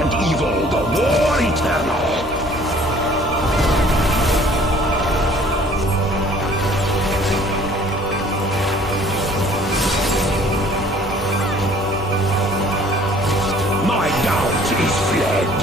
and evil, the war eternal. My doubt is fled.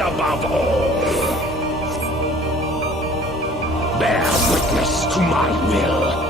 Above all, bear witness to my will.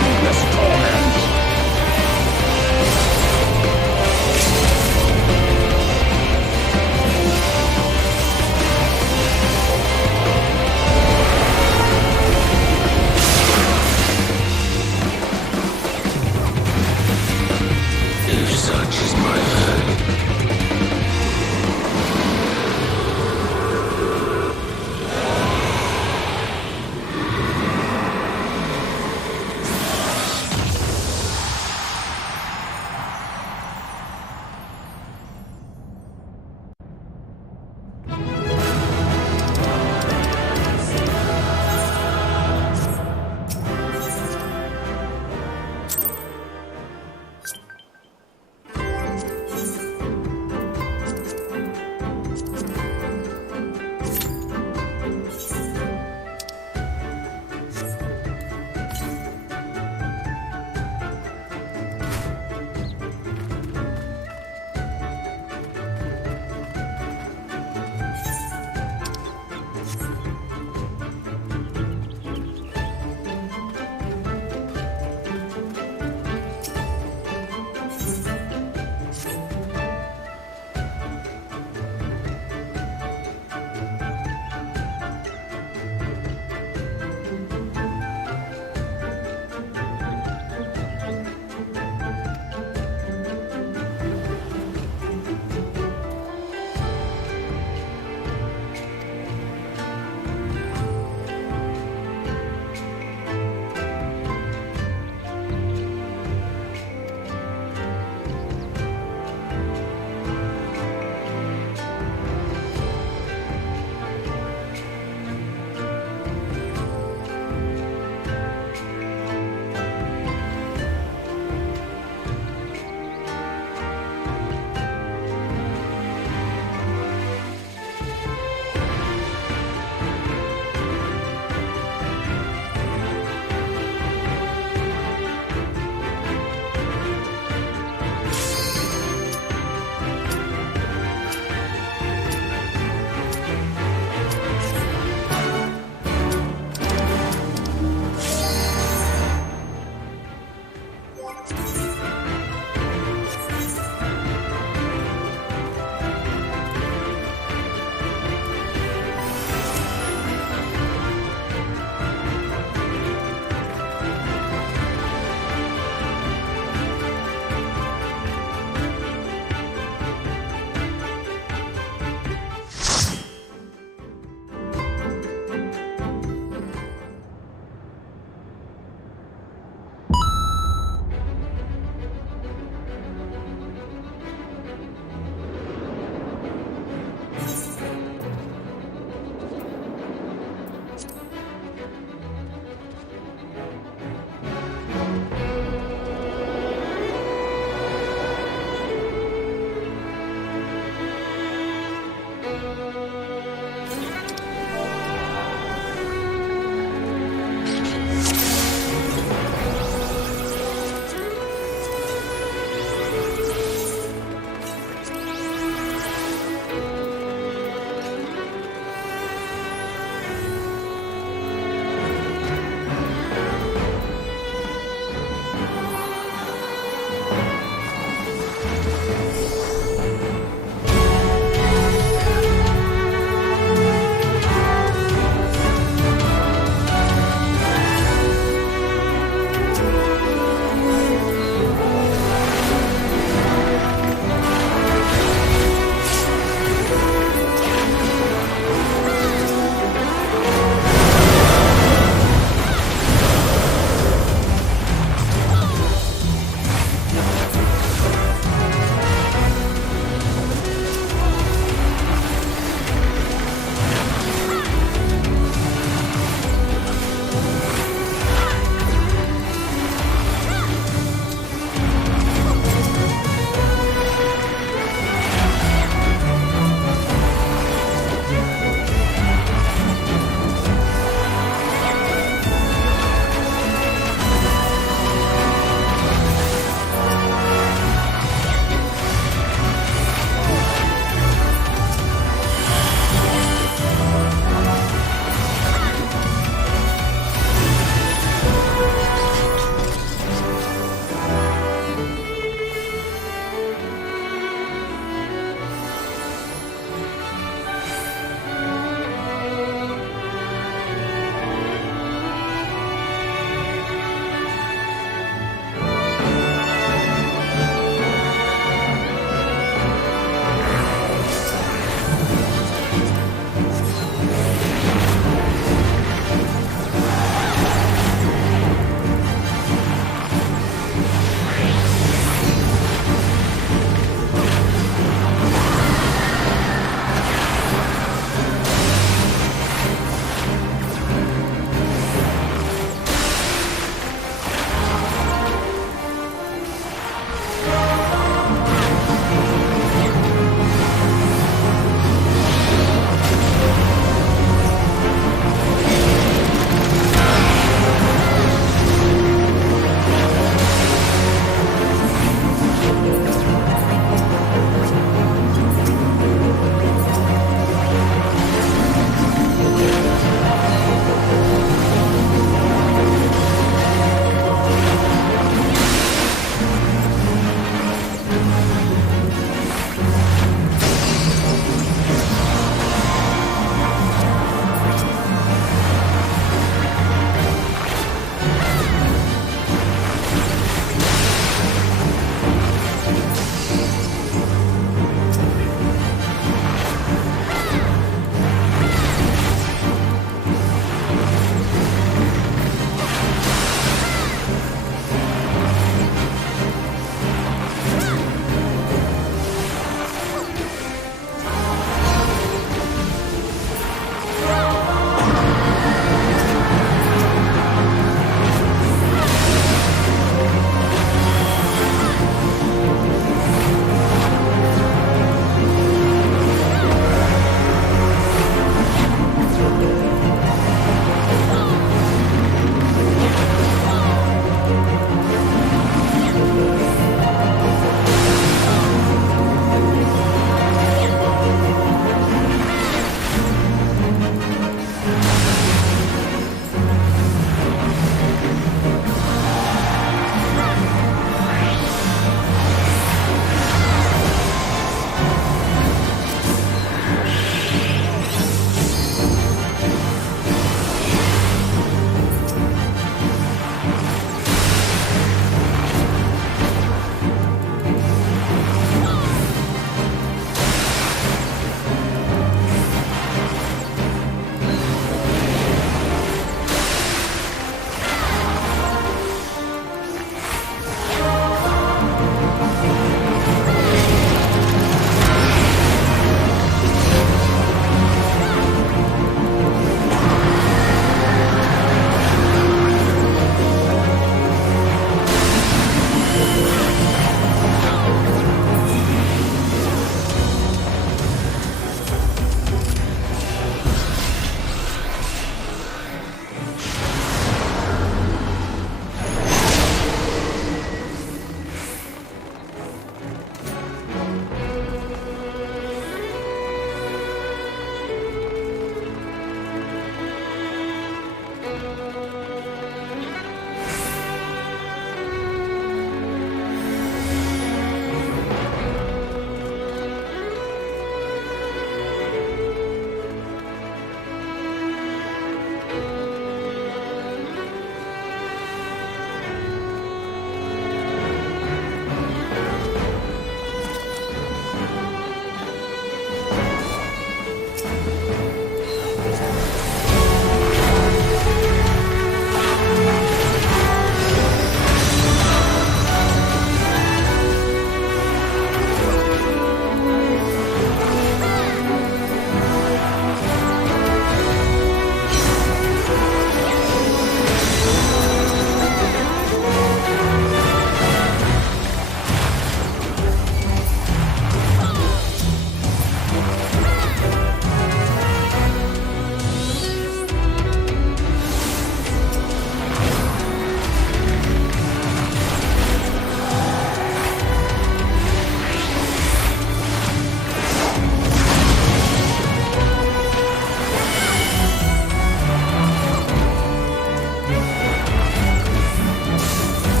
endless torment. Such is my fate.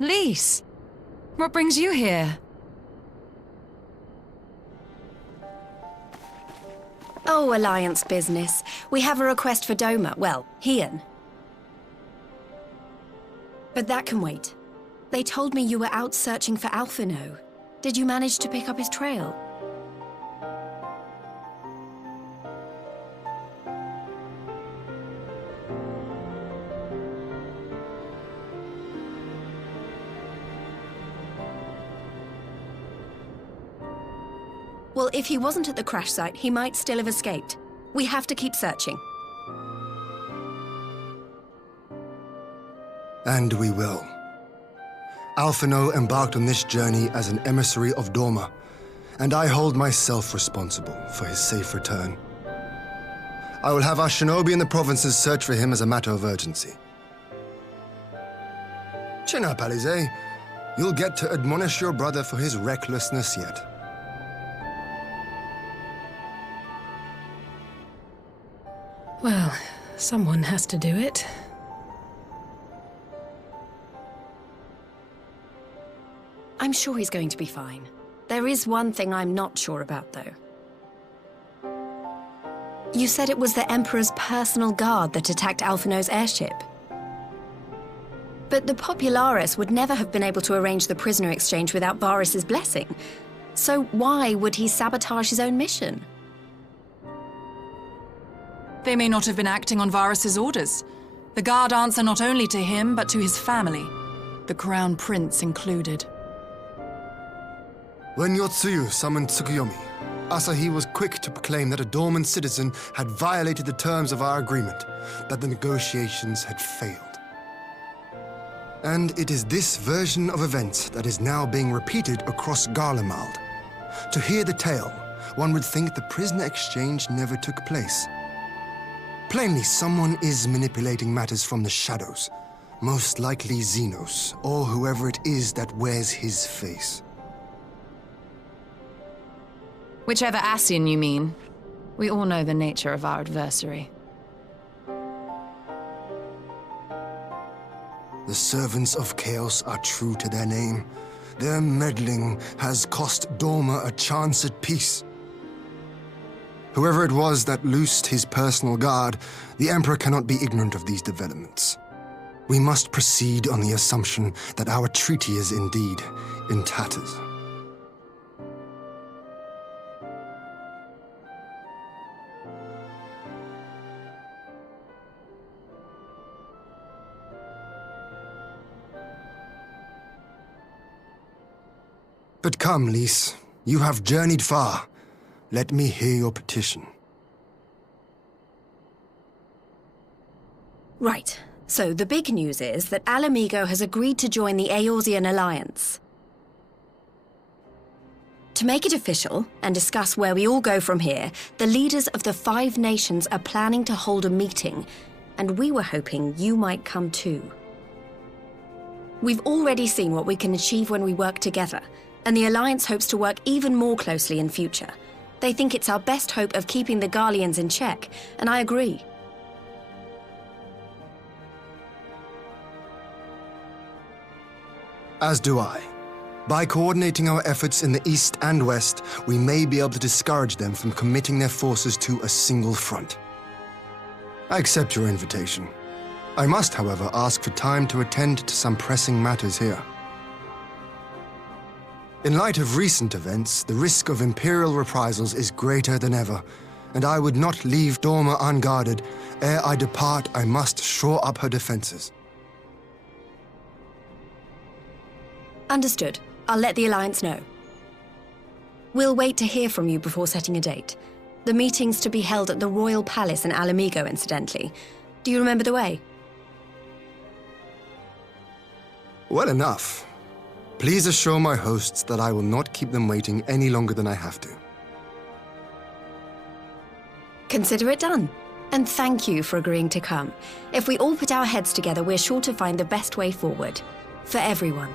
Lise, what brings you here? Oh, Alliance business. We have a request for Doma. Well, Hien. But that can wait. They told me you were out searching for Alphino. Did you manage to pick up his trail? Well, if he wasn't at the crash site, he might still have escaped. We have to keep searching. And we will. Alphino embarked on this journey as an emissary of Doma, and I hold myself responsible for his safe return. I will have our shinobi in the provinces search for him as a matter of urgency. Chin up, Alize. You'll get to admonish your brother for his recklessness yet. Well, someone has to do it. I'm sure he's going to be fine. There is one thing I'm not sure about, though. You said it was the Emperor's personal guard that attacked Alphino's airship. But the Popularis would never have been able to arrange the prisoner exchange without Varys' blessing. So why would he sabotage his own mission? They may not have been acting on Varys' orders. The guard answer not only to him, but to his family, the Crown Prince included. When Yotsuyu summoned Tsukuyomi, Asahi was quick to proclaim that a dormant citizen had violated the terms of our agreement, that the negotiations had failed. And it is this version of events that is now being repeated across Garlemald. To hear the tale, one would think the prisoner exchange never took place. Plainly, someone is manipulating matters from the shadows. Most likely Xenos, or whoever it is that wears his face. Whichever Ascian you mean. We all know the nature of our adversary. The servants of chaos are true to their name. Their meddling has cost Doma a chance at peace. Whoever it was that loosed his personal guard, the Emperor cannot be ignorant of these developments. We must proceed on the assumption that our treaty is indeed in tatters. But come, Lise. You have journeyed far. Let me hear your petition. Right. So the big news is that Alamigo has agreed to join the Eorzean Alliance. To make it official and discuss where we all go from here, the leaders of the 5 nations are planning to hold a meeting, and we were hoping you might come too. We've already seen what we can achieve when we work together, and the Alliance hopes to work even more closely in future. They think it's our best hope of keeping the Garleans in check, and I agree. As do I. By coordinating our efforts in the east and west, we may be able to discourage them from committing their forces to a single front. I accept your invitation. I must, however, ask for time to attend to some pressing matters here. In light of recent events, the risk of Imperial reprisals is greater than ever, and I would not leave Doma unguarded. Ere I depart, I must shore up her defenses. Understood. I'll let the Alliance know. We'll wait to hear from you before setting a date. The meeting's to be held at the Royal Palace in Alamigo, incidentally. Do you remember the way? Well enough. Please assure my hosts that I will not keep them waiting any longer than I have to. Consider it done. And thank you for agreeing to come. If we all put our heads together, we're sure to find the best way forward. For everyone.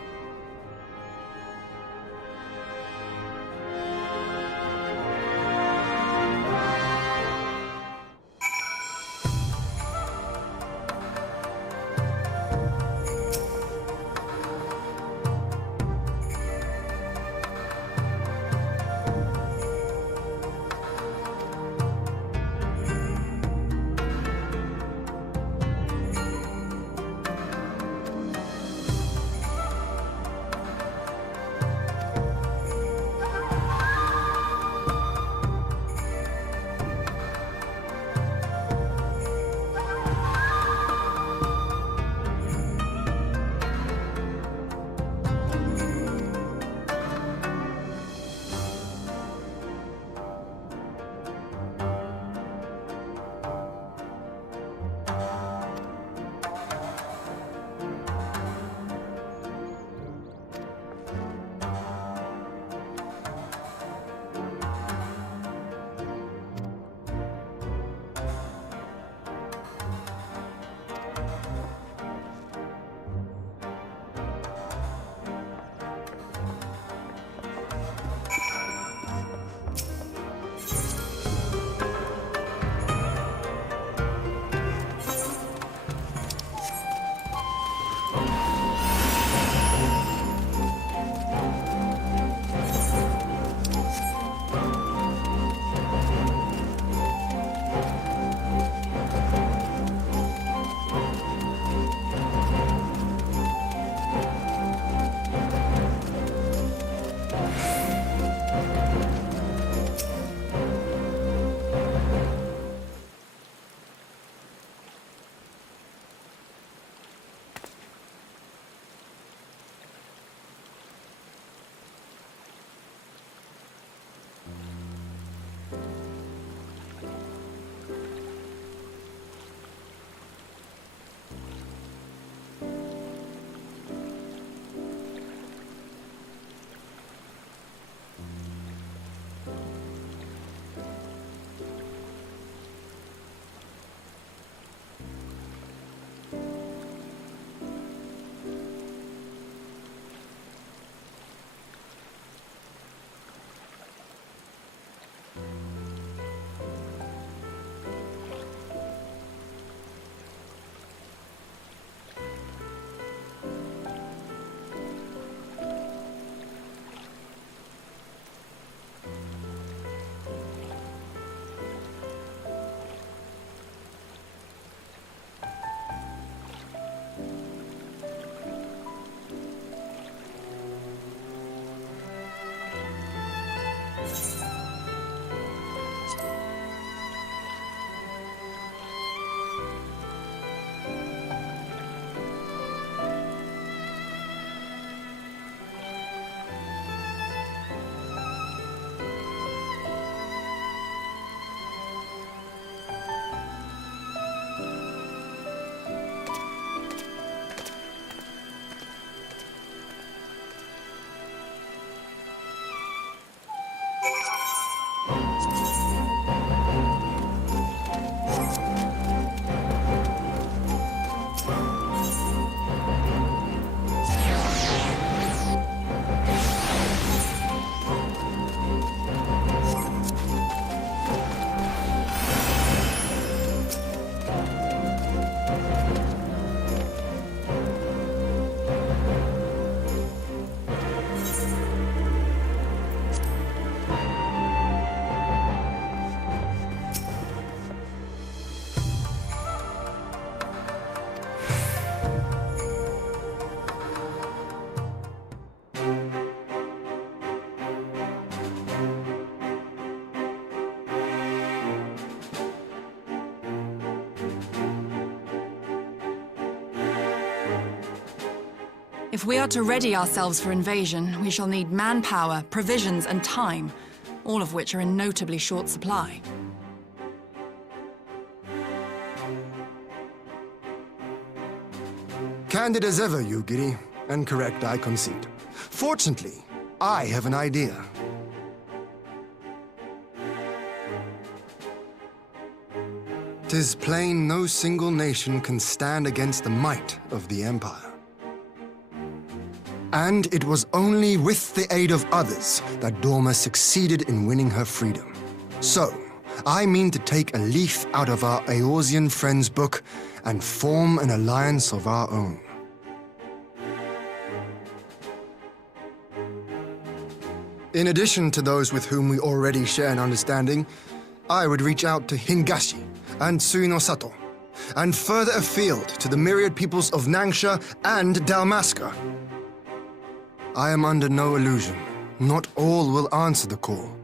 If we are to ready ourselves for invasion, we shall need manpower, provisions, and time, all of which are in notably short supply. Candid as ever, Yugiri, and correct, I concede. Fortunately, I have an idea. 'Tis plain no single nation can stand against the might of the Empire. And it was only with the aid of others that Dorma succeeded in winning her freedom. So, I mean to take a leaf out of our Eorzean friends' book and form an alliance of our own. In addition to those with whom we already share an understanding, I would reach out to Hingashi and Suinosato, and further afield to the myriad peoples of Nangsha and Dalmasca. I am under no illusion. Not all will answer the call.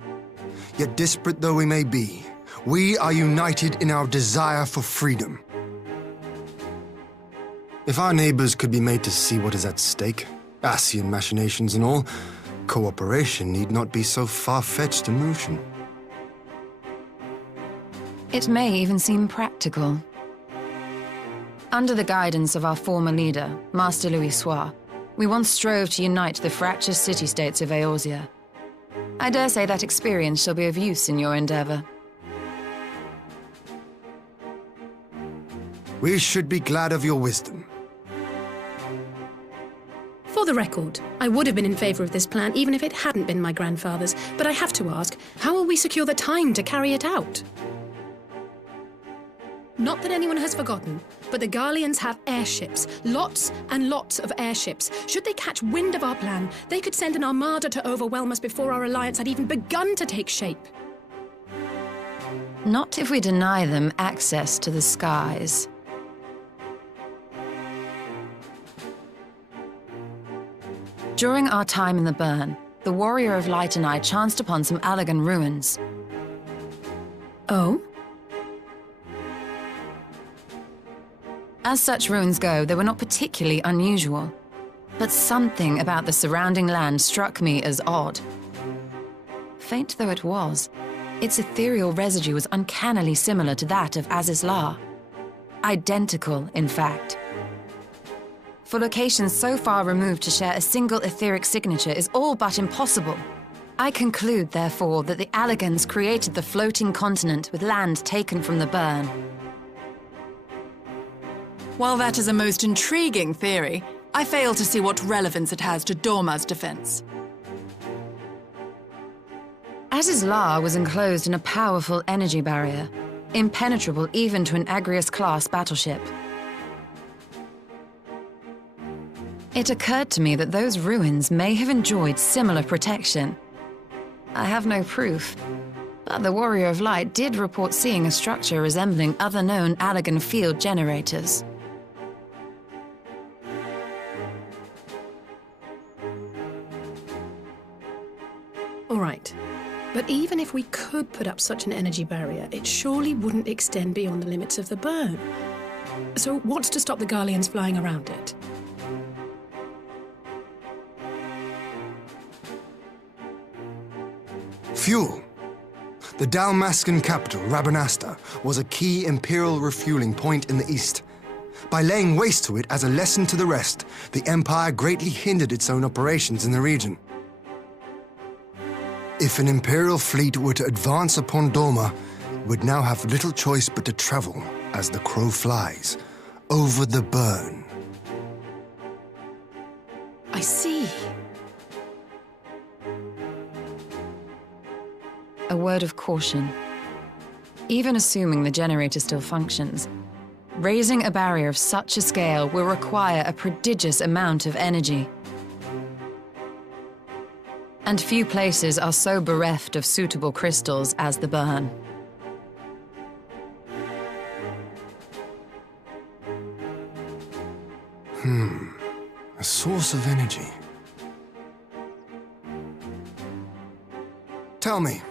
Yet disparate though we may be, we are united in our desire for freedom. If our neighbors could be made to see what is at stake, Ascian machinations and all, cooperation need not be so far-fetched a notion. It may even seem practical. Under the guidance of our former leader, Master Louis Soir, we once strove to unite the fractious city-states of Eorzea. I dare say that experience shall be of use in your endeavor. We should be glad of your wisdom. For the record, I would have been in favor of this plan even if it hadn't been my grandfather's, but I have to ask, how will we secure the time to carry it out? Not that anyone has forgotten, but the Garleans have airships. Lots and lots of airships. Should they catch wind of our plan, they could send an armada to overwhelm us before our alliance had even begun to take shape. Not if we deny them access to the skies. During our time in the Burn, the Warrior of Light and I chanced upon some Allagan ruins. Oh? As such ruins go, they were not particularly unusual, but something about the surrounding land struck me as odd. Faint though it was, its ethereal residue was uncannily similar to that of Azizlar. Identical, in fact. For locations so far removed to share a single etheric signature is all but impossible. I conclude, therefore, that the Allagans created the floating continent with land taken from the Burn. While that is a most intriguing theory, I fail to see what relevance it has to Dorma's defense. Azizlar was enclosed in a powerful energy barrier, impenetrable even to an Agrias-class battleship. It occurred to me that those ruins may have enjoyed similar protection. I have no proof, but the Warrior of Light did report seeing a structure resembling other known Allagan field generators. All right. But even if we could put up such an energy barrier, it surely wouldn't extend beyond the limits of the Burn. So what's to stop the Garleans flying around it? Fuel. The Dalmascan capital, Rabanasta, was a key Imperial refueling point in the east. By laying waste to it as a lesson to the rest, the Empire greatly hindered its own operations in the region. If an Imperial fleet were to advance upon Dorma, it would now have little choice but to travel, as the crow flies, over the Burn. I see. A word of caution. Even assuming the generator still functions, raising a barrier of such a scale will require a prodigious amount of energy. And few places are so bereft of suitable crystals as the Burn. A source of energy. Tell me,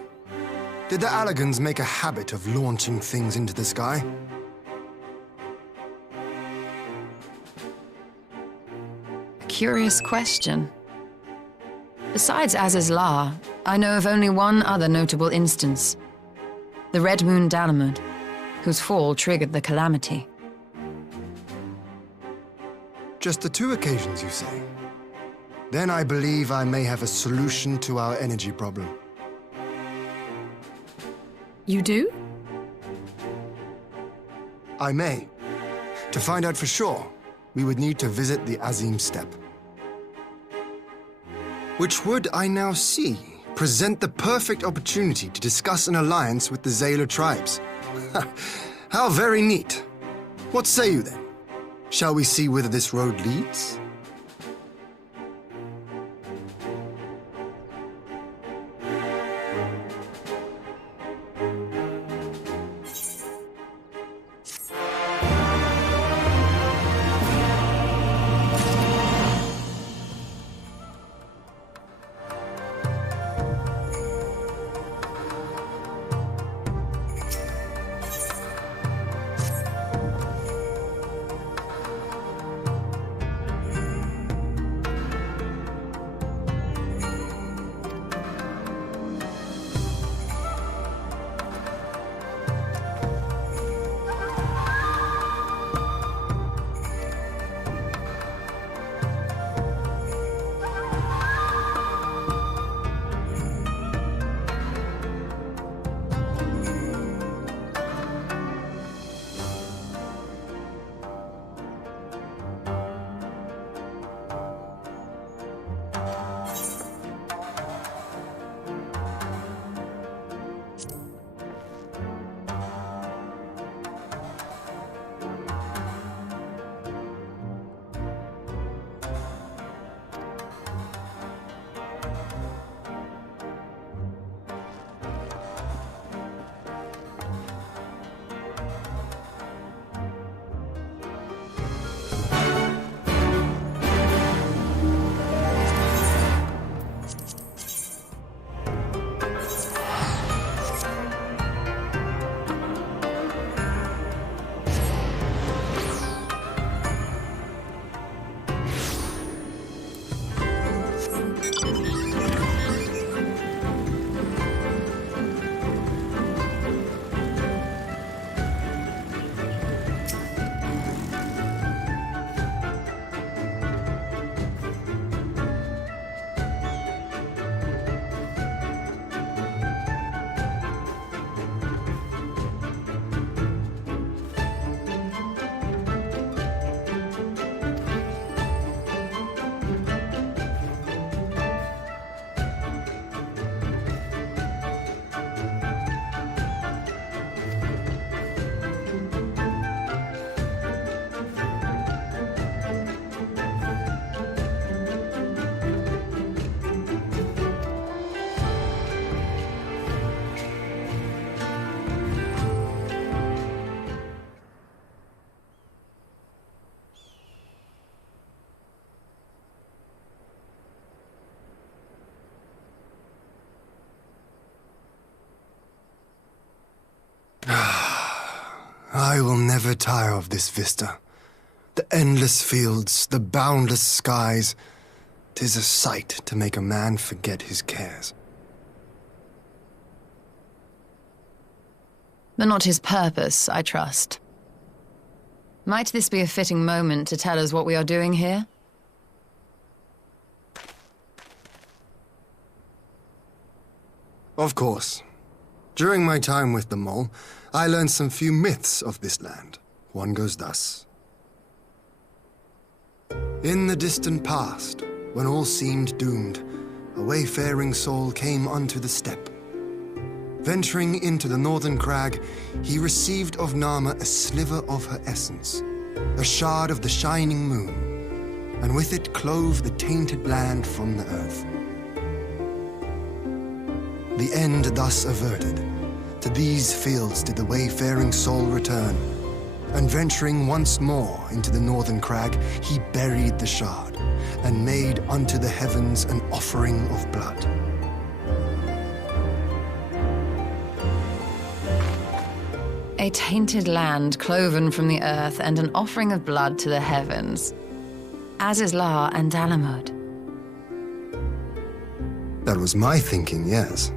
did the Allagans make a habit of launching things into the sky? curious question. Besides Azizlar, I know of only one other notable instance. The Red Moon Dalamud, whose fall triggered the calamity. Just the 2 occasions, you say? Then I believe I may have a solution to our energy problem. You do? I may. To find out for sure, we would need to visit the Azim Steppe. Which would, I now see, present the perfect opportunity to discuss an alliance with the Zayla tribes. How very neat. What say you then? Shall we see whither this road leads? I will never tire of this vista. The endless fields, the boundless skies. 'Tis a sight to make a man forget his cares. But not his purpose, I trust. Might this be a fitting moment to tell us what we are doing here? Of course. During my time with the Mole, I learned some few myths of this land. One goes thus. In the distant past, when all seemed doomed, a wayfaring soul came unto the steppe. Venturing into the northern crag, he received of Nama a sliver of her essence, a shard of the shining moon, and with it clove the tainted land from the earth. The end thus averted, to these fields did the wayfaring soul return, and venturing once more into the northern crag, he buried the shard, and made unto the heavens an offering of blood. A tainted land cloven from the earth and an offering of blood to the heavens. Azizlar and Dalamud. That was my thinking, yes.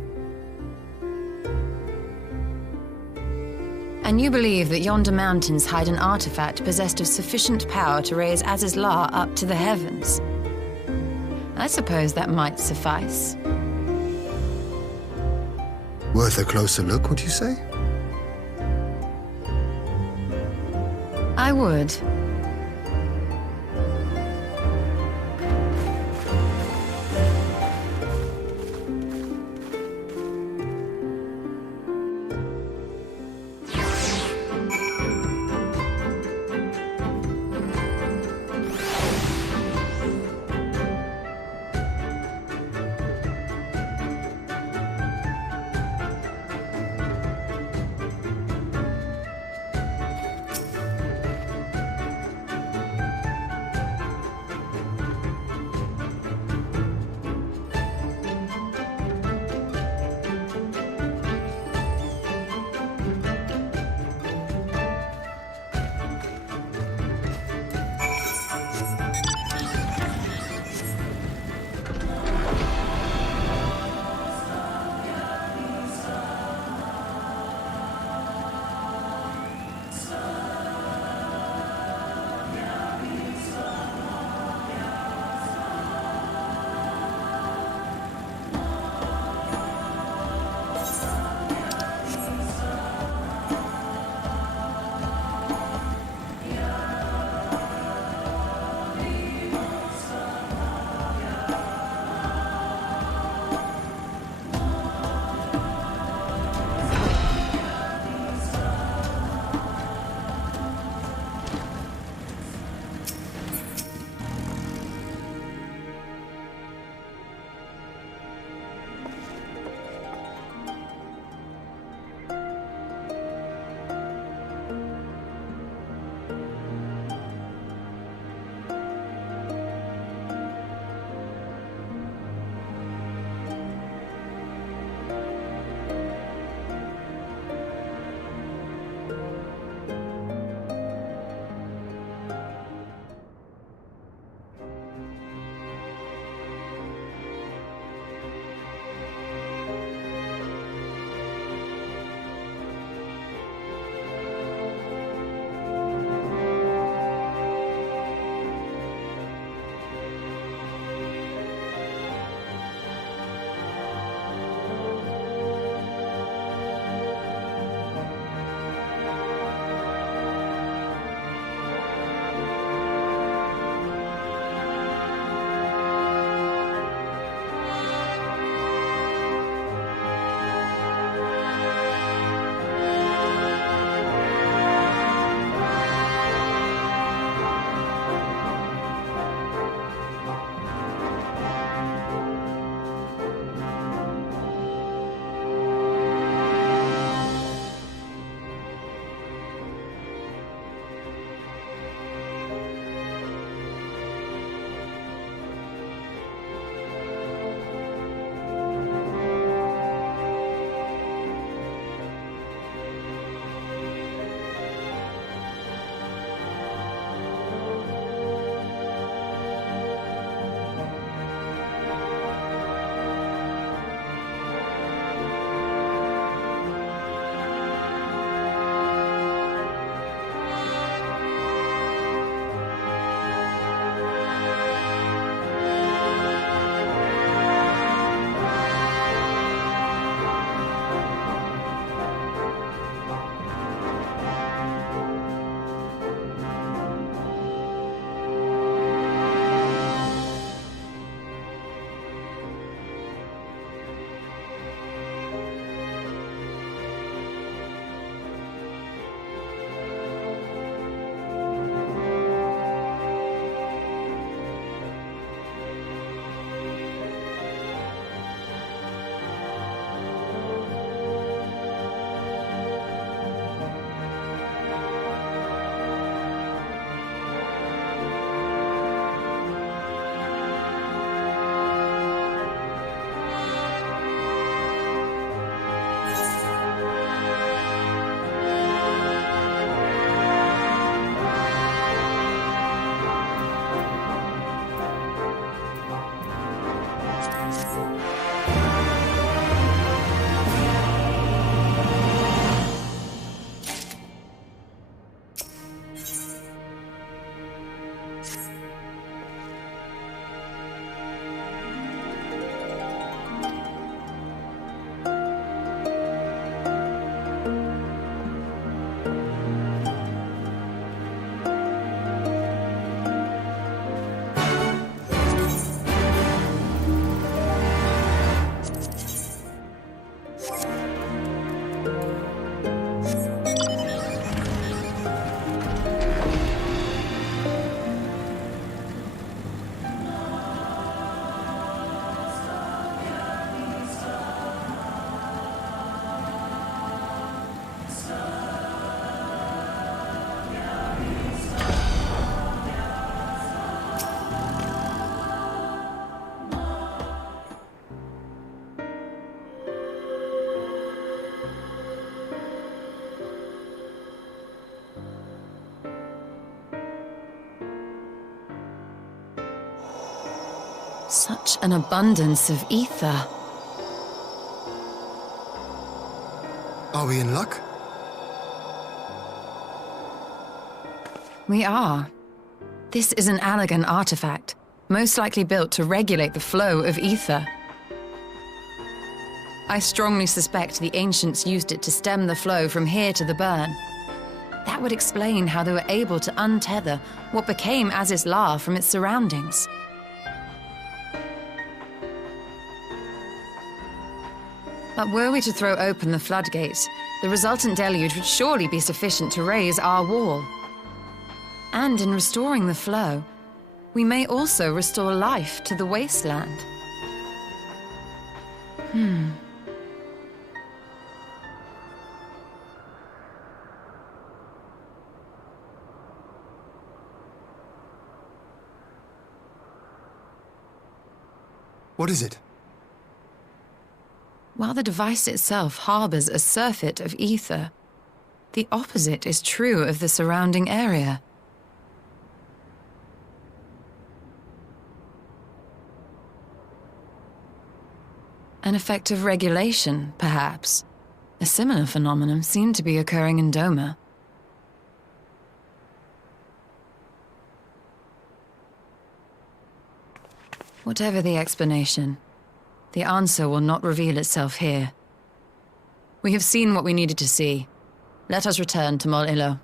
And you believe that yonder mountains hide an artifact possessed of sufficient power to raise Azizlar up to the heavens. I suppose that might suffice. Worth a closer look, would you say? I would. Such an abundance of ether. Are we in luck? We are. This is an Allegan artifact, most likely built to regulate the flow of ether. I strongly suspect the ancients used it to stem the flow from here to the burn. That would explain how they were able to untether what became Azys La from its surroundings. But were we to throw open the floodgates, the resultant deluge would surely be sufficient to raise our wall. And in restoring the flow, we may also restore life to the wasteland. What is it? While the device itself harbors a surfeit of ether, the opposite is true of the surrounding area. An effect of regulation, perhaps. A similar phenomenon seemed to be occurring in Doma. Whatever the explanation, the answer will not reveal itself here. We have seen what we needed to see. Let us return to Mol Ilo.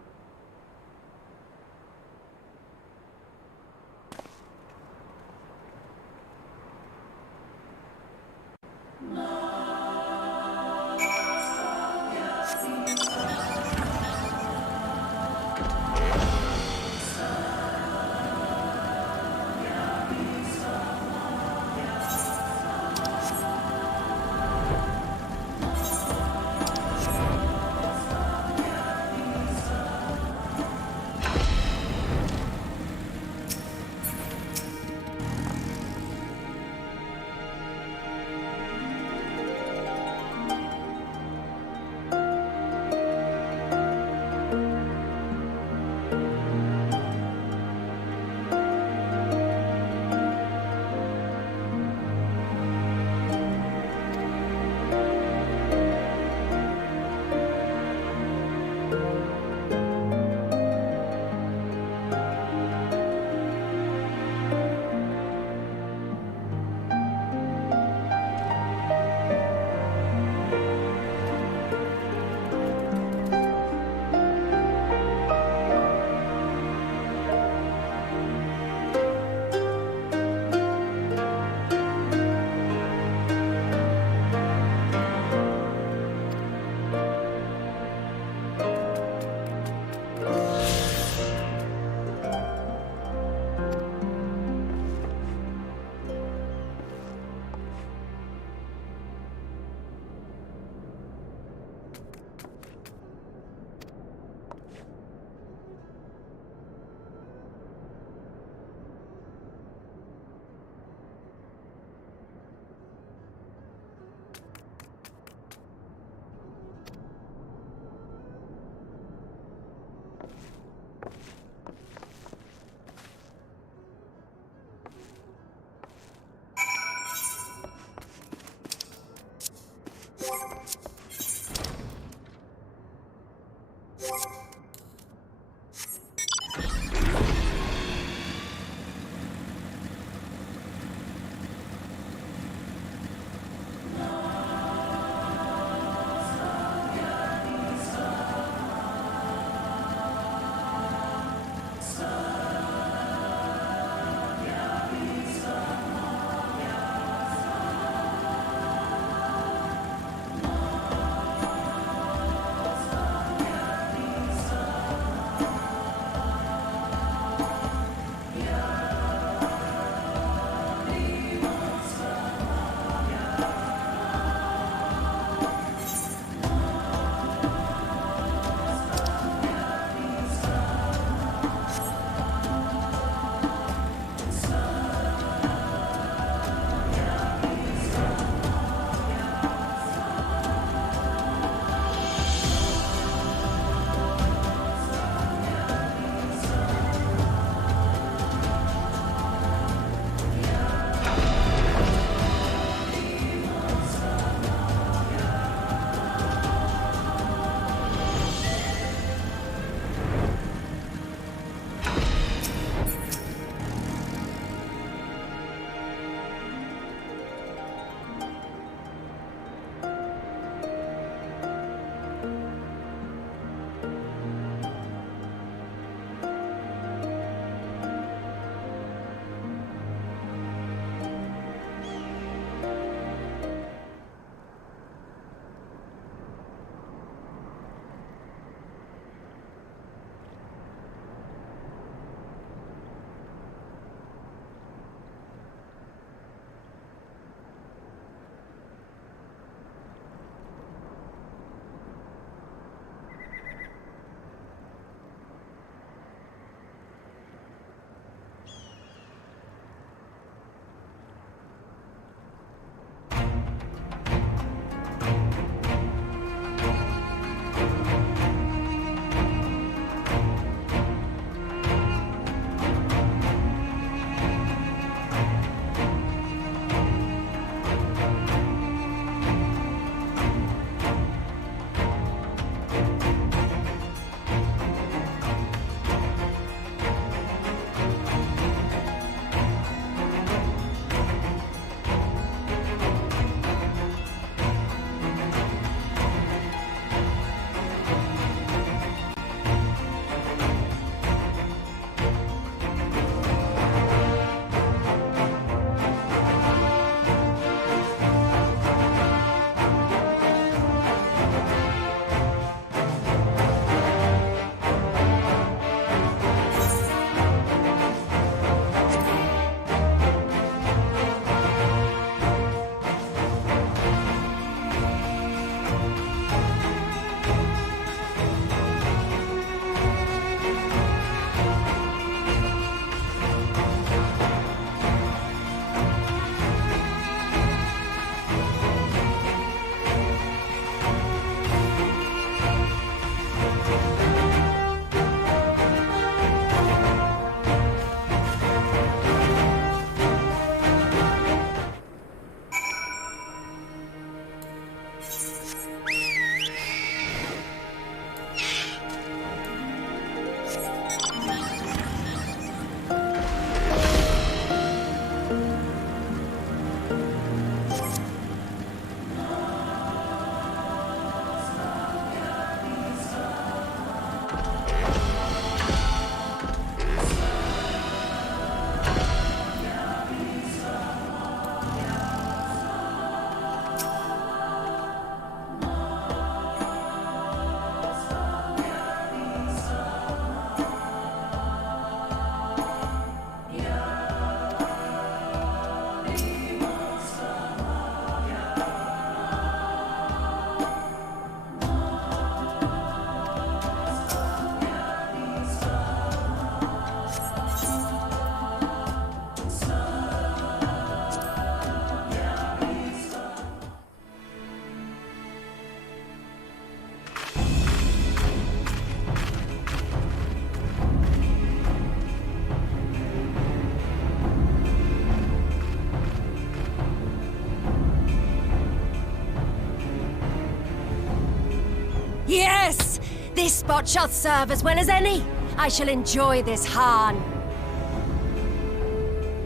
Yes! This spot shall serve as well as any. I shall enjoy this Hahn.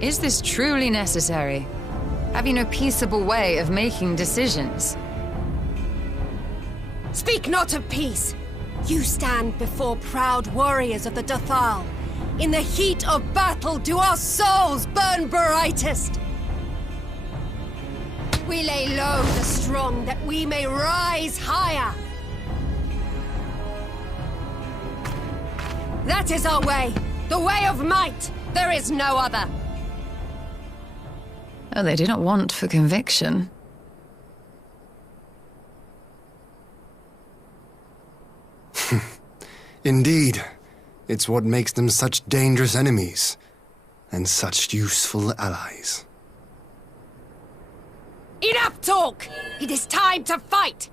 Is this truly necessary? Have you no peaceable way of making decisions? Speak not of peace. You stand before proud warriors of the Dathal. In the heat of battle do our souls burn brightest. We lay low the strong that we may rise higher. That is our way. The way of might. There is no other. Oh, they do not want for conviction. Indeed. It's what makes them such dangerous enemies, and such useful allies. Enough talk! It is time to fight!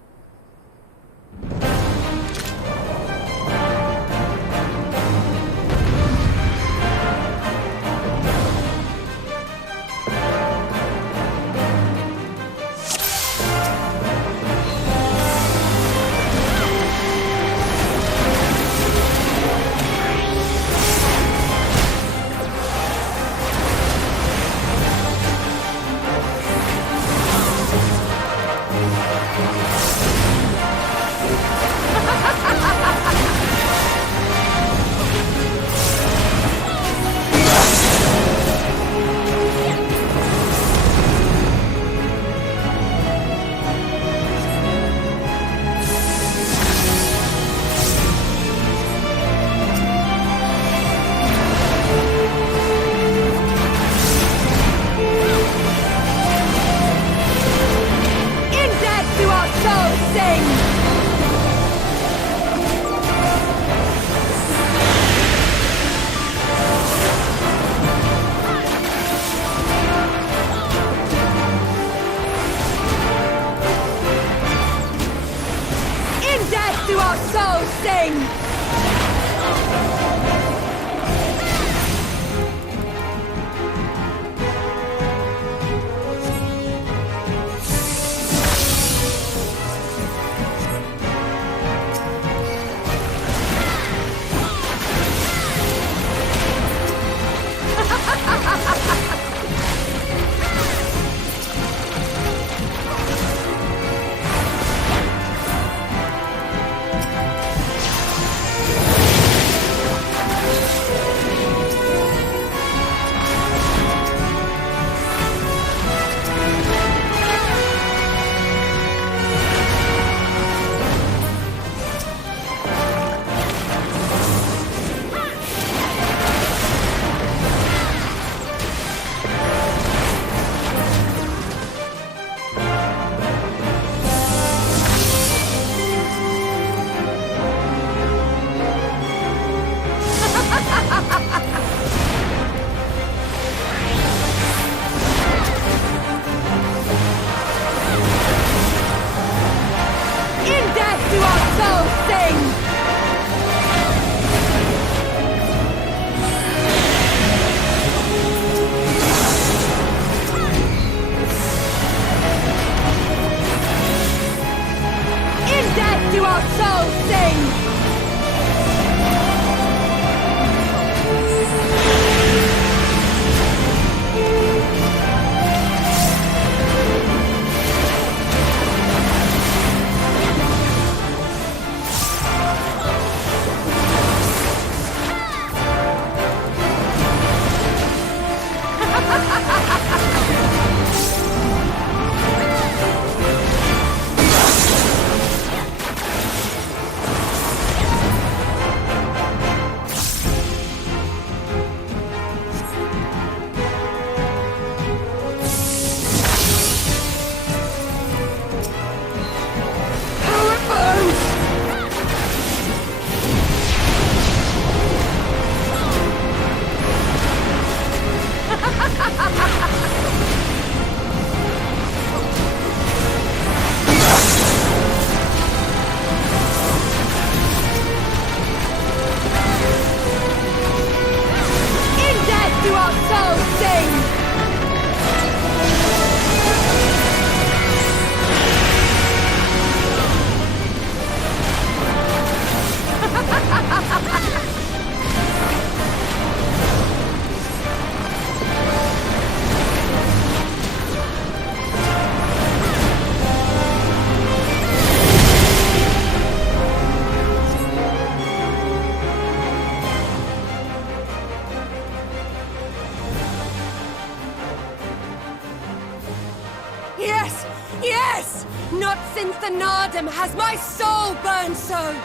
Alas, not since the Nardum has my soul burned so!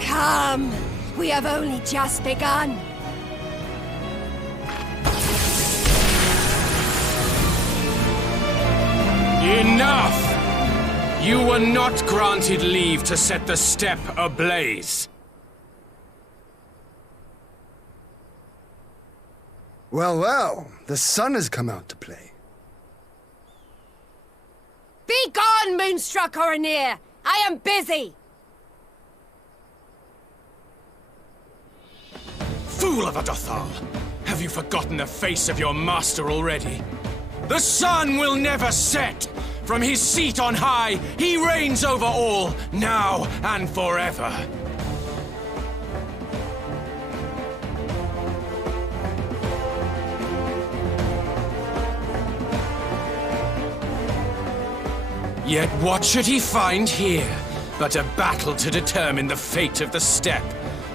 Come, we have only just begun. Enough! You were not granted leave to set the steppe ablaze. Well, well, the sun has come out to play. Be gone, Moonstruck Oranir! I am busy! Fool of a Dothal! Have you forgotten the face of your master already? The sun will never set! From his seat on high, he reigns over all, now and forever. Yet what should he find here but a battle to determine the fate of the steppe?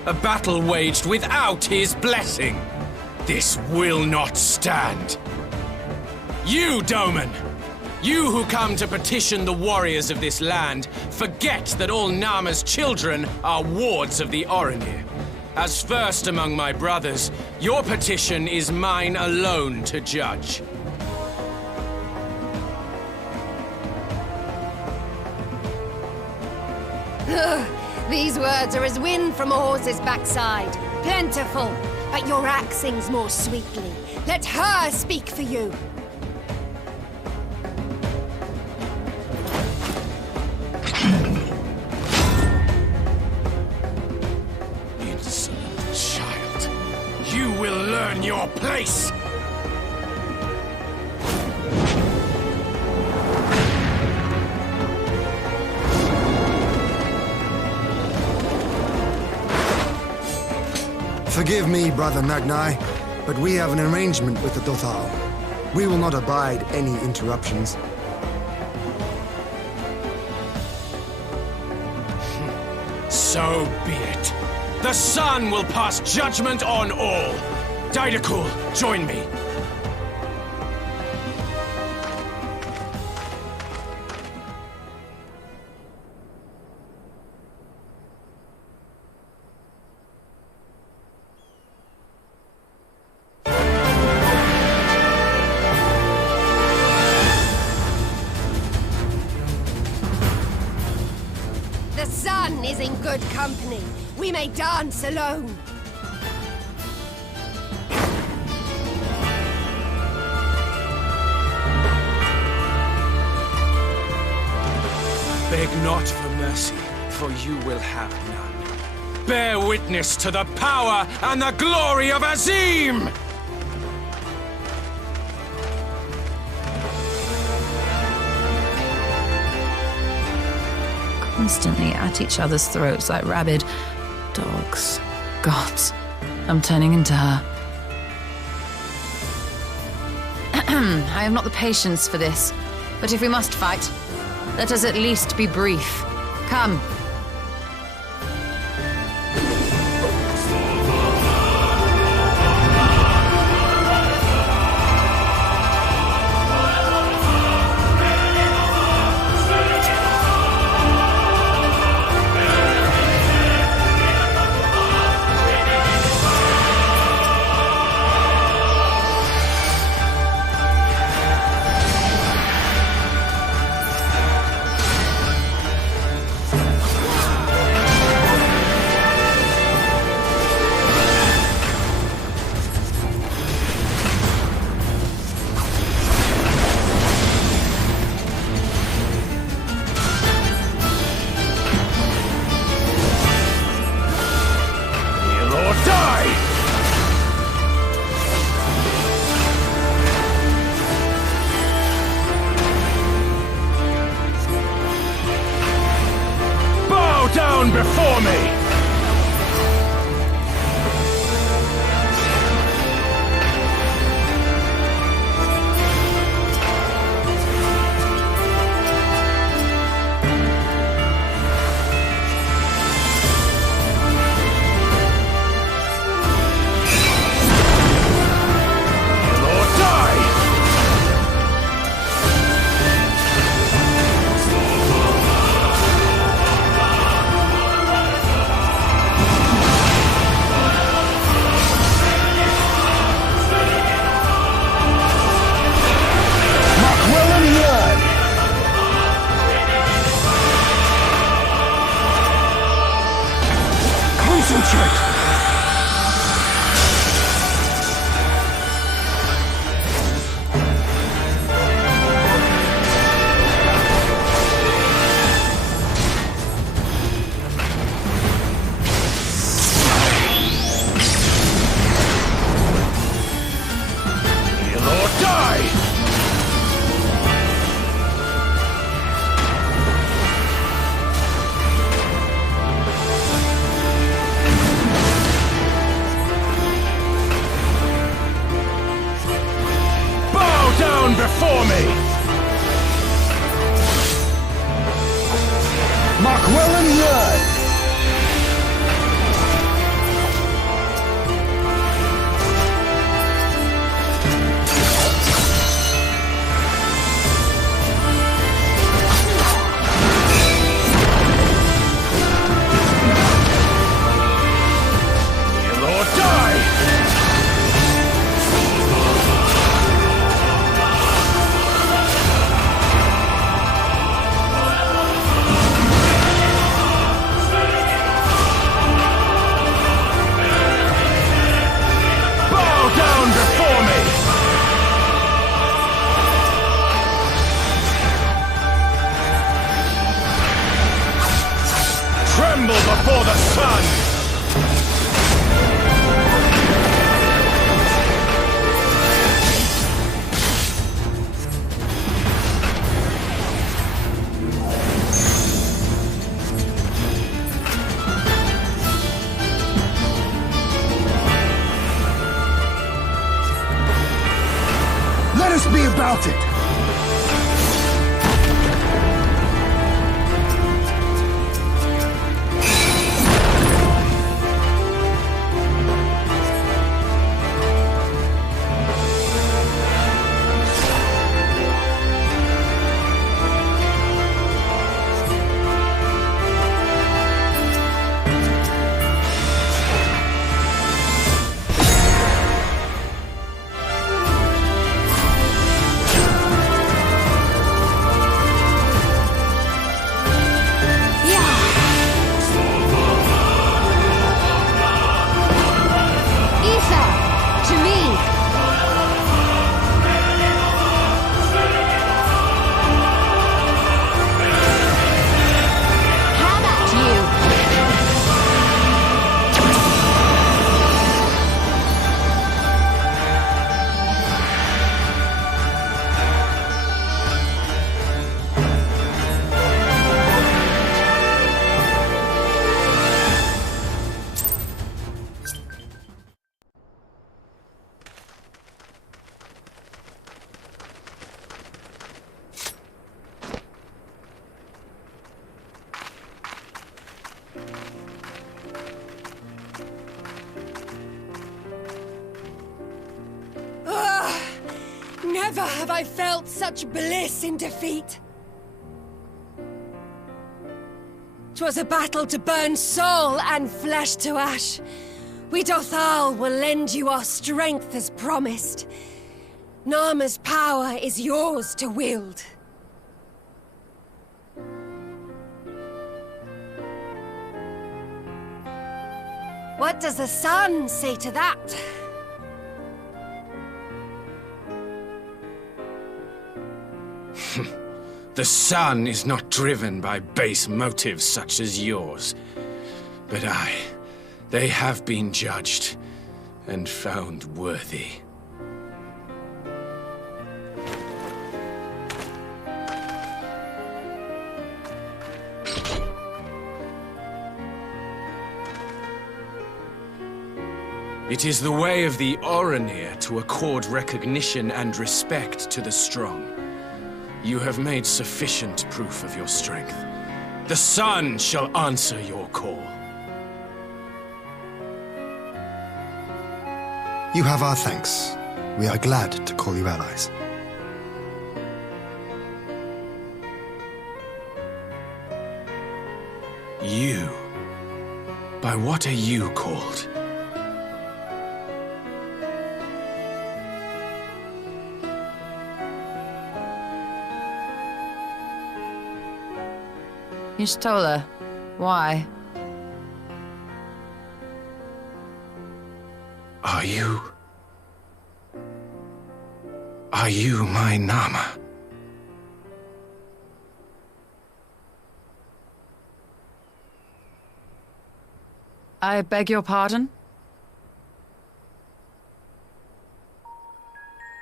A battle waged without his blessing. This will not stand. You, Doman! You who come to petition the warriors of this land, forget that all Nama's children are wards of the Oranir. As first among my brothers, your petition is mine alone to judge. These words are as wind from a horse's backside. Plentiful, but your axe sings more sweetly. Let her speak for you. Insolent child. You will learn your place! Forgive me, Brother Magni, but we have an arrangement with the Dothal. We will not abide any interruptions. So be it. The sun will pass judgment on all. Didakul, join me. The sun is in good company. We may dance alone. Beg not for mercy, for you will have none. Bear witness to the power and the glory of Azim! Constantly at each other's throats like rabid dogs. Gods, I'm turning into her. I have not the patience for this, but if we must fight, let us at least be brief. Come. Down before me! down before me! Markwellen Blood! Before the sun! Let us be about it! Never have I felt such bliss in defeat. 'Twas a battle to burn soul and flesh to ash. We Dothal will lend you our strength as promised. Narma's power is yours to wield. What does the sun say to that? The sun is not driven by base motives such as yours. But they have been judged and found worthy. It is the way of the Oranir to accord recognition and respect to the strong. You have made sufficient proof of your strength. The sun shall answer your call. You have our thanks. We are glad to call you allies. You? By what are you called? Y'shtola, why? Are you my Nama? I beg your pardon?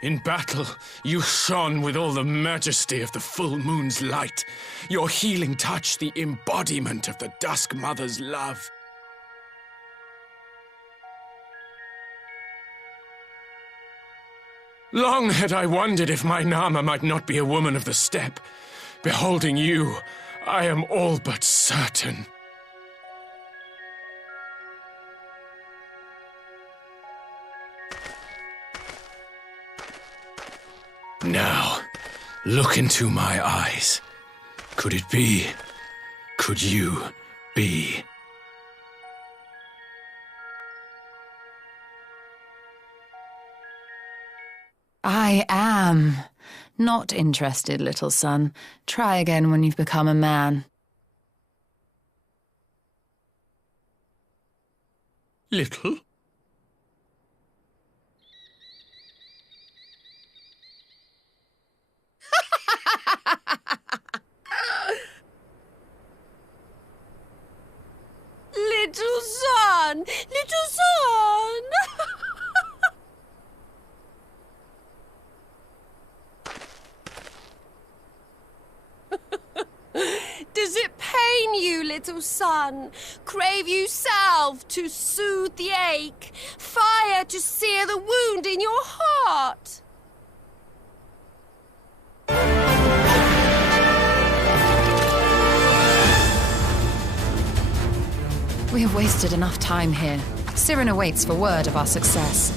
In battle, you shone with all the majesty of the full moon's light. Your healing touch, the embodiment of the Dusk Mother's love. Long had I wondered if my Nama might not be a woman of the steppe. Beholding you, I am all but certain. Now, look into my eyes. Could it be? Could you be? I am. Not interested, little son. Try again when you've become a man. Little? Little son! Little son! Does it pain you, little son? Crave you salve to soothe the ache? Fire to sear the wound in your heart? We have wasted enough time here. Siren awaits for word of our success.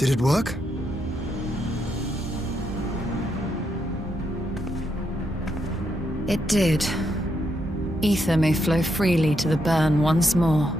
Did it work? It did. Ether may flow freely to the burn once more.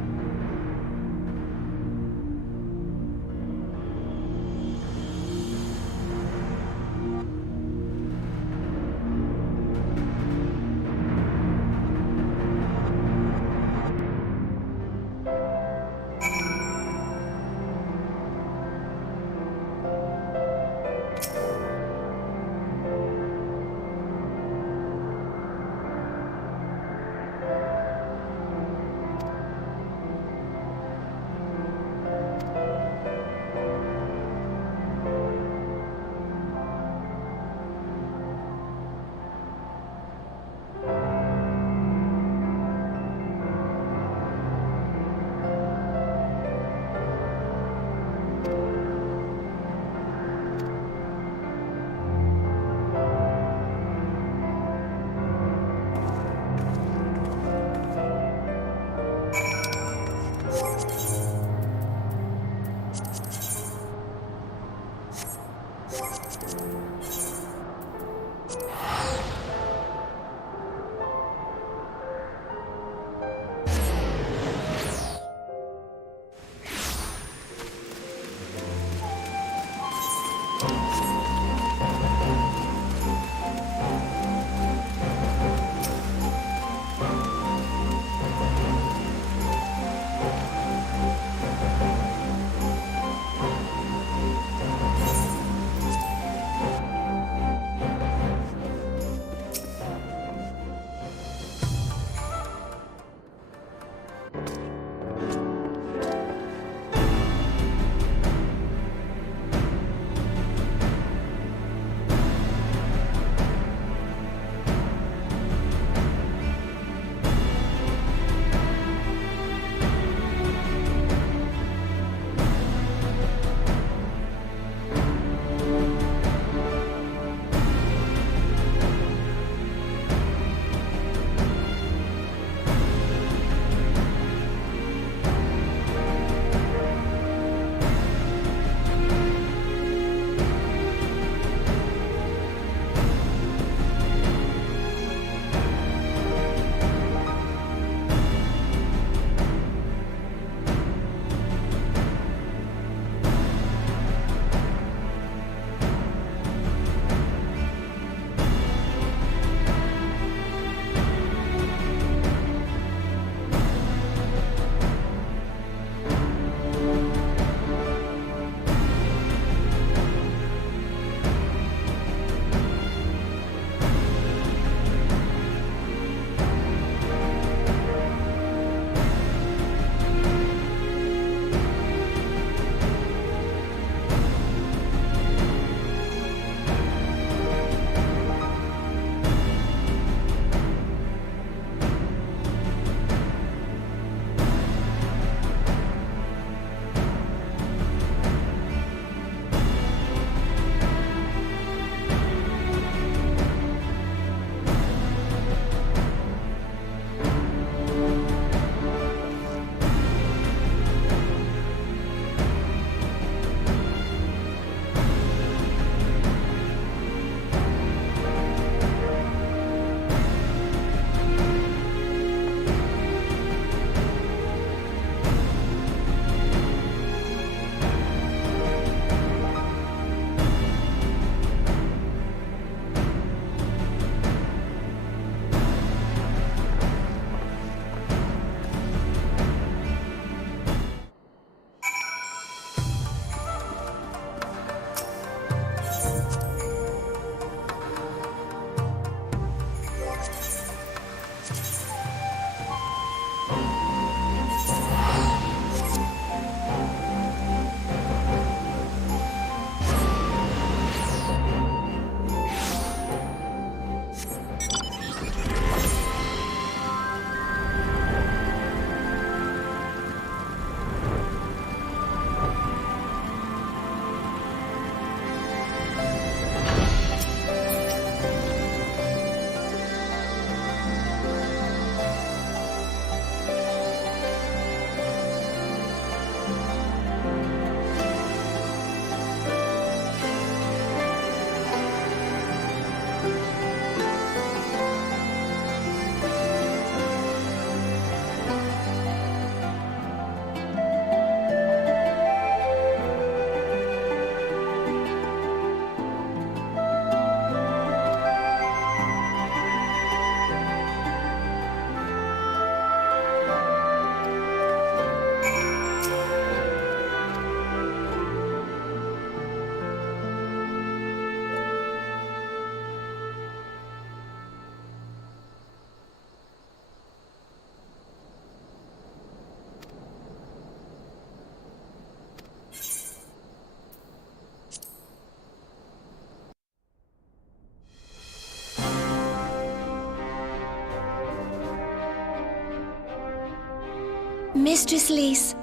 Mistress Lys,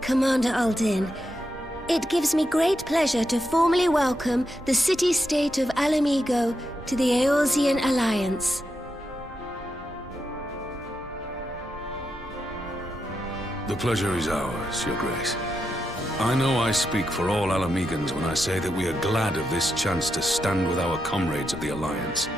Commander Aldin, it gives me great pleasure to formally welcome the city-state of Alamigo to the Eorzean Alliance. The pleasure is ours, Your Grace. I know I speak for all Alamegans when I say that we are glad of this chance to stand with our comrades of the Alliance.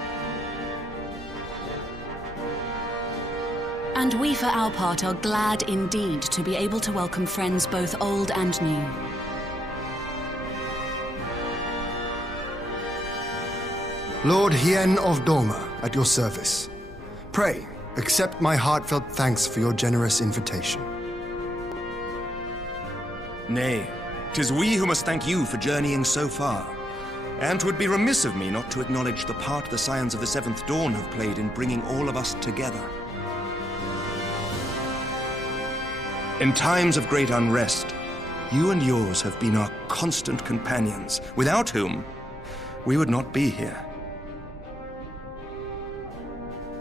And we, for our part, are glad indeed to be able to welcome friends both old and new. Lord Hien of Doma, at your service. Pray, accept my heartfelt thanks for your generous invitation. Nay, 'tis we who must thank you for journeying so far. And 'twould be remiss of me not to acknowledge the part the Scions of the Seventh Dawn have played in bringing all of us together. In times of great unrest, you and yours have been our constant companions, without whom we would not be here.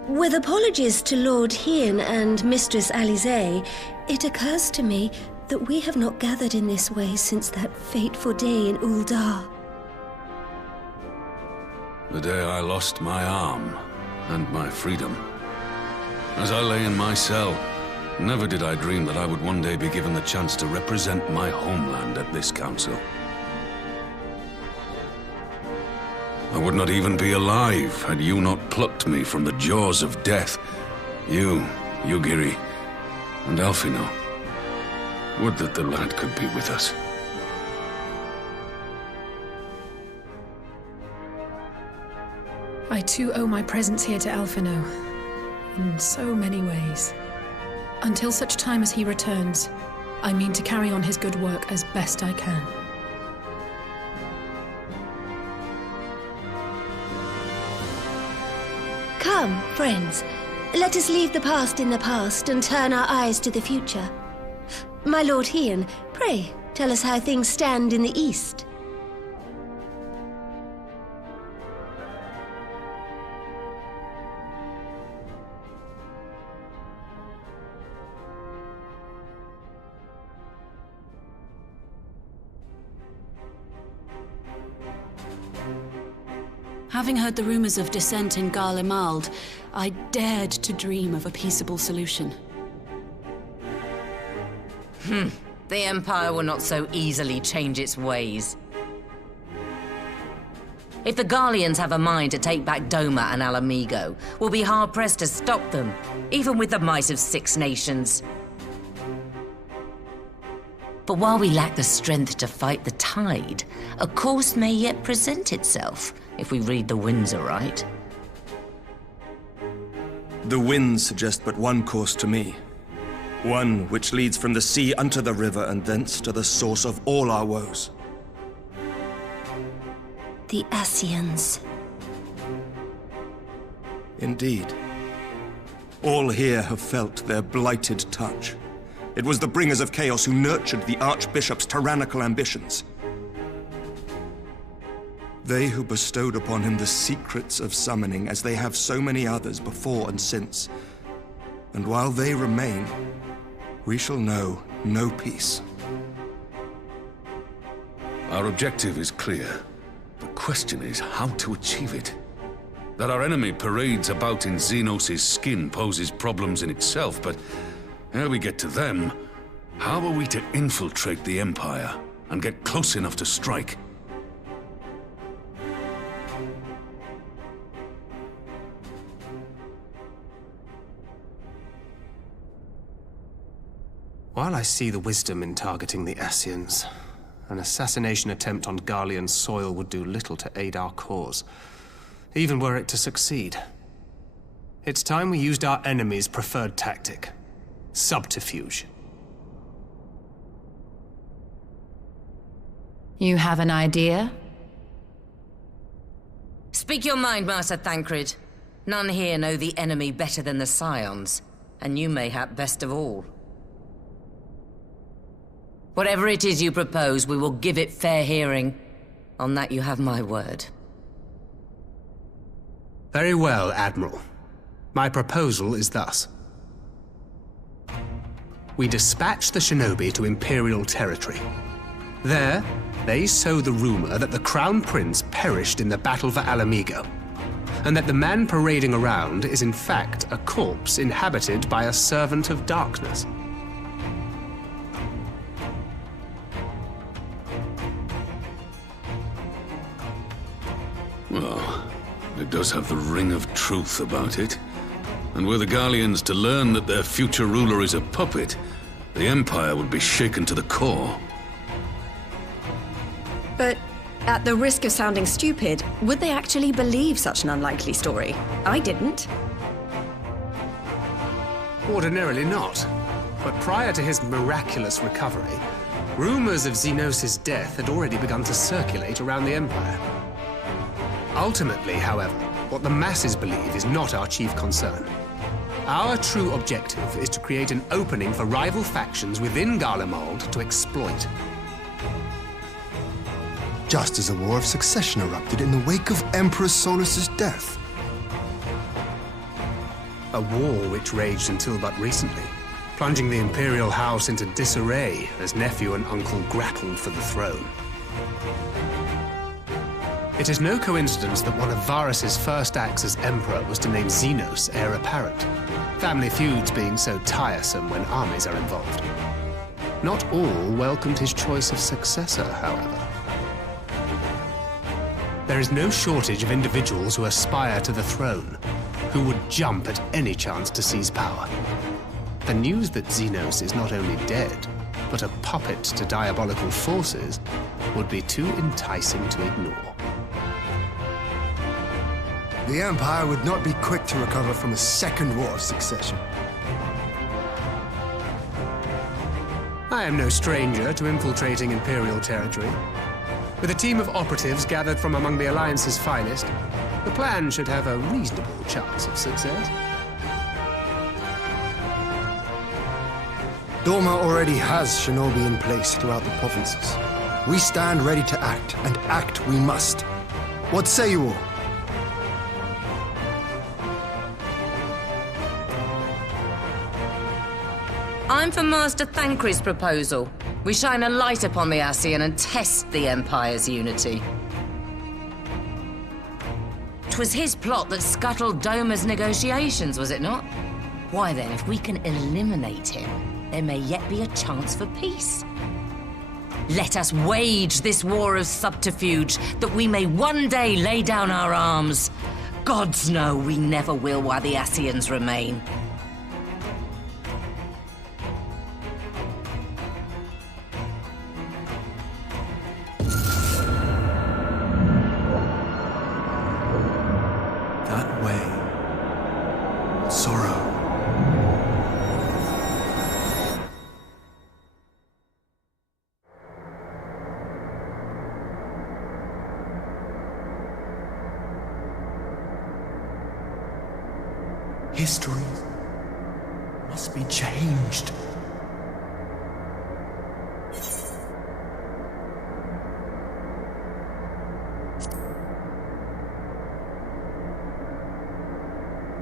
With apologies to Lord Hien and Mistress Alize, it occurs to me that we have not gathered in this way since that fateful day in Uldar. The day I lost my arm and my freedom. As I lay in my cell, never did I dream that I would one day be given the chance to represent my homeland at this council. I would not even be alive had you not plucked me from the jaws of death. You, Yugiri, and Alphino. Would that the lad could be with us. I too owe my presence here to Alphino, in so many ways. Until such time as he returns, I mean to carry on his good work as best I can. Come, friends, let us leave the past in the past and turn our eyes to the future. My Lord Hien, pray, tell us how things stand in the East. Having heard the rumors of dissent in Garlemald, I dared to dream of a peaceable solution. The Empire will not so easily change its ways. If the Garleans have a mind to take back Doma and Alamigo, we'll be hard-pressed to stop them, even with the might of 6 nations. But while we lack the strength to fight the tide, a course may yet present itself, if we read the winds aright. The winds suggest but one course to me. One which leads from the sea unto the river and thence to the source of all our woes. The Ascians. Indeed. All here have felt their blighted touch. It was the bringers of chaos who nurtured the Archbishop's tyrannical ambitions. They who bestowed upon him the secrets of summoning, as they have so many others before and since. And while they remain, we shall know no peace. Our objective is clear. The question is how to achieve it. That our enemy parades about in Xenos' skin poses problems in itself, but ere we get to them, how are we to infiltrate the Empire and get close enough to strike? While I see the wisdom in targeting the Ascians, an assassination attempt on Garlean soil would do little to aid our cause, even were it to succeed. It's time we used our enemy's preferred tactic: subterfuge. You have an idea? Speak your mind, Master Thancred. None here know the enemy better than the Scions, and you mayhap best of all. Whatever it is you propose, we will give it fair hearing. On that you have my word. Very well, Admiral. My proposal is thus. we dispatch the shinobi to Imperial territory. There, they sow the rumor that the Crown Prince perished in the battle for Alamigo, and that the man parading around is in fact a corpse inhabited by a servant of darkness. Well, it does have the ring of truth about it. And were the Garleans to learn that their future ruler is a puppet, the Empire would be shaken to the core. But at the risk of sounding stupid, would they actually believe such an unlikely story? I didn't. Ordinarily not. But prior to his miraculous recovery, rumors of Xenos' death had already begun to circulate around the Empire. Ultimately, however, what the masses believe is not our chief concern. Our true objective is to create an opening for rival factions within Garlemald to exploit. Just as a war of succession erupted in the wake of Emperor Solus's death. A war which raged until but recently, plunging the Imperial House into disarray as nephew and uncle grappled for the throne. It is no coincidence that one of Varus's first acts as Emperor was to name Xenos heir apparent, family feuds being so tiresome when armies are involved. Not all welcomed his choice of successor, however. There is no shortage of individuals who aspire to the throne, who would jump at any chance to seize power. The news that Xenos is not only dead, but a puppet to diabolical forces, would be too enticing to ignore. The Empire would not be quick to recover from a second war of succession. I am no stranger to infiltrating Imperial territory. With a team of operatives gathered from among the Alliance's finest, the plan should have a reasonable chance of success. Doma already has shinobi in place throughout the provinces. We stand ready to act, and act we must. What say you all? I'm for Master Thancred's proposal. We shine a light upon the Ascian and test the Empire's unity. 'Twas his plot that scuttled Doma's negotiations, was it not? Why then, if we can eliminate him, there may yet be a chance for peace. Let us wage this war of subterfuge, that we may one day lay down our arms. Gods know we never will while the Ascians remain. History must be changed.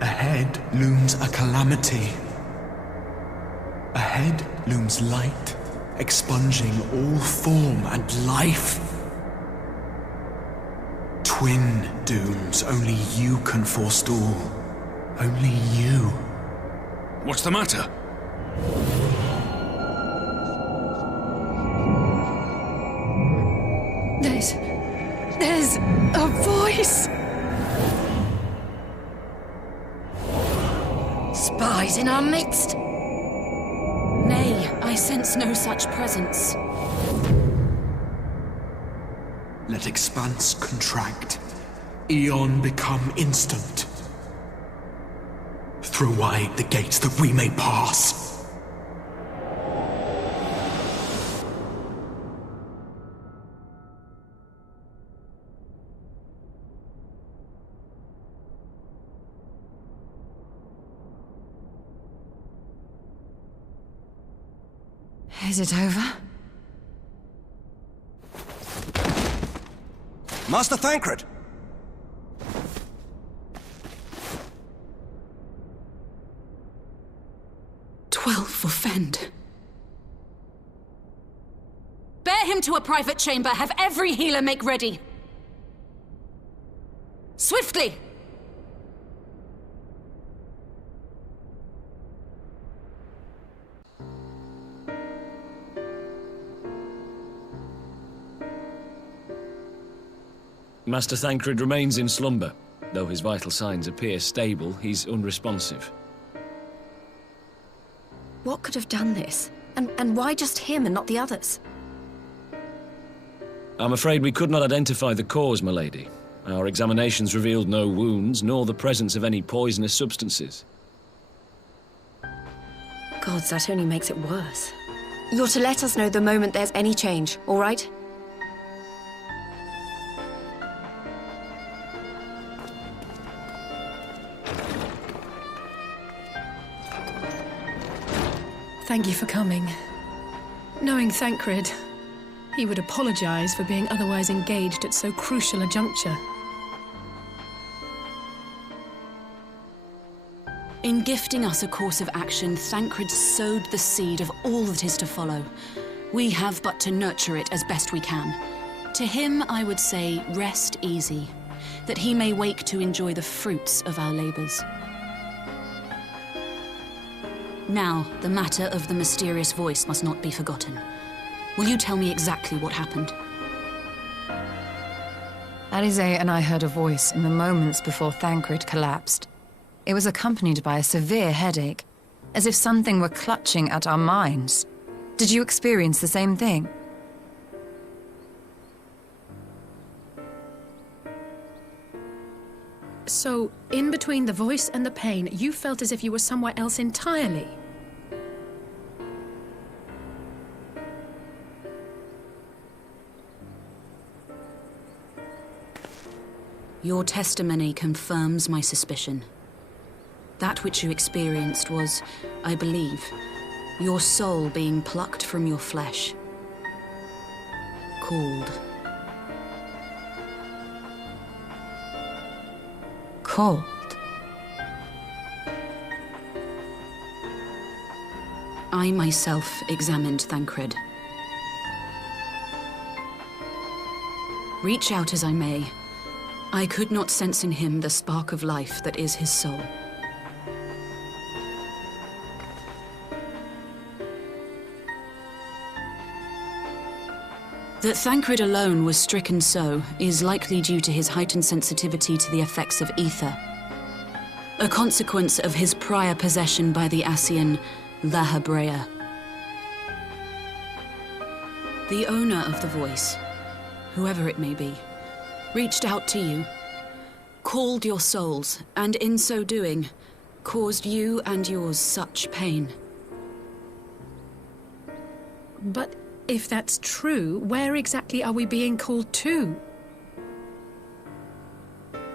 Ahead looms a calamity. Ahead looms light, expunging all form and life. Twin dooms only you can forestall. Only you. What's the matter? There's a voice. Spies in our midst? Nay, I sense no such presence. Let expanse contract. Eon become instant. Throw wide the gates that we may pass. Is it over? Master Thancred! 12 for Fend. into a private chamber. Have every healer make ready. Swiftly! Master Thancred remains in slumber. Though his vital signs appear stable, he's unresponsive. What could have done this? And why just him and not the others? I'm afraid we could not identify the cause, my lady. Our examinations revealed no wounds, nor the presence of any poisonous substances. Gods, that only makes it worse. You're to let us know the moment there's any change, all right? Thank you for coming. Knowing Thancred, he would apologize for being otherwise engaged at so crucial a juncture. In gifting us a course of action, Thancred sowed the seed of all that is to follow. We have but to nurture it as best we can. To him, I would say, rest easy, that he may wake to enjoy the fruits of our labors. Now, the matter of the mysterious voice must not be forgotten. Will you tell me exactly what happened? Alize and I heard a voice in the moments before Thancred collapsed. It was accompanied by a severe headache, as if something were clutching at our minds. Did you experience the same thing? So, in between the voice and the pain, you felt as if you were somewhere else entirely? Your testimony confirms my suspicion. That which you experienced was, I believe, your soul being plucked from your flesh. Called. Called? I myself examined Thancred. Reach out as I may, I could not sense in him the spark of life that is his soul. That Thancred alone was stricken so is likely due to his heightened sensitivity to the effects of ether, a consequence of his prior possession by the Ascian La Habrea. The owner of the voice, whoever it may be, reached out to you, called your souls, and in so doing, caused you and yours such pain. But if that's true, where exactly are we being called to?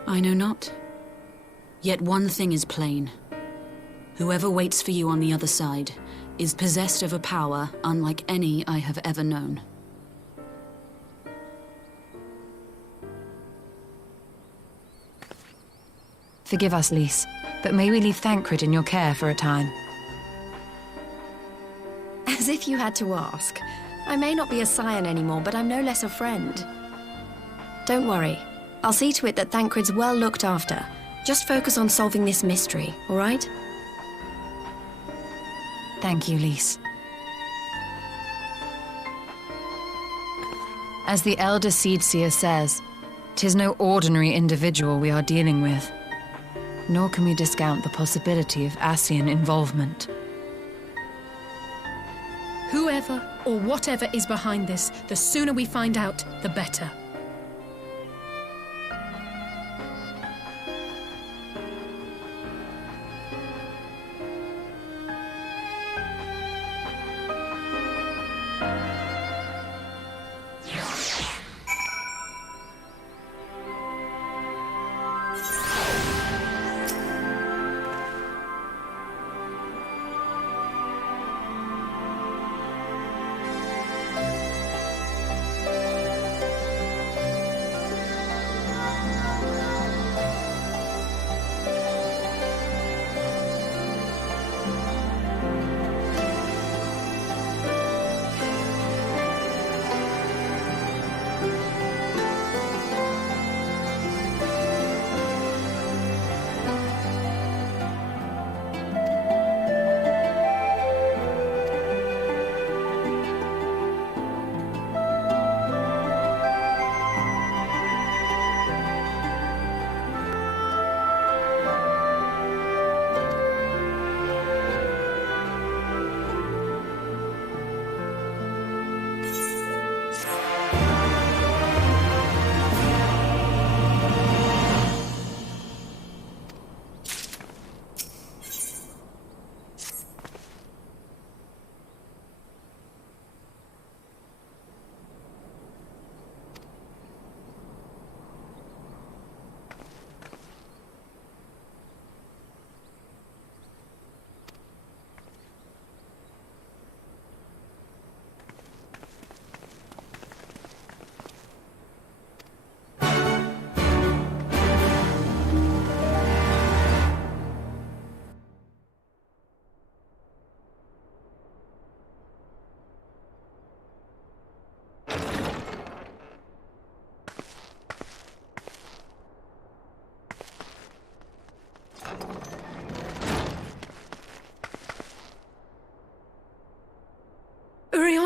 I know not. Yet one thing is plain. Whoever waits for you on the other side is possessed of a power unlike any I have ever known. Forgive us, Lys, but may we leave Thancred in your care for a time? As if you had to ask. I may not be a scion anymore, but I'm no less a friend. Don't worry. I'll see to it that Thancred's well looked after. Just focus on solving this mystery, all right? Thank you, Lys. As the Elder Seedseer says, 'tis no ordinary individual we are dealing with. Nor can we discount the possibility of Ascian involvement. Whoever or whatever is behind this, the sooner we find out, the better.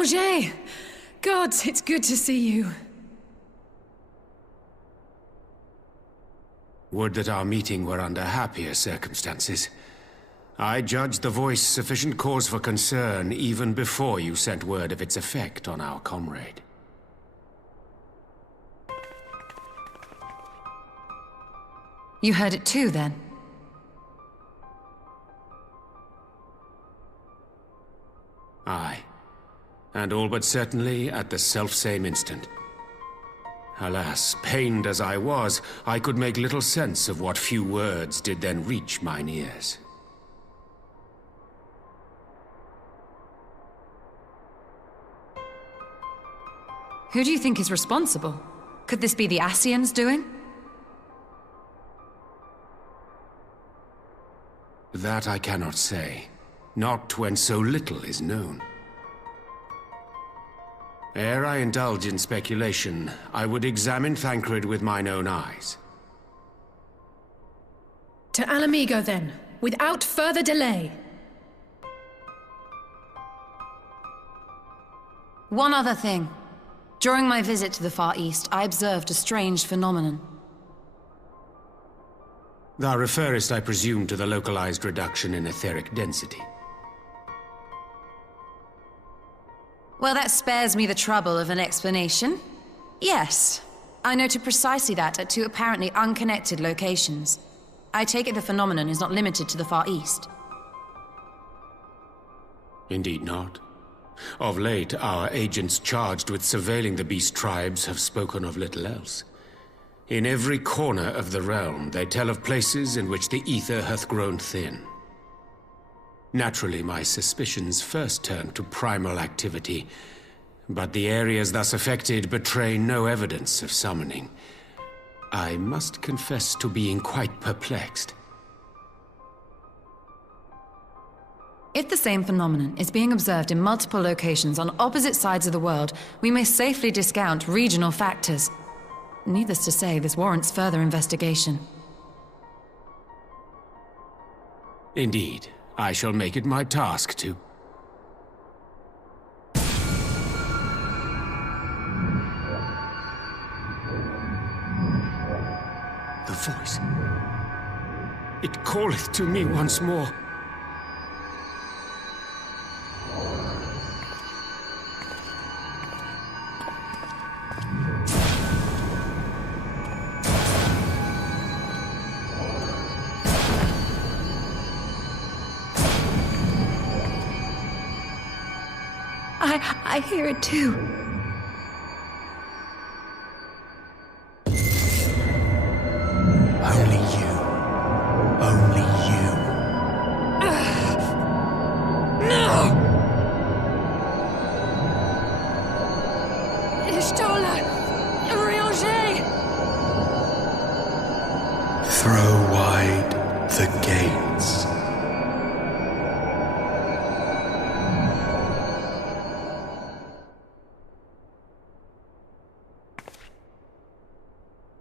Urianger! Gods, it's good to see you. Would that our meeting were under happier circumstances. I judged the voice sufficient cause for concern even before you sent word of its effect on our comrade. You heard it too, then? Aye. And all but certainly at the selfsame instant. Alas, pained as I was, I could make little sense of what few words did then reach mine ears. Who do you think is responsible? Could this be the Ascians doing? That I cannot say. Not when so little is known. Ere I indulge in speculation, I would examine Thancred with mine own eyes. To Alamigo, then, without further delay. One other thing. During my visit to the Far East, I observed a strange phenomenon. Thou referrest, I presume, to the localized reduction in etheric density. Well, that spares me the trouble of an explanation. Yes, I noted precisely that at two apparently unconnected locations. I take it the phenomenon is not limited to the Far East. Indeed not. Of late, our agents charged with surveilling the beast tribes have spoken of little else. In every corner of the realm, they tell of places in which the ether hath grown thin. Naturally, my suspicions first turned to primal activity, but the areas thus affected betray no evidence of summoning. I must confess to being quite perplexed. If the same phenomenon is being observed in multiple locations on opposite sides of the world, we may safely discount regional factors. Needless to say, this warrants further investigation. Indeed, I shall make it my task to. The voice. It calleth to me once more. I hear it too. Only you. Only you. No! Ishtola! Urianger! Throw wide the gates.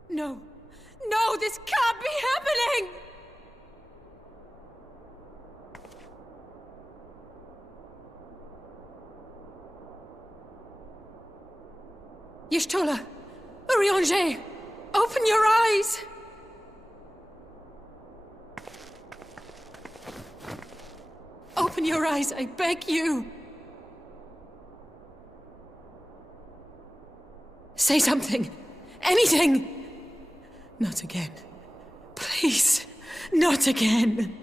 No! No, this can't be happening! Y'shtola! Urianger! Open your eyes! Open your eyes, I beg you! Say something! Anything! Not again. Please, not again.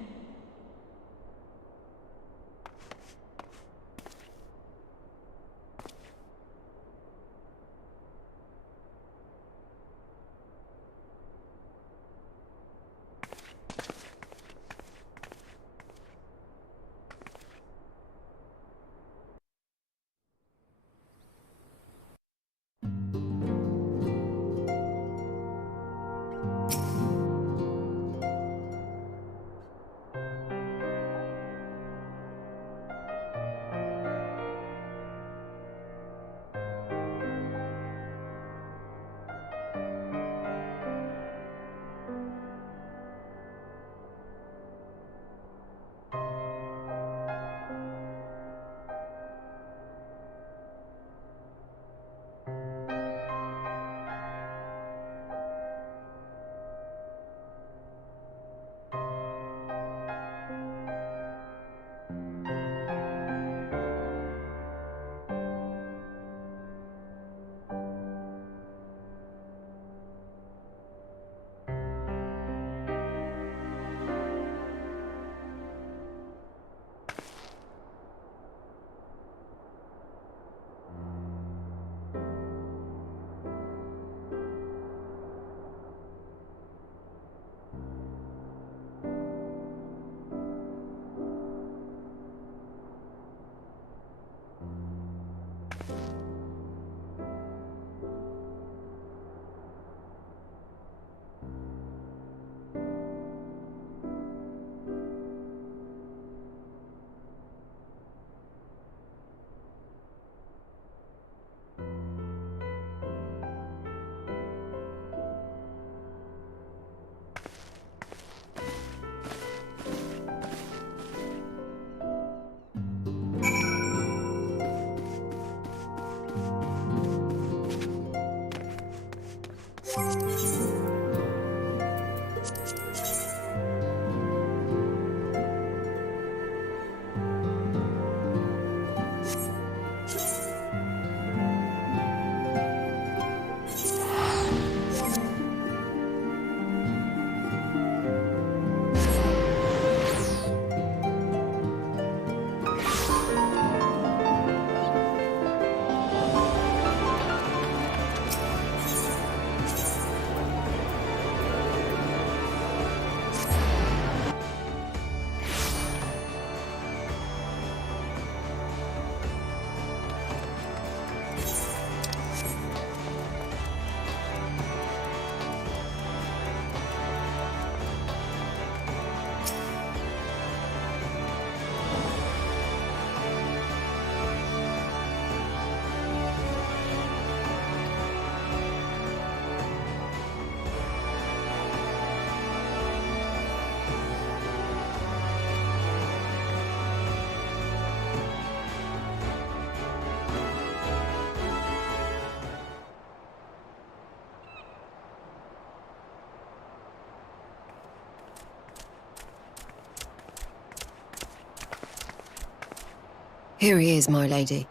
Here he is, my lady.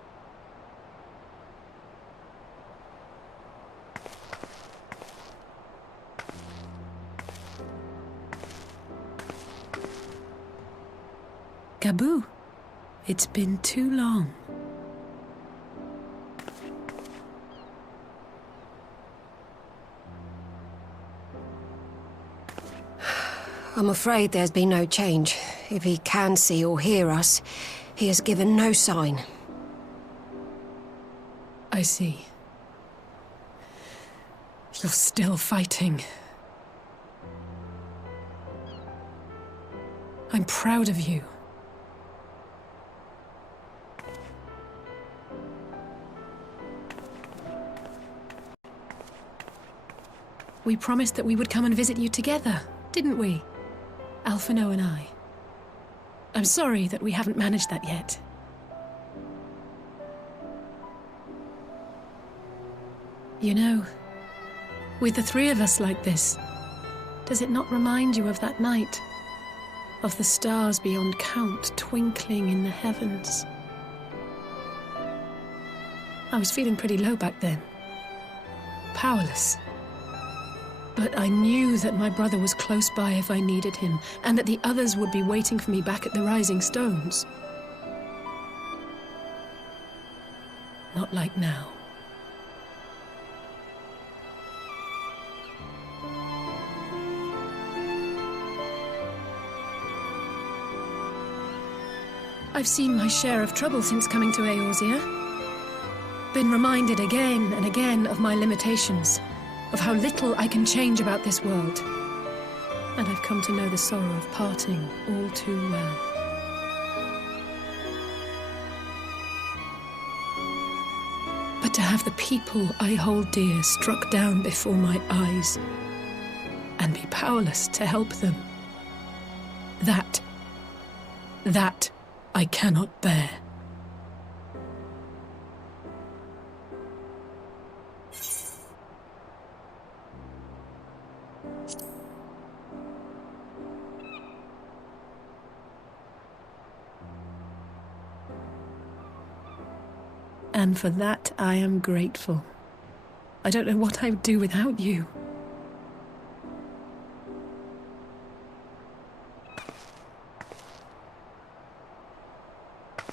Gaboo, it's been too long. I'm afraid there's been no change. If he can see or hear us, he has given no sign. I see. You're still fighting. I'm proud of you. We promised that we would come and visit you together, didn't we? Alphino and I. I'm sorry that we haven't managed that yet. You know, with the three of us like this, does it not remind you of that night? Of the stars beyond count twinkling in the heavens? I was feeling pretty low back then. Powerless. But I knew that my brother was close by if I needed him, and that the others would be waiting for me back at the Rising Stones. Not like now. I've seen my share of trouble since coming to Eorzea. Been reminded again and again of my limitations, of how little I can change about this world. And I've come to know the sorrow of parting all too well. But to have the people I hold dear struck down before my eyes, and be powerless to help them, that I cannot bear. And for that, I am grateful. I don't know what I would do without you.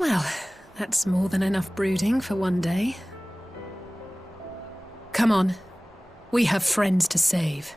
Well, that's more than enough brooding for one day. Come on, we have friends to save.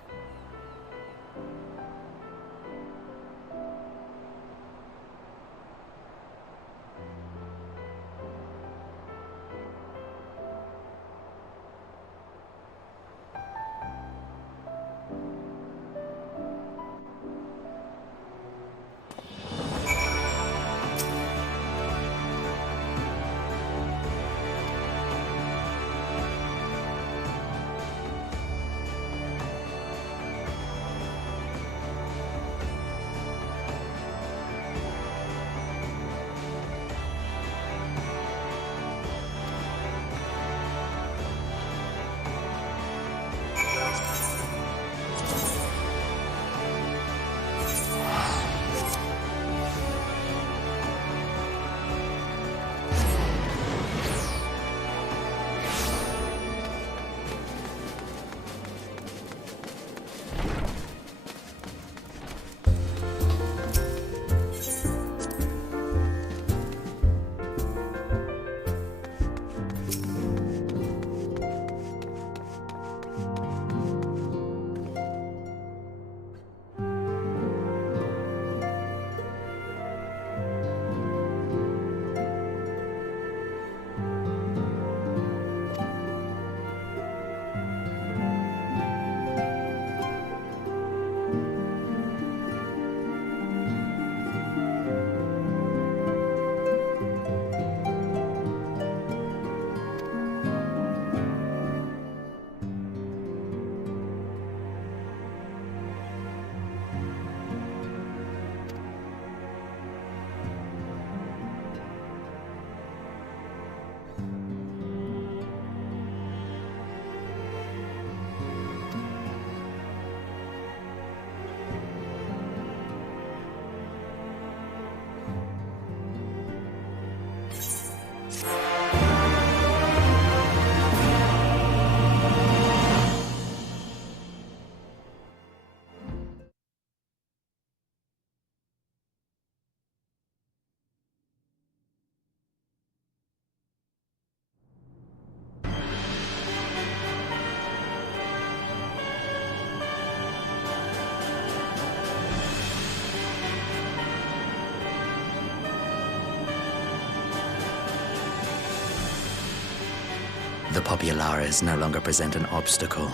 The populares no longer present an obstacle.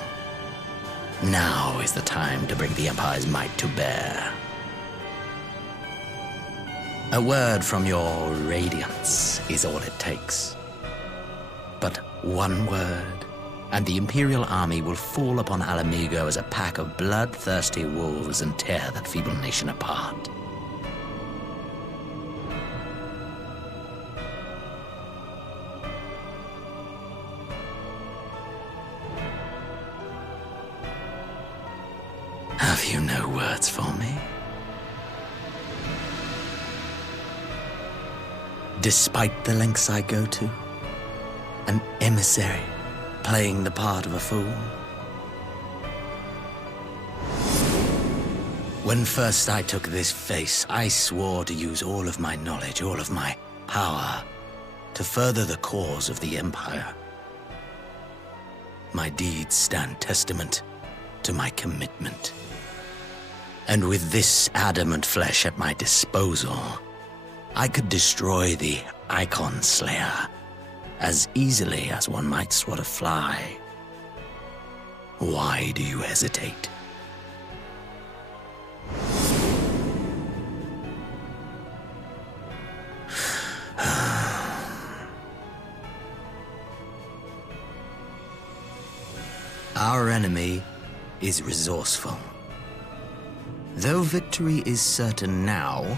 Now is the time to bring the Empire's might to bear. A word from your Radiance is all it takes. But one word, and the Imperial army will fall upon Alamigo as a pack of bloodthirsty wolves and tear that feeble nation apart. Have you no words for me? Despite the lengths I go to, an emissary playing the part of a fool. When first I took this face, I swore to use all of my knowledge, all of my power, to further the cause of the Empire. My deeds stand testament to my commitment. And with this adamant flesh at my disposal, I could destroy the Icon Slayer as easily as one might swat a fly. Why do you hesitate? Our enemy is resourceful. Though victory is certain now,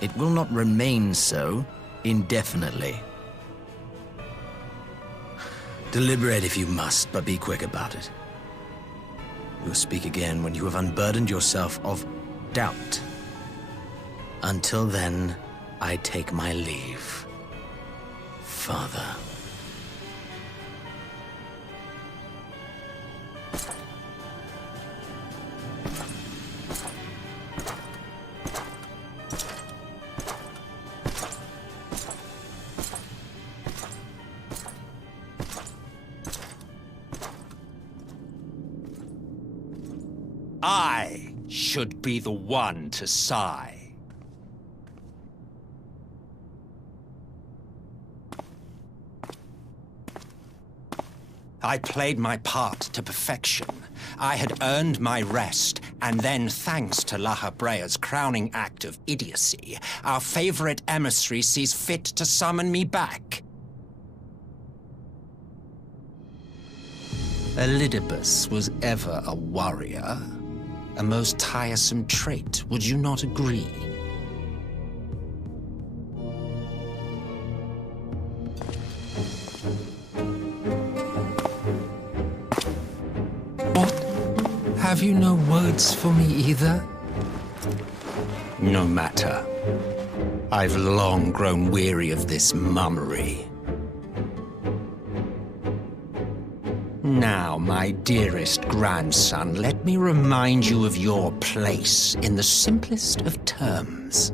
it will not remain so indefinitely. Deliberate if you must, but be quick about it. We'll speak again when you have unburdened yourself of doubt. Until then, I take my leave, Father. I should be the one to sigh. I played my part to perfection. I had earned my rest, and then, thanks to La Habrea's crowning act of idiocy, our favorite emissary sees fit to summon me back. Elidibus was ever a warrior. A most tiresome trait, would you not agree? What? Have you no words for me either? No matter. I've long grown weary of this mummery. Now, my dearest grandson, let me remind you of your place in the simplest of terms.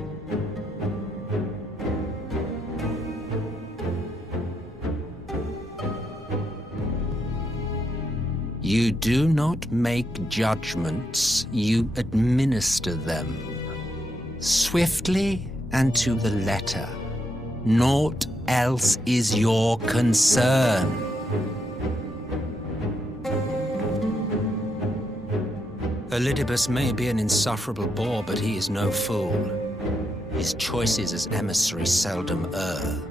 You do not make judgments, you administer them. Swiftly and to the letter. Naught else is your concern. Elidibus may be an insufferable bore, but he is no fool. His choices as emissary seldom err.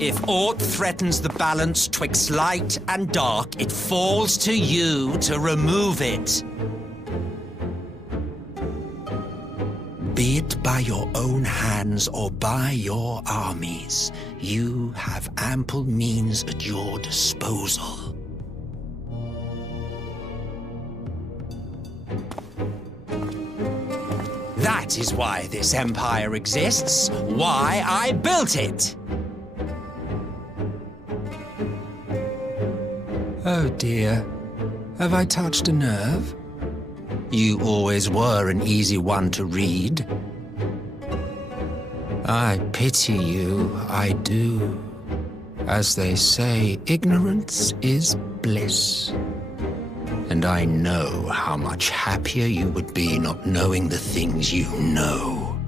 If aught threatens the balance twixt light and dark, it falls to you to remove it. Be it by your own hands or by your armies, you have ample means at your disposal. That is why this empire exists, why I built it. Oh dear, have I touched a nerve? You always were an easy one to read. I pity you, I do. As they say, ignorance is bliss. And I know how much happier you would be not knowing the things you know.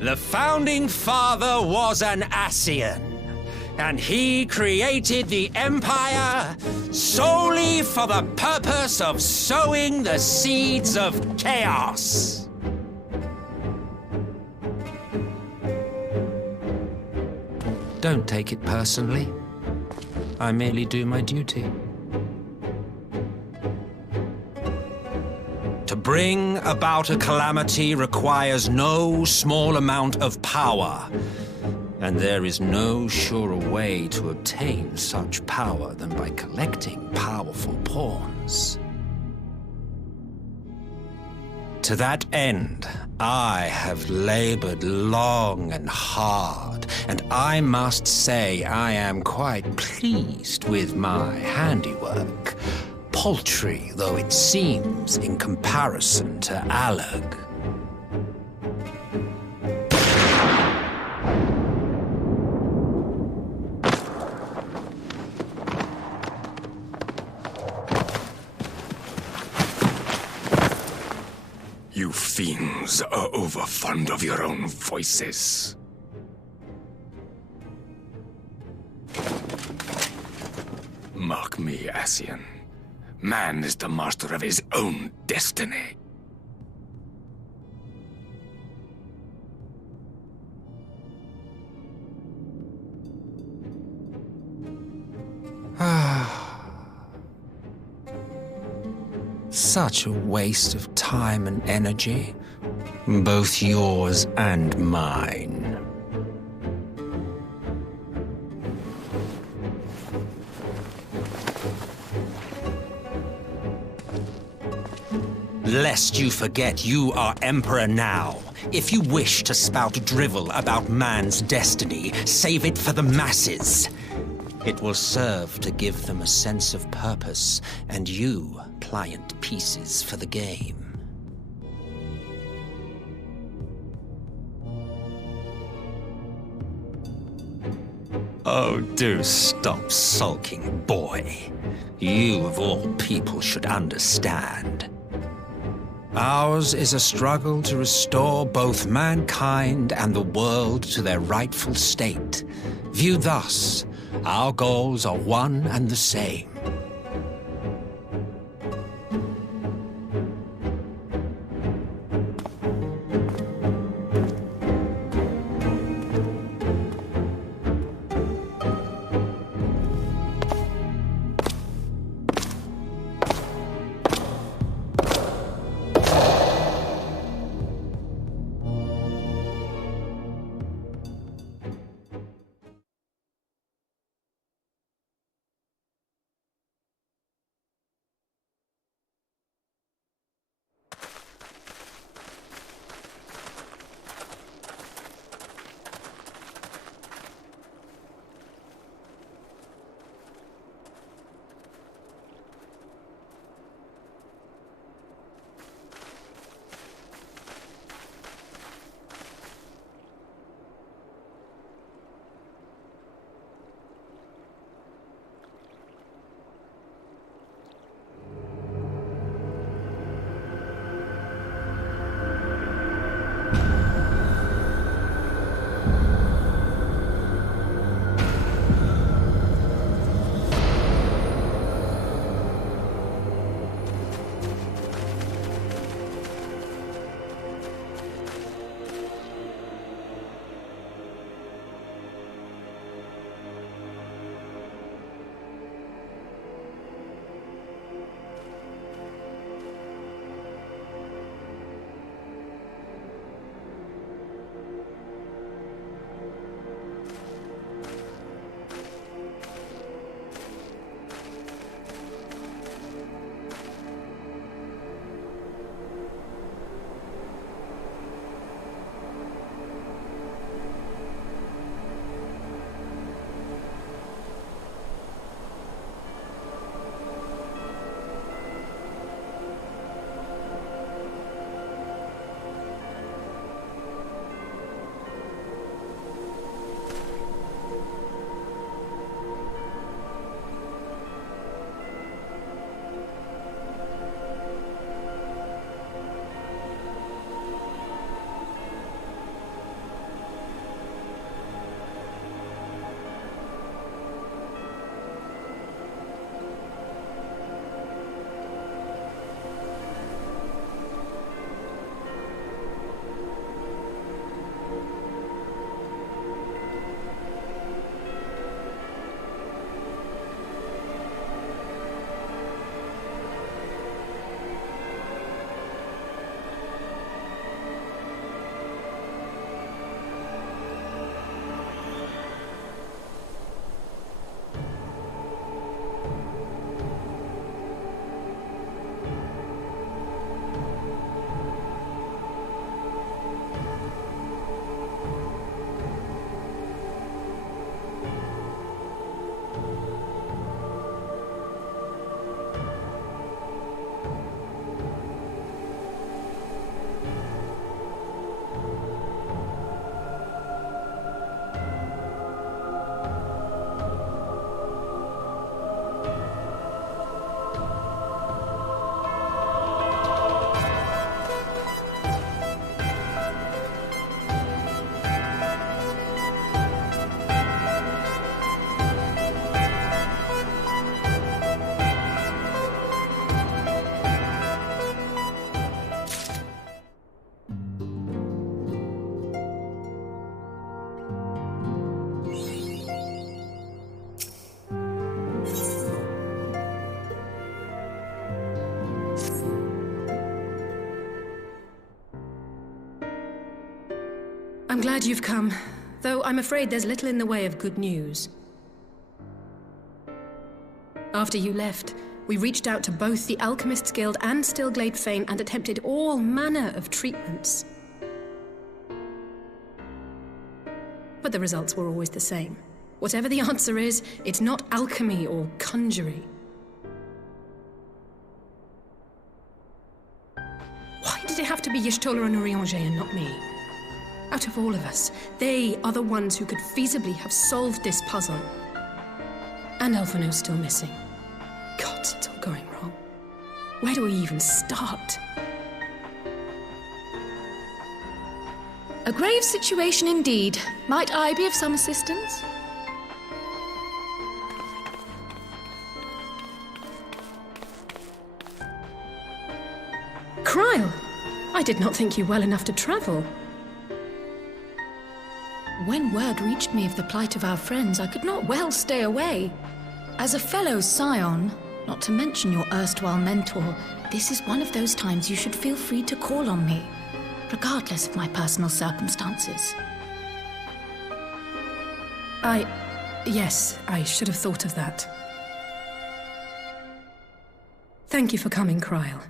The Founding Father was an Ascian, and he created the Empire solely for the purpose of sowing the seeds of chaos. Don't take it personally. I merely do my duty. To bring about a calamity requires no small amount of power, and there is no surer way to obtain such power than by collecting powerful pawns. To that end, I have labored long and hard, and I must say I am quite pleased with my handiwork, paltry though it seems in comparison to Alag. You fiends are overfond of your own voices. Mark me, Ascian. Man is the master of his own destiny. Such a waste of time and energy, both yours and mine. Lest you forget you are Emperor now. If you wish to spout drivel about man's destiny, save it for the masses. It will serve to give them a sense of purpose, and you pliant pieces for the game. Oh, do stop sulking, boy. You, of all people, should understand. Ours is a struggle to restore both mankind and the world to their rightful state. Viewed thus, our goals are one and the same. I'm glad you've come, though I'm afraid there's little in the way of good news. After you left, we reached out to both the Alchemists Guild and Stillglade Fane and attempted all manner of treatments. But the results were always the same. Whatever the answer is, it's not alchemy or conjuring. Why did it have to be Y'shtola and Urianger and not me? Out of all of us, they are the ones who could feasibly have solved this puzzle. And Alphino's still missing. God, it's all going wrong. Where do we even start? A grave situation indeed. Might I be of some assistance? Cryle! I did not think you well enough to travel. When word reached me of the plight of our friends, I could not well stay away. As a fellow scion, not to mention your erstwhile mentor, this is one of those times you should feel free to call on me, regardless of my personal circumstances. Yes, I should have thought of that. Thank you for coming, Cryle.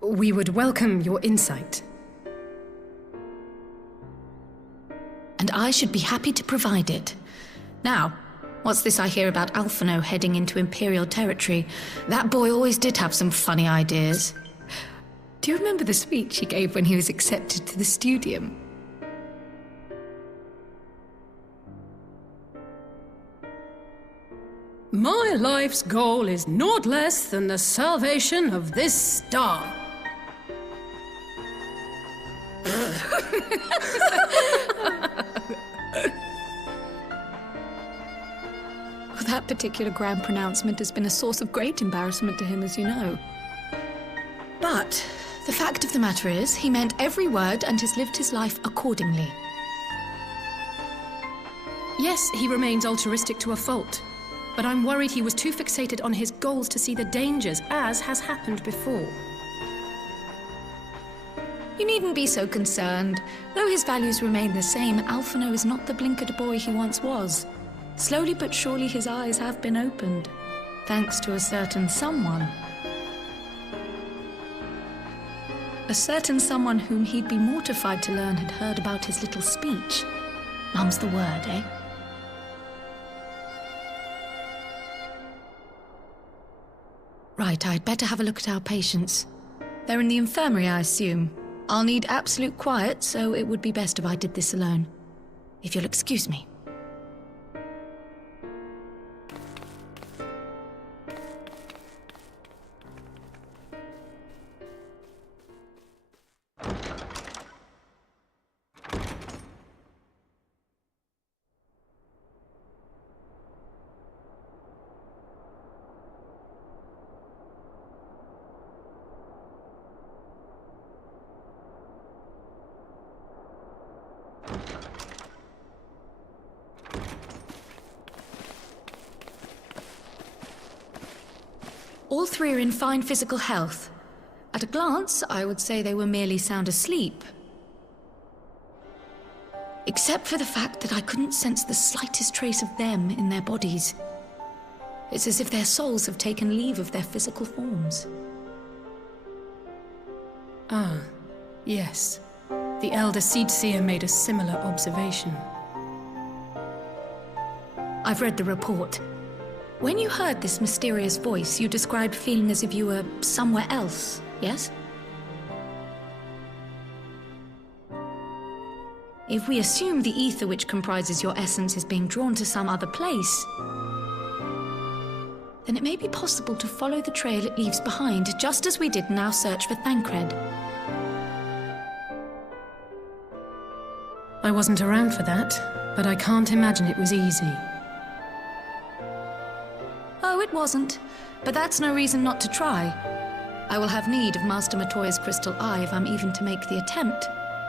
We would welcome your insight. And I should be happy to provide it. Now, what's this I hear about Alphino heading into Imperial territory? That boy always did have some funny ideas. Do you remember the speech he gave when he was accepted to the Studium? My life's goal is naught less than the salvation of this star. That particular grand pronouncement has been a source of great embarrassment to him, as you know. But the fact of the matter is, he meant every word and has lived his life accordingly. Yes, he remains altruistic to a fault, but I'm worried he was too fixated on his goals to see the dangers, as has happened before. You needn't be so concerned. Though his values remain the same, Alphino is not the blinkered boy he once was. Slowly but surely his eyes have been opened, thanks to a certain someone. A certain someone whom he'd be mortified to learn had heard about his little speech. Mum's the word, eh? Right, I'd better have a look at our patients. They're in the infirmary, I assume. I'll need absolute quiet, so it would be best if I did this alone. If you'll excuse me. All three are in fine physical health. At a glance, I would say they were merely sound asleep. Except for the fact that I couldn't sense the slightest trace of them in their bodies. It's as if their souls have taken leave of their physical forms. Ah, yes. The Elder Seedseer made a similar observation. I've read the report. When you heard this mysterious voice, you described feeling as if you were somewhere else, yes? If we assume the ether which comprises your essence is being drawn to some other place, then it may be possible to follow the trail it leaves behind, just as we did in our search for Thancred. I wasn't around for that, but I can't imagine it was easy. Oh, it wasn't. But that's no reason not to try. I will have need of Master Matoya's crystal eye if I'm even to make the attempt.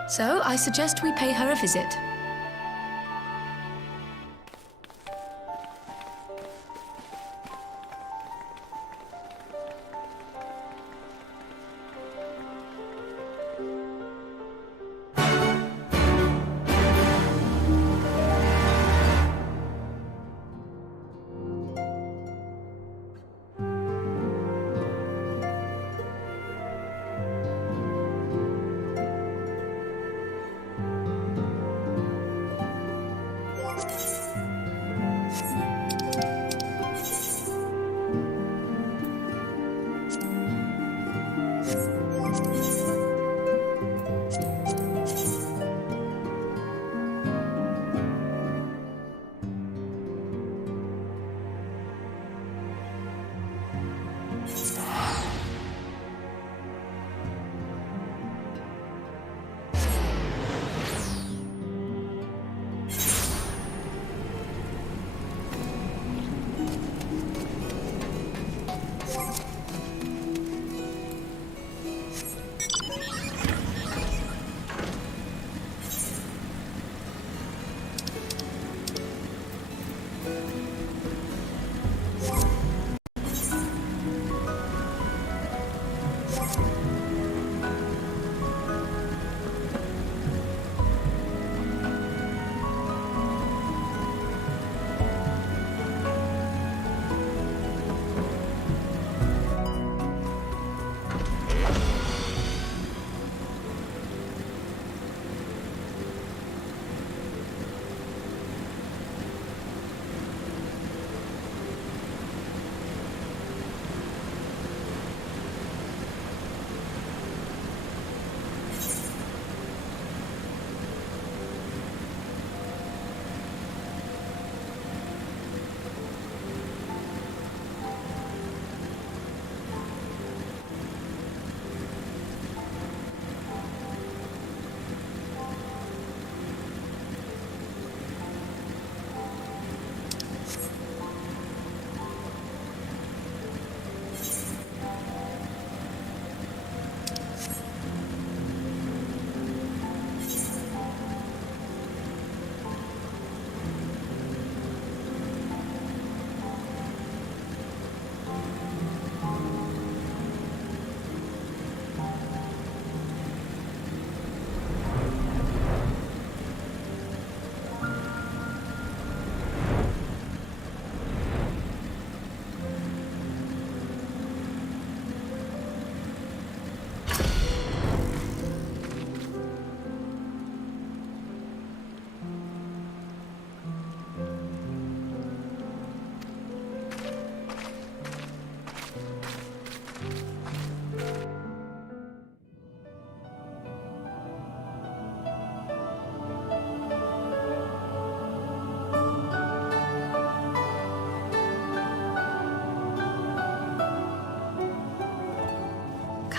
So I suggest we pay her a visit.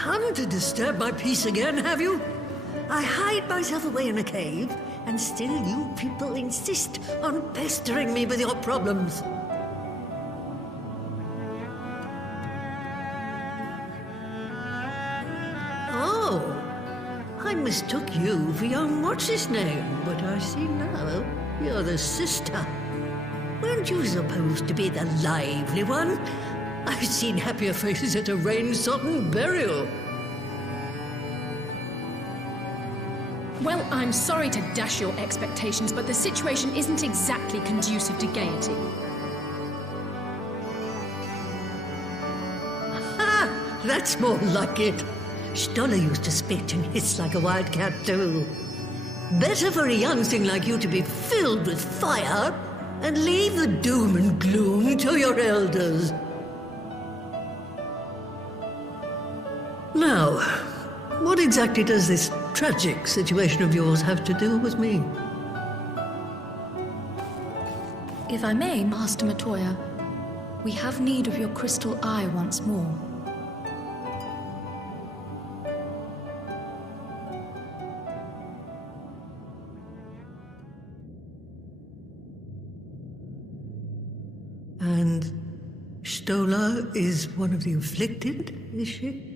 come to disturb my peace again, have you? I hide myself away in a cave, and still you people insist on pestering me with your problems. Oh, I mistook you for young what's-his-name, but I see now you're the sister. Weren't you supposed to be the lively one? I've seen happier faces at a rain-sodden burial. Well, I'm sorry to dash your expectations, but the situation isn't exactly conducive to gaiety. Ha! That's more like it. Stoller used to spit and hiss like a wildcat too. Better for a young thing like you to be filled with fire and leave the doom and gloom to your elders. Now, what exactly does this tragic situation of yours have to do with me? If I may, Master Matoya, we have need of your crystal eye once more. And Stoller is one of the afflicted, is she?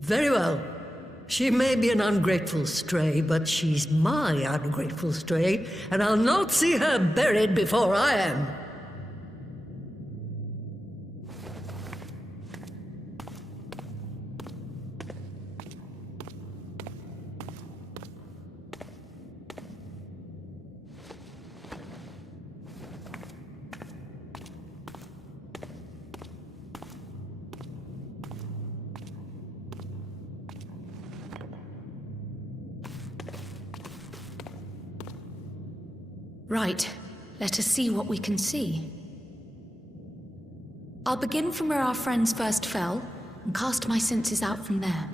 Very well. She may be an ungrateful stray, but she's my ungrateful stray, and I'll not see her buried before I am. Right. Let us see what we can see. I'll begin from where our friends first fell, and cast my senses out from there.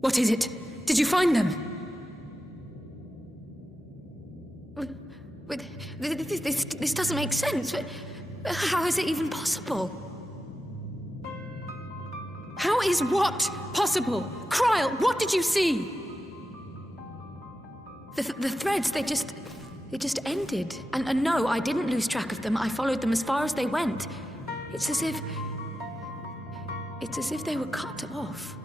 What is it? Did you find them? This doesn't make sense. How is it even possible? How is what possible? Kryl, what did you see? The threads, they just ended. And no, I didn't lose track of them. I followed them as far as they went. It's as if they were cut off.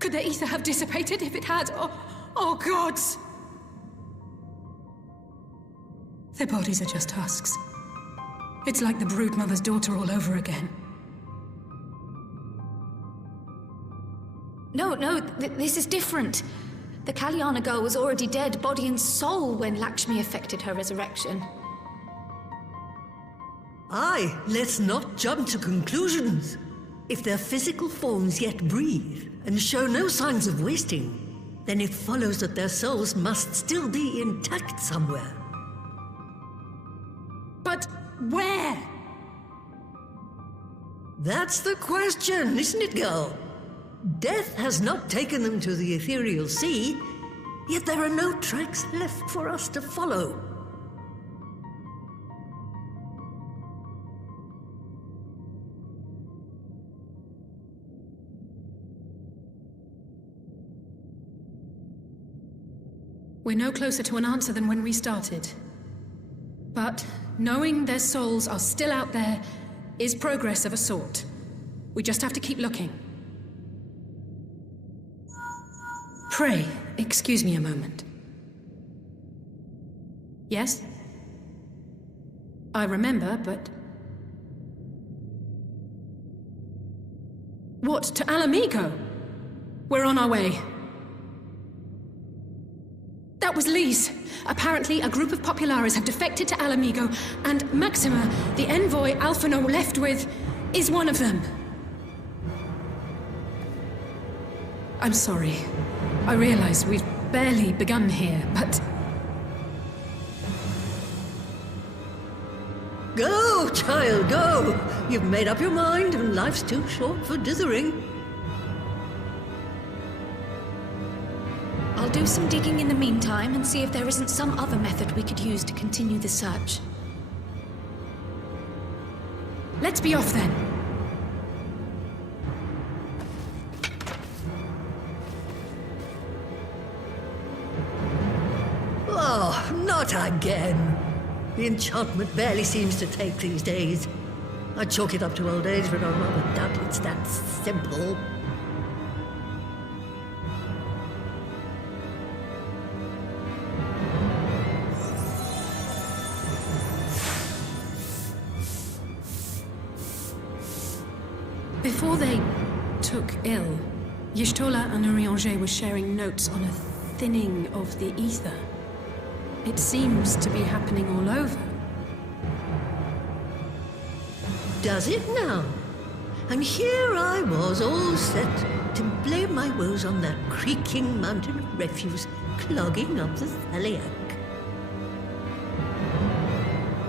Could their ether have dissipated if it had? Oh, gods! Their bodies are just husks. It's like the Broodmother's daughter all over again. No, this is different. The Kalyana girl was already dead, body and soul, when Lakshmi effected her resurrection. Aye, let's not jump to conclusions. If their physical forms yet breathe and show no signs of wasting, then it follows that their souls must still be intact somewhere. But where? That's the question, isn't it, girl? Death has not taken them to the ethereal sea, yet there are no tracks left for us to follow. We're no closer to an answer than when we started. But knowing their souls are still out there is progress of a sort. We just have to keep looking. Pray, excuse me a moment. Yes? I remember, but... What, to Alamigo? We're on our way. That was Lise. Apparently, a group of Populares have defected to Alamigo, and Maxima, the envoy Alphino left with... is one of them. I'm sorry. I realize we've barely begun here, but... Go, child, go! You've made up your mind, and life's too short for dithering. I'll do some digging in the meantime and see if there isn't some other method we could use to continue the search. Let's be off then. Oh, not again. The enchantment barely seems to take these days. I chalk it up to old age, but I rather doubt it's that simple. Before they took ill, Y'shtola and Urianger were sharing notes on a thinning of the ether. It seems to be happening all over. Does it now? And here I was, all set to blame my woes on that creaking mountain of refuse clogging up the Thaliac.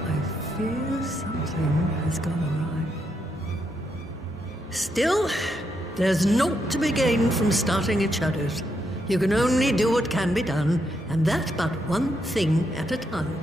I fear something has gone awry. Still, there's naught to be gained from starting at shadows. You can only do what can be done, and that but one thing at a time.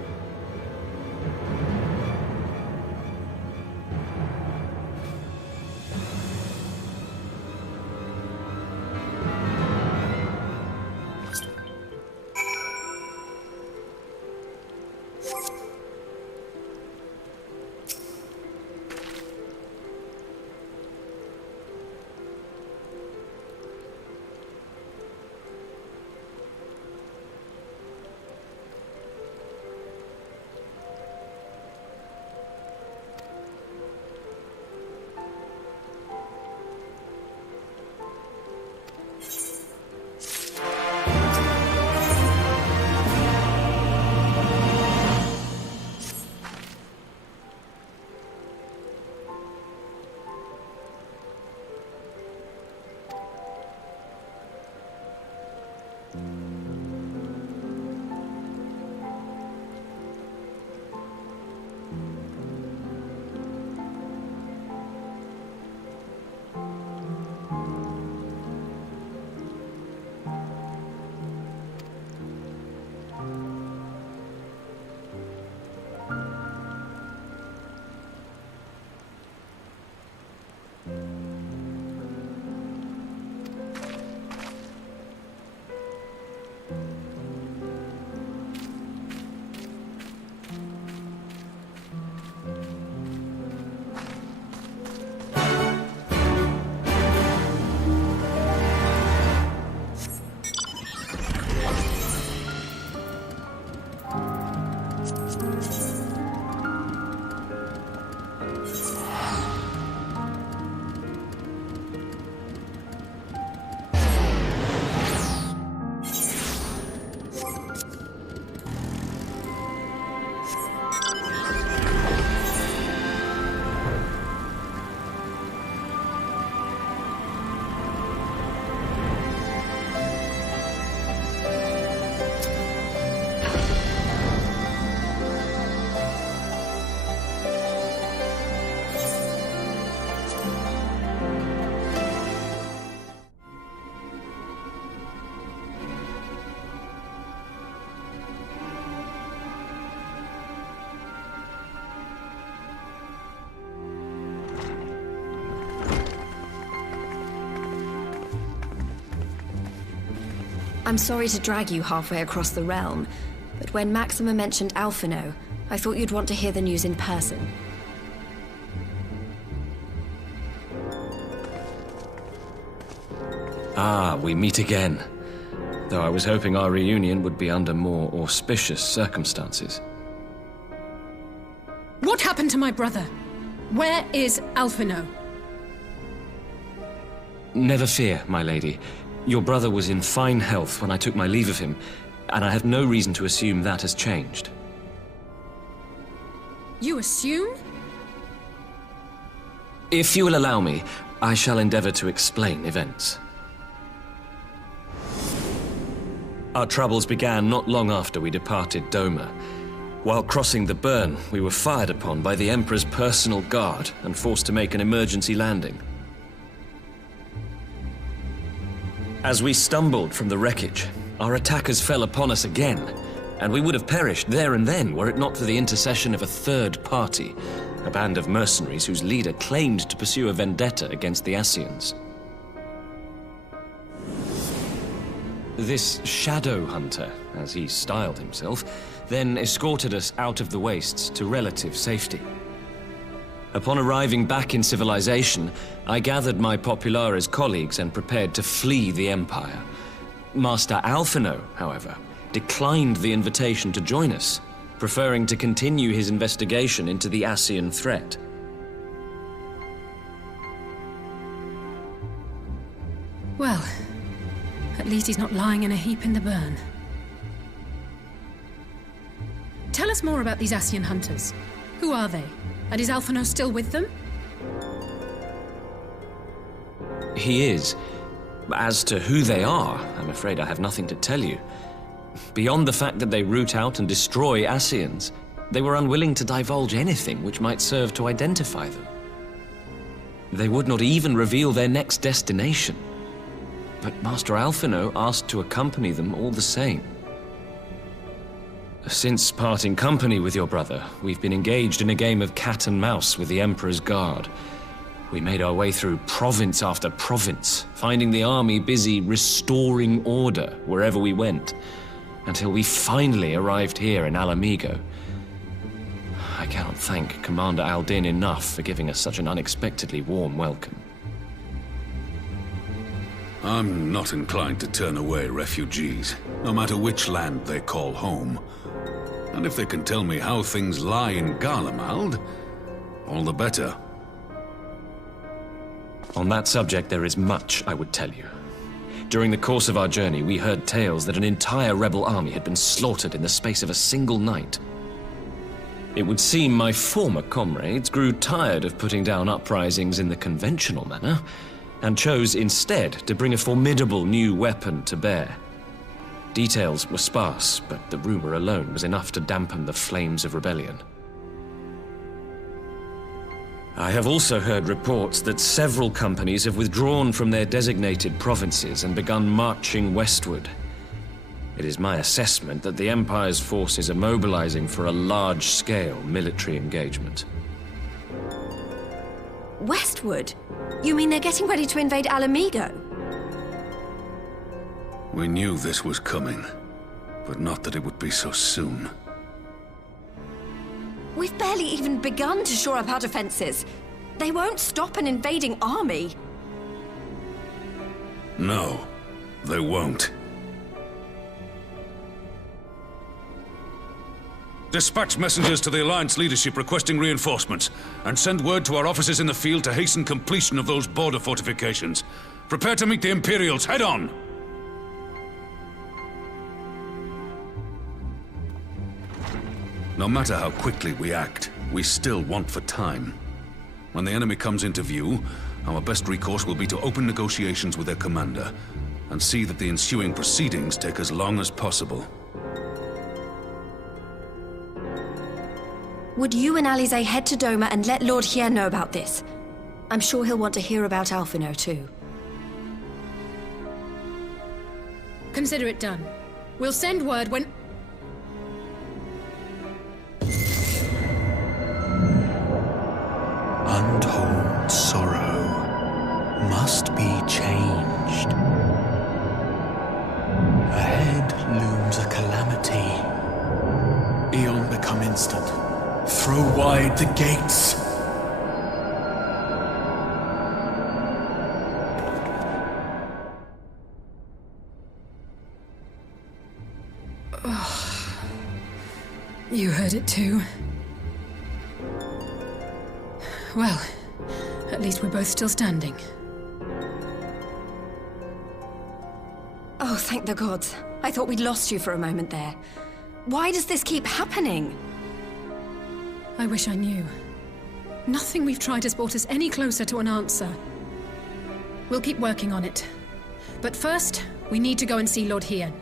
I'm sorry to drag you halfway across the realm, but when Maxima mentioned Alphino, I thought you'd want to hear the news in person. Ah, we meet again. Though I was hoping our reunion would be under more auspicious circumstances. What happened to my brother? Where is Alphino? Never fear, my lady. Your brother was in fine health when I took my leave of him, and I have no reason to assume that has changed. You assume? If you will allow me, I shall endeavor to explain events. Our troubles began not long after we departed Doma. While crossing the burn, we were fired upon by the Emperor's personal guard and forced to make an emergency landing. As we stumbled from the wreckage, our attackers fell upon us again, and we would have perished there and then were it not for the intercession of a third party, a band of mercenaries whose leader claimed to pursue a vendetta against the Ascians. This shadow hunter, as he styled himself, then escorted us out of the wastes to relative safety. Upon arriving back in civilization, I gathered my Populares colleagues and prepared to flee the Empire. Master Alphino, however, declined the invitation to join us, preferring to continue his investigation into the Ascian threat. Well, at least he's not lying in a heap in the burn. Tell us more about these Ascian hunters. Who are they? And is Alphino still with them? He is. As to who they are, I'm afraid I have nothing to tell you. Beyond the fact that they root out and destroy Ascians, they were unwilling to divulge anything which might serve to identify them. They would not even reveal their next destination. But Master Alphino asked to accompany them all the same. Since parting company with your brother, we've been engaged in a game of cat and mouse with the Emperor's guard. We made our way through province after province, finding the army busy restoring order wherever we went, until we finally arrived here in Alamigo. I cannot thank Commander Aldin enough for giving us such an unexpectedly warm welcome. I'm not inclined to turn away refugees, no matter which land they call home. And if they can tell me how things lie in Garlemald, all the better. On that subject, there is much I would tell you. During the course of our journey, we heard tales that an entire rebel army had been slaughtered in the space of a single night. It would seem my former comrades grew tired of putting down uprisings in the conventional manner, and chose instead to bring a formidable new weapon to bear. Details were sparse, but the rumor alone was enough to dampen the flames of rebellion. I have also heard reports that several companies have withdrawn from their designated provinces and begun marching westward. It is my assessment that the Empire's forces are mobilizing for a large-scale military engagement. Westward? You mean they're getting ready to invade Alamigo? We knew this was coming, but not that it would be so soon. We've barely even begun to shore up our defenses. They won't stop an invading army. No, they won't. Dispatch messengers to the Alliance leadership requesting reinforcements, and send word to our officers in the field to hasten completion of those border fortifications. Prepare to meet the Imperials head on! No matter how quickly we act, we still want for time. When the enemy comes into view, our best recourse will be to open negotiations with their commander, and see that the ensuing proceedings take as long as possible. Would you and Alize head to Doma and let Lord Hien know about this? I'm sure he'll want to hear about Alphino too. Consider it done. We'll send word when... Untold sorrow must be changed. Ahead looms a calamity. Eon become instant. Throw wide the gates. You heard it too. Well, at least we're both still standing. Oh, thank the gods. I thought we'd lost you for a moment there. Why does this keep happening? I wish I knew. Nothing we've tried has brought us any closer to an answer. We'll keep working on it. But first, we need to go and see Lord Hien.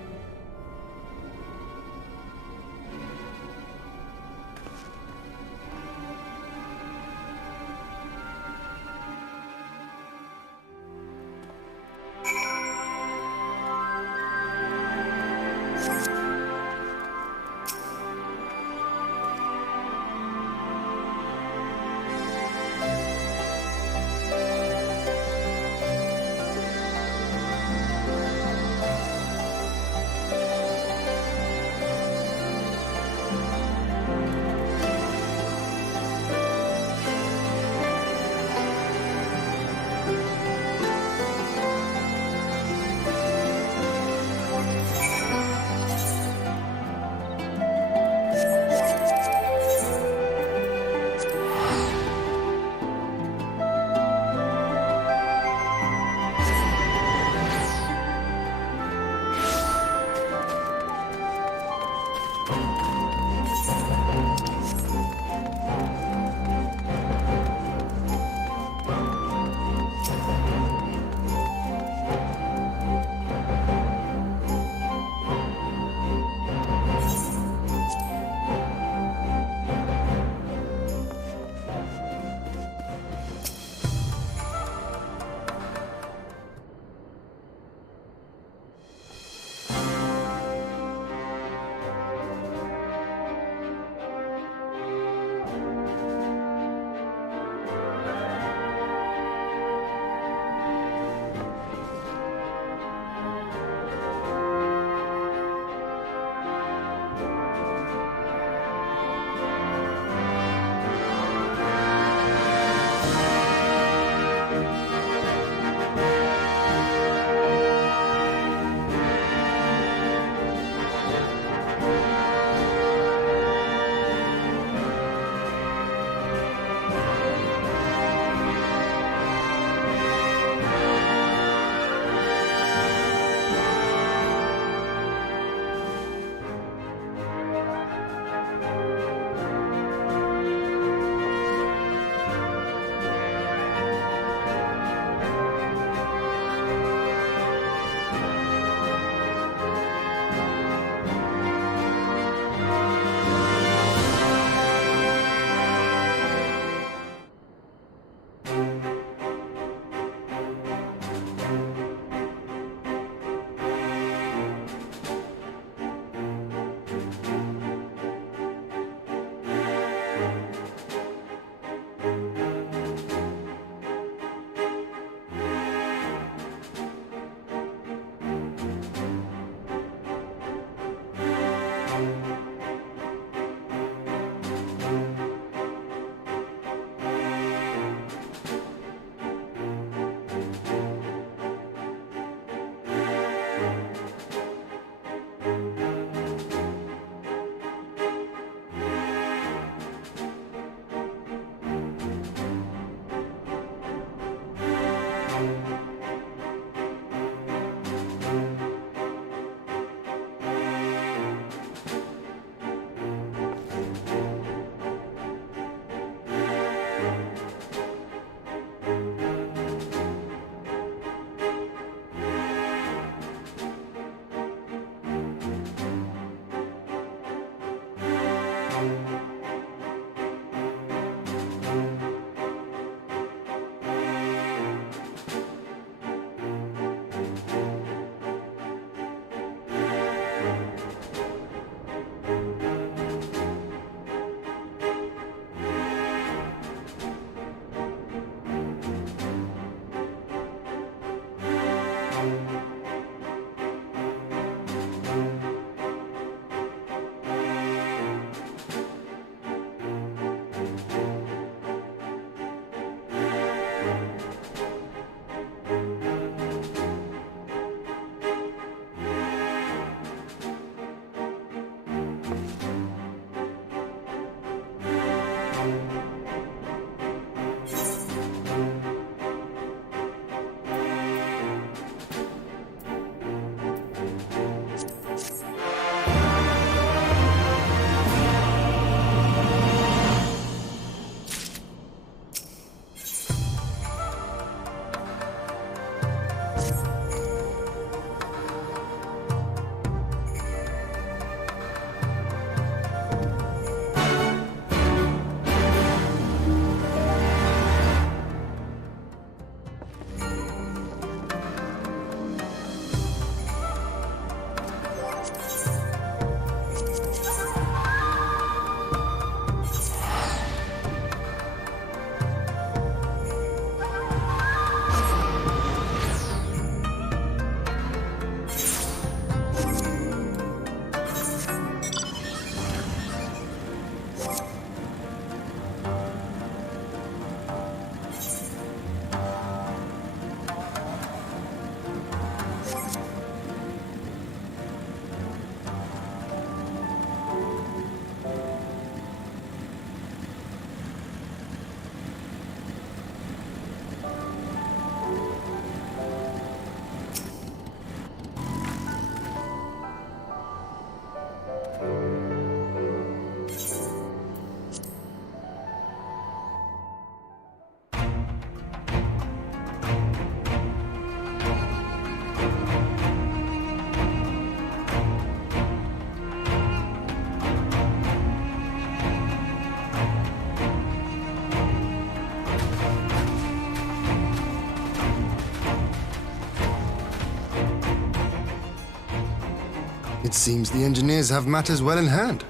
It seems the engineers have matters well in hand.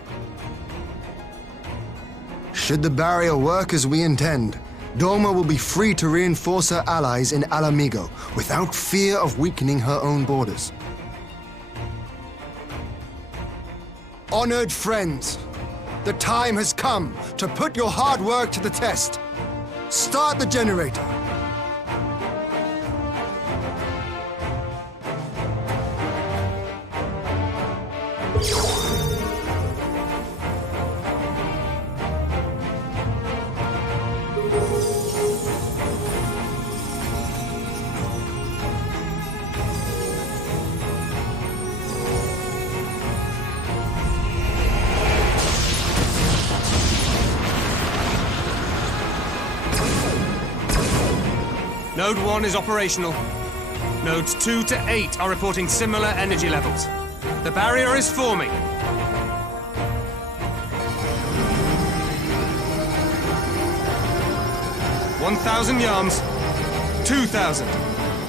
Should the barrier work as we intend, Doma will be free to reinforce her allies in Alamigo without fear of weakening her own borders. Honored friends, the time has come to put your hard work to the test. Start the generator. Node 1 is operational. Nodes 2 to 8 are reporting similar energy levels. The barrier is forming. $1,000 yards. 2,000.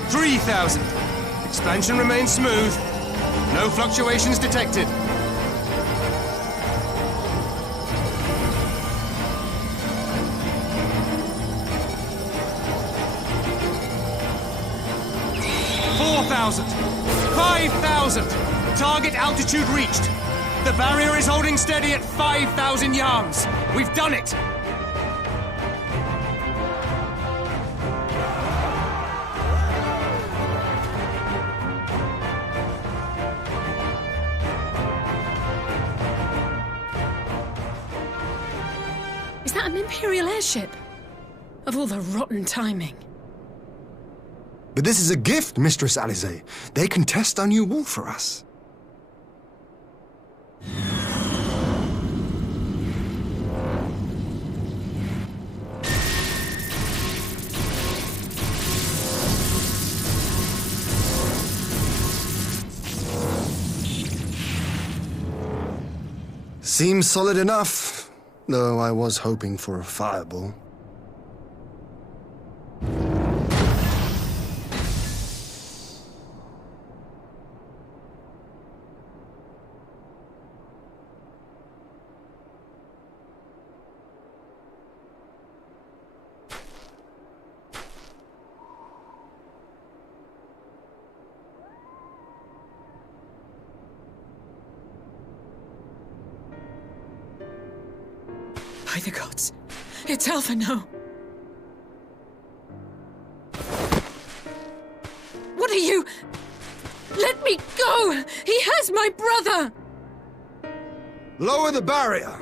3,000. Expansion remains smooth. No fluctuations detected. $5,000! Target altitude reached. The barrier is holding steady at 5,000 yards. We've done it! Is that an Imperial airship? Of all the rotten timing. But this is a gift, Mistress Alize. They can test our new wool for us. Seems solid enough, though I was hoping for a fireball. By the gods, it's Alphino. What are you? Let me go! He has my brother! Lower the barrier!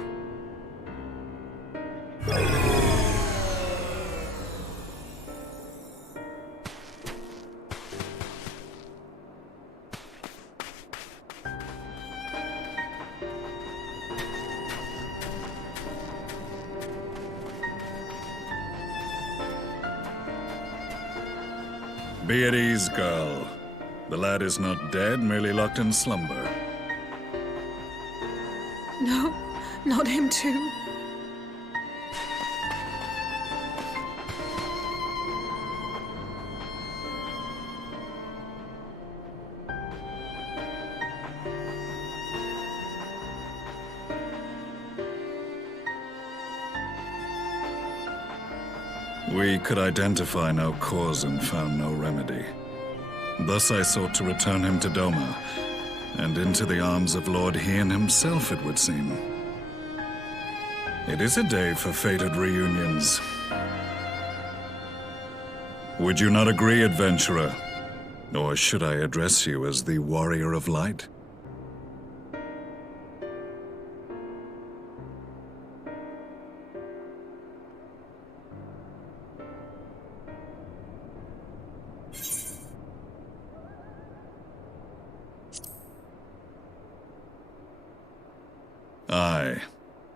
Be at ease, girl. The lad is not dead, merely locked in slumber. No, not him too. We could identify no cause and found no remedy. Thus I sought to return him to Doma, and into the arms of Lord Hien himself, it would seem. It is a day for fated reunions. Would you not agree, adventurer? Or should I address you as the Warrior of Light? I,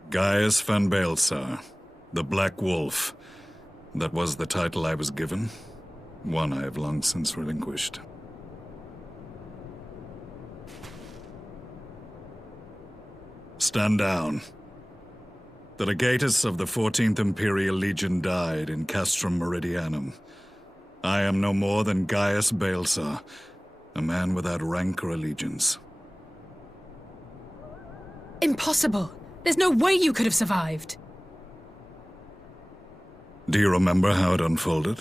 Gaius van Baelsar, the Black Wolf. That was the title I was given, one I have long since relinquished. Stand down. The legatus of the 14th Imperial Legion died in Castrum Meridianum. I am no more than Gaius Baelsar, a man without rank or allegiance. Impossible! There's no way you could have survived! Do you remember how it unfolded?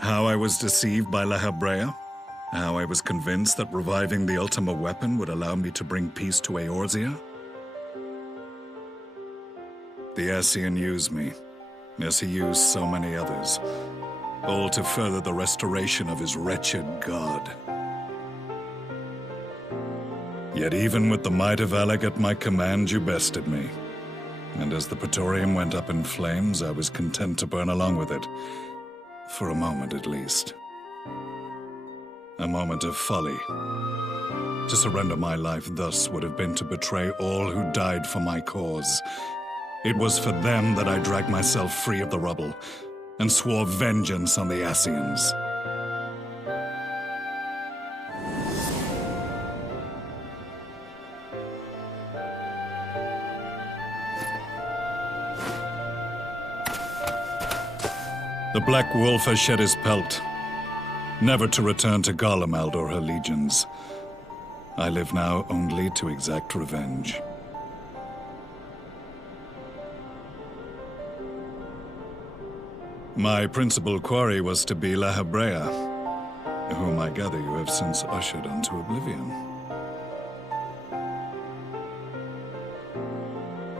How I was deceived by La Habrea? How I was convinced that reviving the Ultima weapon would allow me to bring peace to Eorzea? The Ascian used me, as he used so many others, all to further the restoration of his wretched god. Yet even with the might of Alec at my command, you bested me. And as the Praetorium went up in flames, I was content to burn along with it. For a moment, at least. A moment of folly. To surrender my life thus would have been to betray all who died for my cause. It was for them that I dragged myself free of the rubble, and swore vengeance on the Ascians. The Black Wolf has shed his pelt, never to return to Garlemald or her legions. I live now only to exact revenge. My principal quarry was to be La Habrea, whom I gather you have since ushered unto oblivion.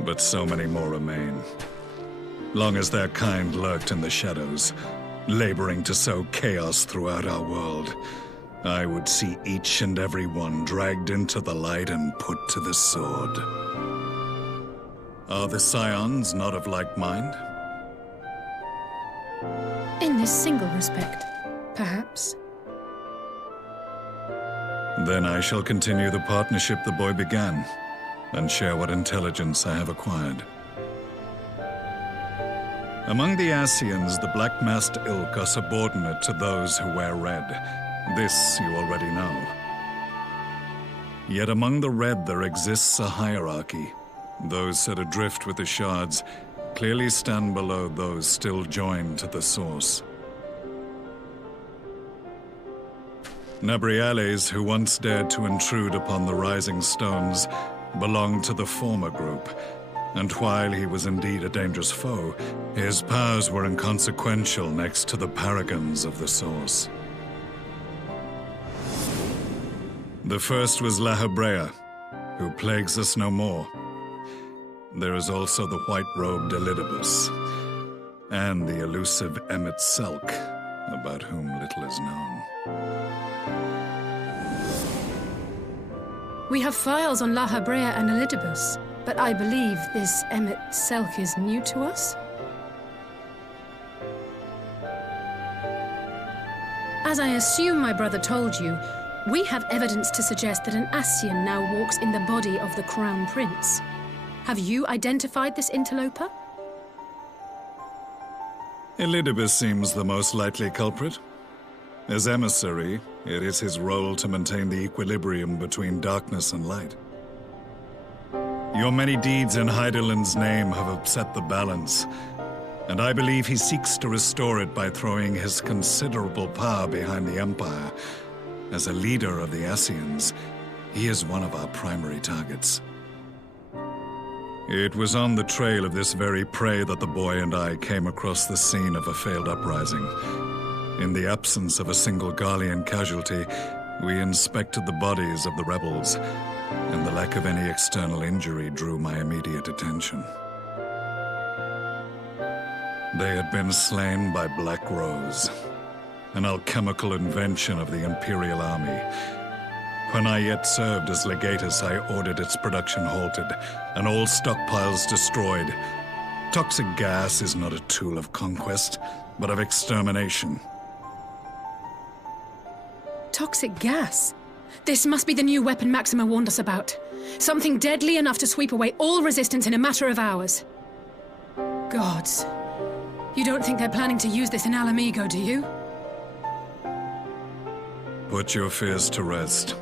But so many more remain. Long as their kind lurked in the shadows, laboring to sow chaos throughout our world, I would see each and every one dragged into the light and put to the sword. Are the Scions not of like mind? In this single respect, perhaps. Then I shall continue the partnership the boy began, and share what intelligence I have acquired. Among the Ascians, the Black-Masked Ilk are subordinate to those who wear red. This you already know. Yet among the Red there exists a hierarchy. Those set adrift with the shards clearly stand below those still joined to the source. Nabriales, who once dared to intrude upon the Rising Stones, belonged to the former group. And while he was indeed a dangerous foe, his powers were inconsequential next to the paragons of the Source. The first was La Habrea, who plagues us no more. There is also the white-robed Elidibus, and the elusive Emmet Selk, about whom little is known. We have files on La Habrea and Elidibus. But I believe this Emmet Selk is new to us? As I assume my brother told you, we have evidence to suggest that an Ascian now walks in the body of the Crown Prince. Have you identified this interloper? Elidibus seems the most likely culprit. As emissary, it is his role to maintain the equilibrium between darkness and light. Your many deeds in Hydaelyn's name have upset the balance, and I believe he seeks to restore it by throwing his considerable power behind the Empire. As a leader of the Ascians, he is one of our primary targets. It was on the trail of this very prey that the boy and I came across the scene of a failed uprising. In the absence of a single Garlean casualty, we inspected the bodies of the rebels, and the lack of any external injury drew my immediate attention. They had been slain by Black Rose, an alchemical invention of the Imperial Army. When I yet served as legatus, I ordered its production halted, and all stockpiles destroyed. Toxic gas is not a tool of conquest, but of extermination. Toxic gas? This must be the new weapon Maxima warned us about. Something deadly enough to sweep away all resistance in a matter of hours. Gods. You don't think they're planning to use this in Alamigo, do you? Put your fears to rest.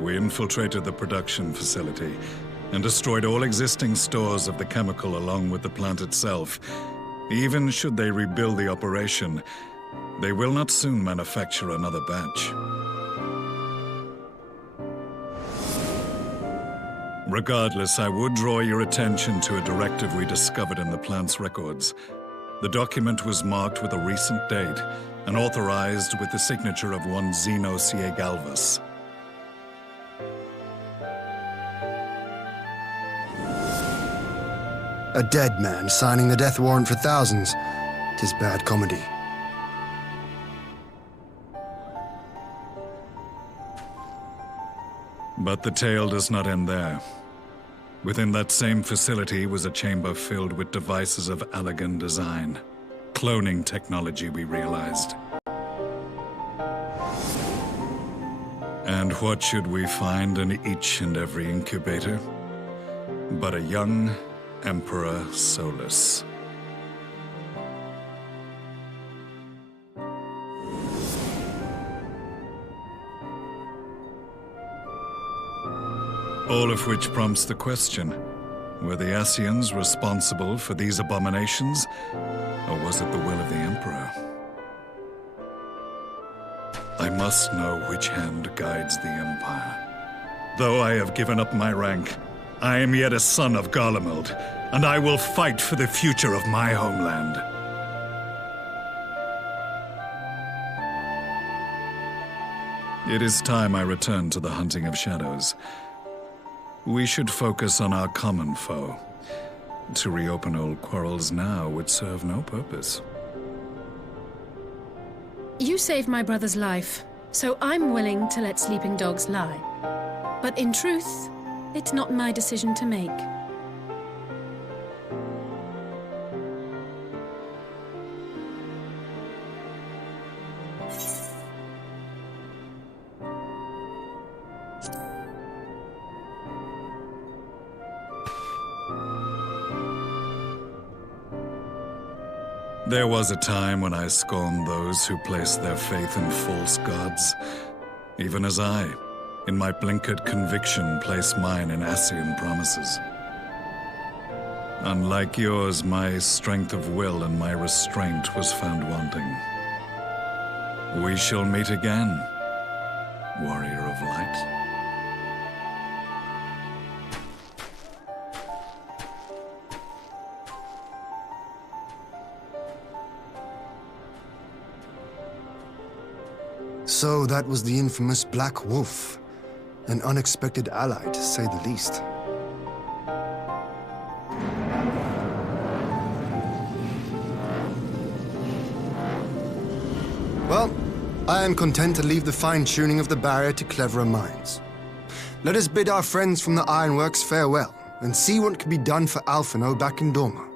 We infiltrated the production facility and destroyed all existing stores of the chemical along with the plant itself. Even should they rebuild the operation, they will not soon manufacture another batch. Regardless, I would draw your attention to a directive we discovered in the plant's records. The document was marked with a recent date and authorized with the signature of one Zeno Galvas. A dead man signing the death warrant for thousands. 'Tis bad comedy. But the tale does not end there. Within that same facility was a chamber filled with devices of elegant design. Cloning technology, we realized. And what should we find in each and every incubator? But a young Emperor Solus. All of which prompts the question, were the Ascians responsible for these abominations, or was it the will of the Emperor? I must know which hand guides the Empire. Though I have given up my rank, I am yet a son of Garlemald, and I will fight for the future of my homeland. It is time I return to the hunting of shadows. We should focus on our common foe. To reopen old quarrels now would serve no purpose. You saved my brother's life, so I'm willing to let sleeping dogs lie. But in truth, it's not my decision to make. There was a time when I scorned those who placed their faith in false gods, even as I, in my blinkered conviction, place mine in Ascian promises. Unlike yours, my strength of will and my restraint was found wanting. We shall meet again, warrior of light. So that was the infamous Black Wolf. An unexpected ally, to say the least. Well, I am content to leave the fine-tuning of the barrier to cleverer minds. Let us bid our friends from the Ironworks farewell, and see what can be done for Alphino back in Dorma.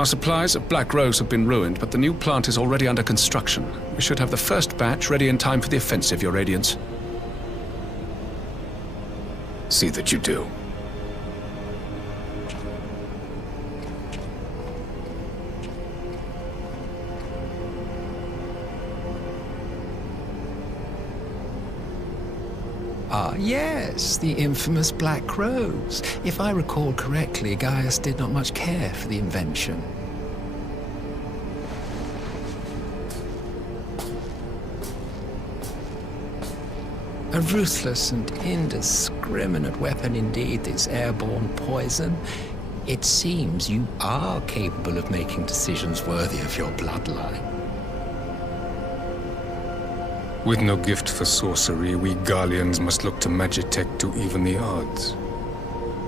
Our supplies of Black Rose have been ruined, but the new plant is already under construction. We should have the first batch ready in time for the offensive, Your Radiance. See that you do. Ah, yes, the infamous Black Rose. If I recall correctly, Gaius did not much care for the invention. A ruthless and indiscriminate weapon indeed, this airborne poison. It seems you are capable of making decisions worthy of your bloodline. With no gift for sorcery, we Garleans must look to Magitech to even the odds.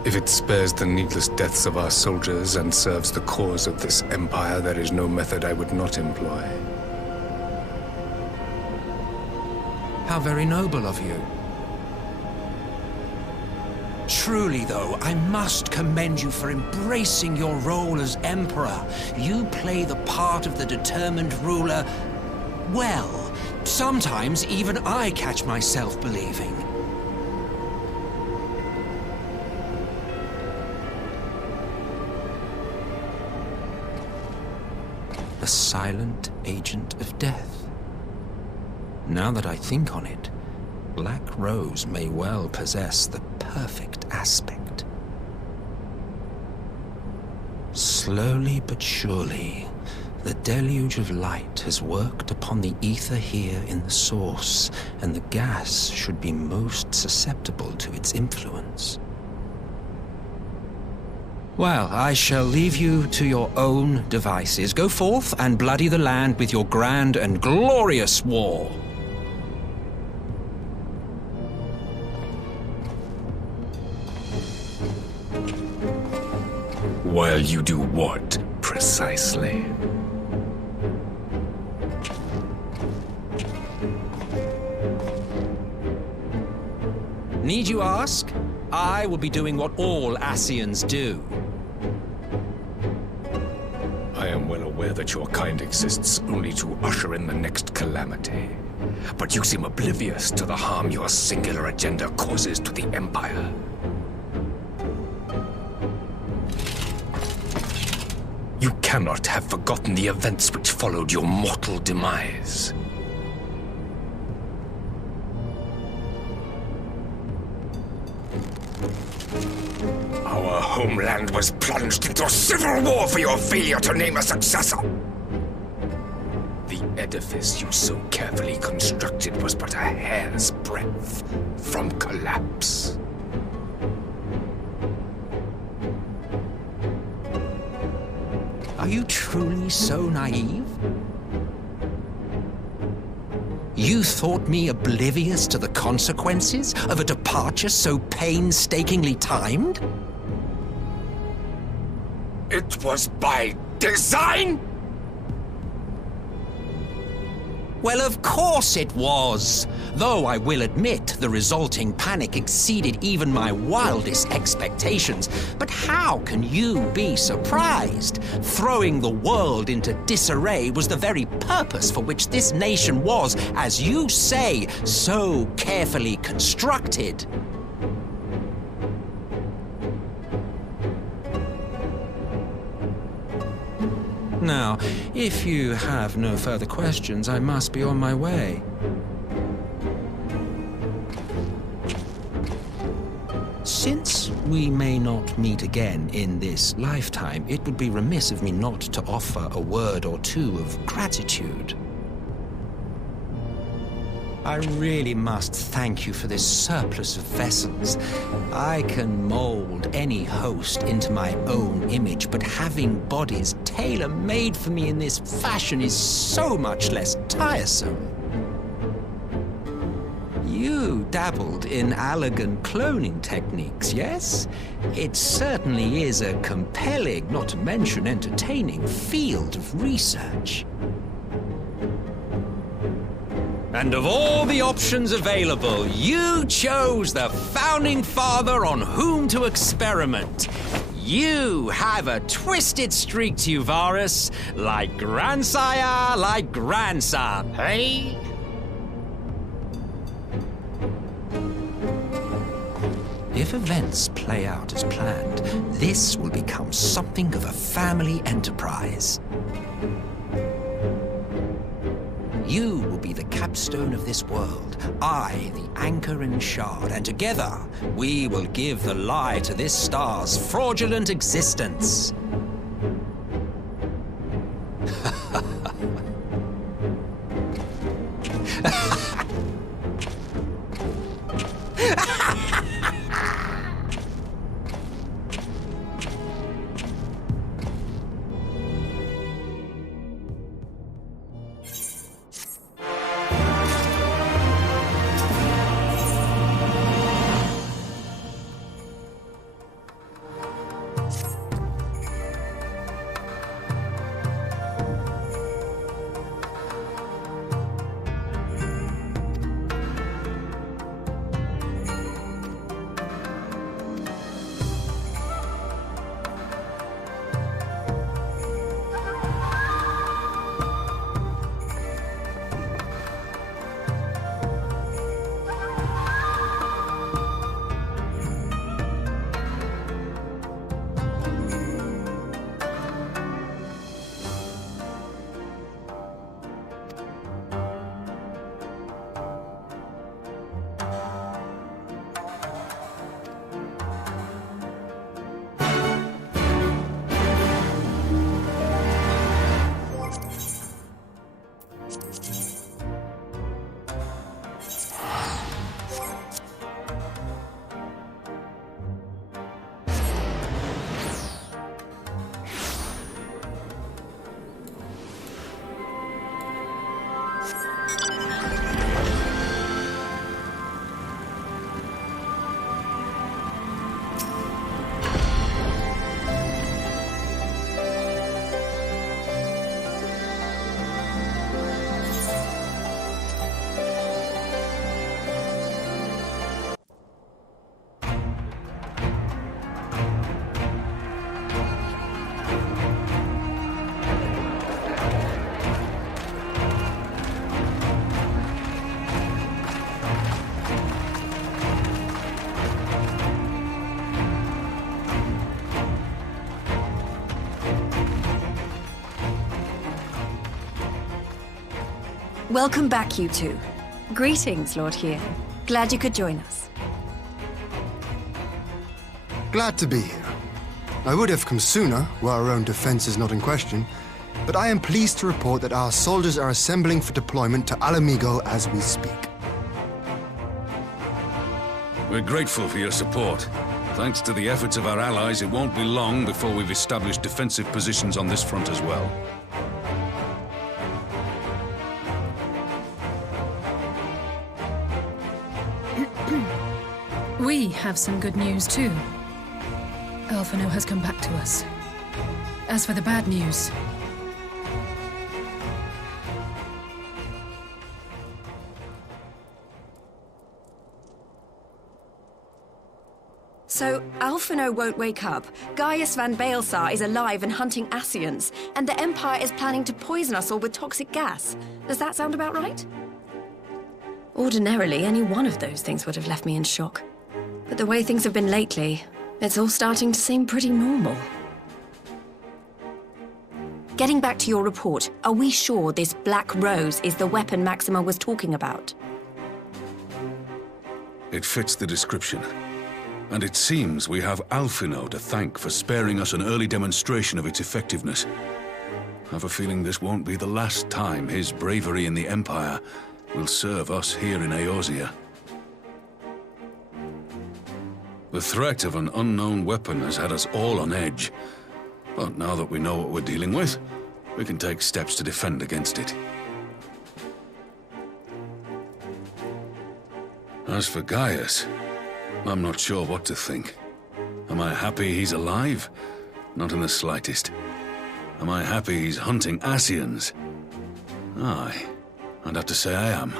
If it spares the needless deaths of our soldiers and serves the cause of this empire, there is no method I would not employ. How very noble of you. Truly, though, I must commend you for embracing your role as Emperor. You play the part of the determined ruler well. Sometimes even I catch myself believing. The silent agent of death. Now that I think on it, Black Rose may well possess the perfect aspect. Slowly but surely, the deluge of light has worked upon the ether here in the source, and the gas should be most susceptible to its influence. Well, I shall leave you to your own devices. Go forth and bloody the land with your grand and glorious war. While you do what, precisely? Need you ask? I will be doing what all Ascians do. I am well aware that your kind exists only to usher in the next calamity. But you seem oblivious to the harm your singular agenda causes to the Empire. You cannot have forgotten the events which followed your mortal demise. Our homeland was plunged into civil war for your failure to name a successor. The edifice you so carefully constructed was but a hair's breadth from collapse. Are you truly so naive? You thought me oblivious to the consequences of a departure so painstakingly timed? It was by design? Well, of course it was. Though I will admit the resulting panic exceeded even my wildest expectations. But how can you be surprised? Throwing the world into disarray was the very purpose for which this nation was, as you say, so carefully constructed. Now, if you have no further questions, I must be on my way. Since we may not meet again in this lifetime, it would be remiss of me not to offer a word or two of gratitude. I really must thank you for this surplus of vessels. I can mold any host into my own image, but having bodies tailor-made for me in this fashion is so much less tiresome. You dabbled in Allagan cloning techniques, yes? It certainly is a compelling, not to mention entertaining, field of research. And of all the options available, you chose the founding father on whom to experiment. You have a twisted streak to you, Varus. Like grandsire, like grandson, hey? If events play out as planned, this will become something of a family enterprise. You will be the capstone of this world, I the anchor and shard, and together we will give the lie to this star's fraudulent existence. Welcome back, you two. Greetings, Lord Hien. Glad you could join us. Glad to be here. I would have come sooner, were our own defense is not in question, but I am pleased to report that our soldiers are assembling for deployment to Alamigo as we speak. We're grateful for your support. Thanks to the efforts of our allies, it won't be long before we've established defensive positions on this front as well. We have some good news, too. Alphino has come back to us. As for the bad news... So, Alphino won't wake up, Gaius van Baelsar is alive and hunting Ascians, and the Empire is planning to poison us all with toxic gas. Does that sound about right? Ordinarily, any one of those things would have left me in shock. But the way things have been lately, it's all starting to seem pretty normal. Getting back to your report, are we sure this Black Rose is the weapon Maxima was talking about? It fits the description. And it seems we have Alphino to thank for sparing us an early demonstration of its effectiveness. I have a feeling this won't be the last time his bravery in the Empire will serve us here in Eorzea. The threat of an unknown weapon has had us all on edge. But now that we know what we're dealing with, we can take steps to defend against it. As for Gaius, I'm not sure what to think. Am I happy he's alive? Not in the slightest. Am I happy he's hunting Ascians? Aye, I'd have to say I am.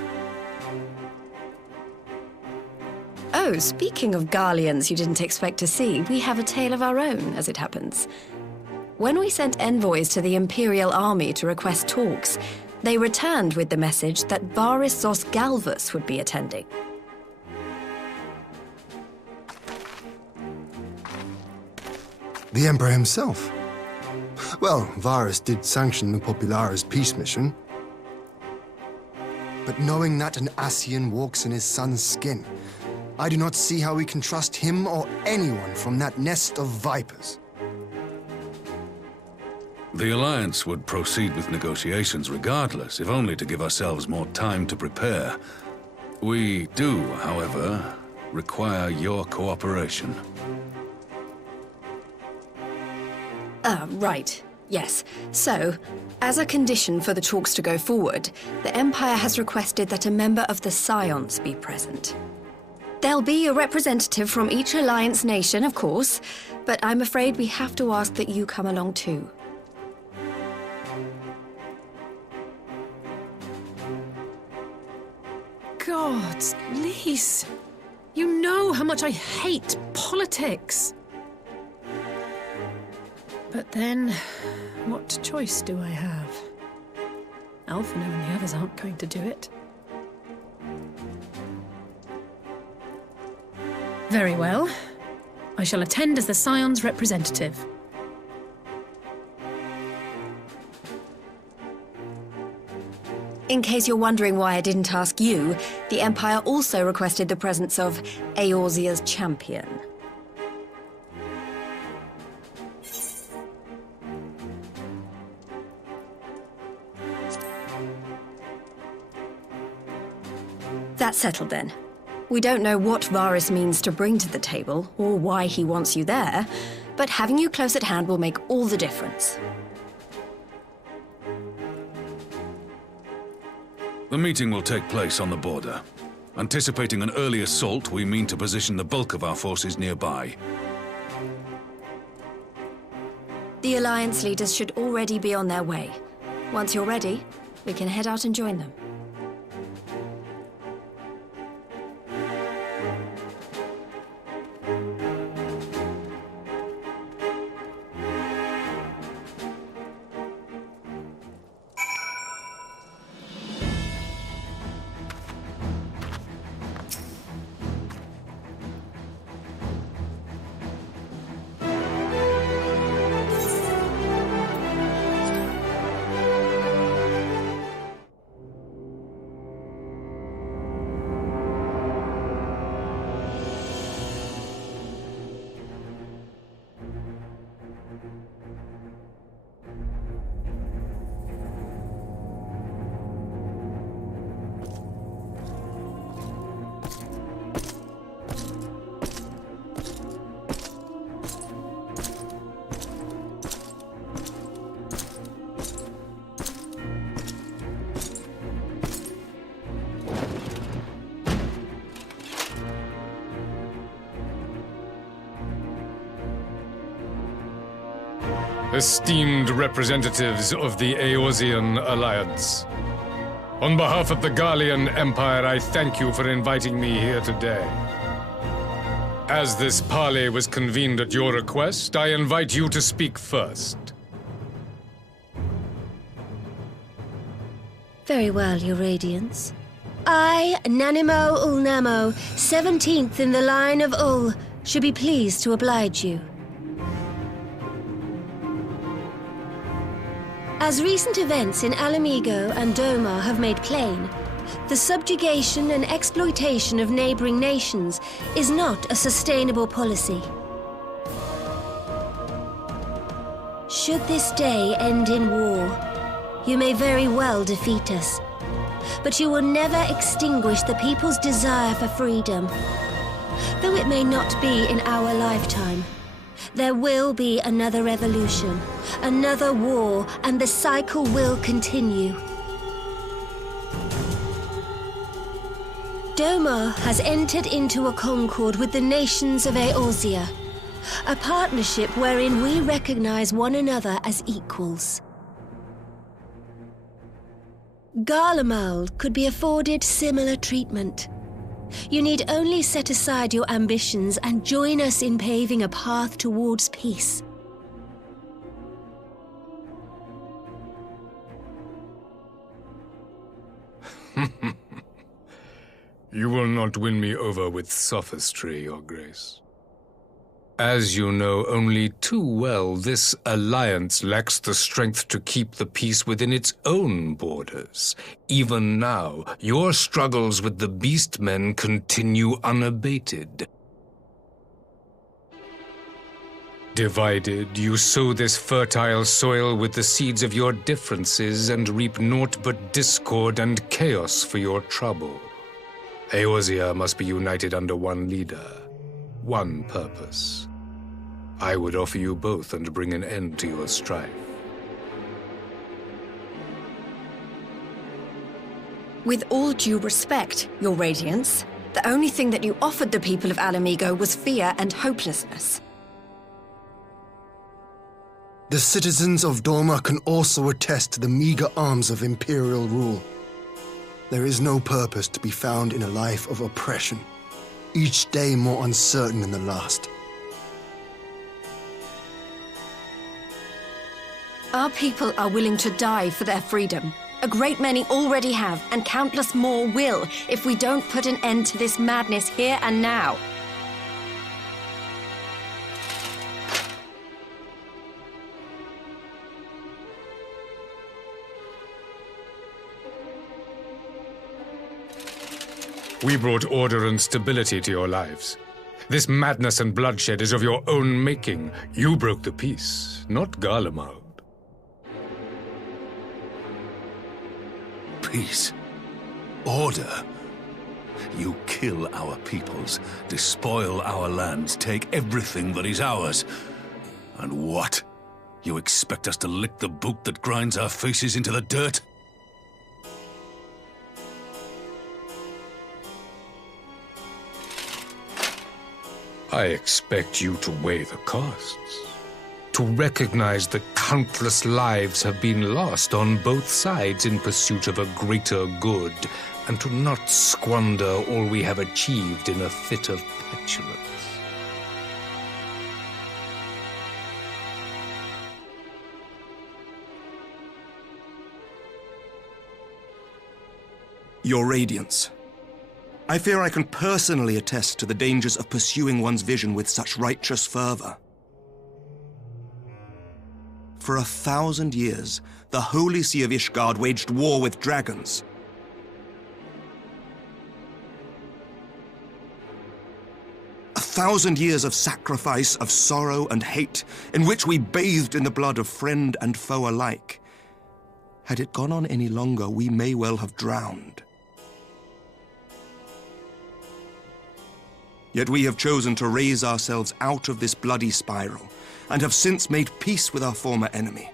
Oh, speaking of Garleans you didn't expect to see, we have a tale of our own, as it happens. When we sent envoys to the Imperial Army to request talks, they returned with the message that Varys Zos Galvus would be attending. The Emperor himself. Well, Varys did sanction the Popularis peace mission. But knowing that an Ascian walks in his son's skin, I do not see how we can trust him or anyone from that nest of vipers. The Alliance would proceed with negotiations regardless, if only to give ourselves more time to prepare. We do, however, require your cooperation. Right. Yes. So, as a condition for the talks to go forward, the Empire has requested that a member of the Scions be present. There'll be a representative from each Alliance nation, of course, but I'm afraid we have to ask that you come along too. God, Lise, you know how much I hate politics. But then, what choice do I have? Alphino and the others aren't going to do it. Very well. I shall attend as the Scion's representative. In case you're wondering why I didn't ask you, the Empire also requested the presence of Eorzea's champion. That's settled then. We don't know what Varys means to bring to the table, or why he wants you there, but having you close at hand will make all the difference. The meeting will take place on the border. Anticipating an early assault, we mean to position the bulk of our forces nearby. The Alliance leaders should already be on their way. Once you're ready, we can head out and join them. Esteemed representatives of the Eorzean Alliance, on behalf of the Garlean Empire, I thank you for inviting me here today. As this parley was convened at your request, I invite you to speak first. Very well, Your Radiance. I, Nanimo Ulnamo, 17th in the line of Ul, should be pleased to oblige you. As recent events in Alamigo and Doma have made plain, the subjugation and exploitation of neighboring nations is not a sustainable policy. Should this day end in war, you may very well defeat us, but you will never extinguish the people's desire for freedom. Though it may not be in our lifetime, there will be another revolution, another war, and the cycle will continue. Doma has entered into a concord with the nations of Eorzea, a partnership wherein we recognize one another as equals. Garlemald could be afforded similar treatment. You need only set aside your ambitions and join us in paving a path towards peace. You will not win me over with sophistry, Your Grace. As you know only too well, this alliance lacks the strength to keep the peace within its own borders. Even now, your struggles with the Beastmen continue unabated. Divided, you sow this fertile soil with the seeds of your differences and reap naught but discord and chaos for your trouble. Eorzea must be united under one leader, one purpose. I would offer you both and bring an end to your strife. With all due respect, Your Radiance, the only thing that you offered the people of Alamigo was fear and hopelessness. The citizens of Dorma can also attest to the meager arms of Imperial rule. There is no purpose to be found in a life of oppression, each day more uncertain than the last. Our people are willing to die for their freedom. A great many already have, and countless more will, if we don't put an end to this madness here and now. We brought order and stability to your lives. This madness and bloodshed is of your own making. You broke the peace, not Garlemald. Peace. Order. You kill our peoples, despoil our lands, take everything that is ours. And what? You expect us to lick the boot that grinds our faces into the dirt? I expect you to weigh the costs. To recognize that countless lives have been lost on both sides in pursuit of a greater good, and to not squander all we have achieved in a fit of petulance. Your Radiance. I fear I can personally attest to the dangers of pursuing one's vision with such righteous fervor. For 1,000 years, the Holy See of Ishgard waged war with dragons. A 1,000 years of sacrifice, of sorrow and hate, in which we bathed in the blood of friend and foe alike. Had it gone on any longer, we may well have drowned. Yet we have chosen to raise ourselves out of this bloody spiral, and have since made peace with our former enemy.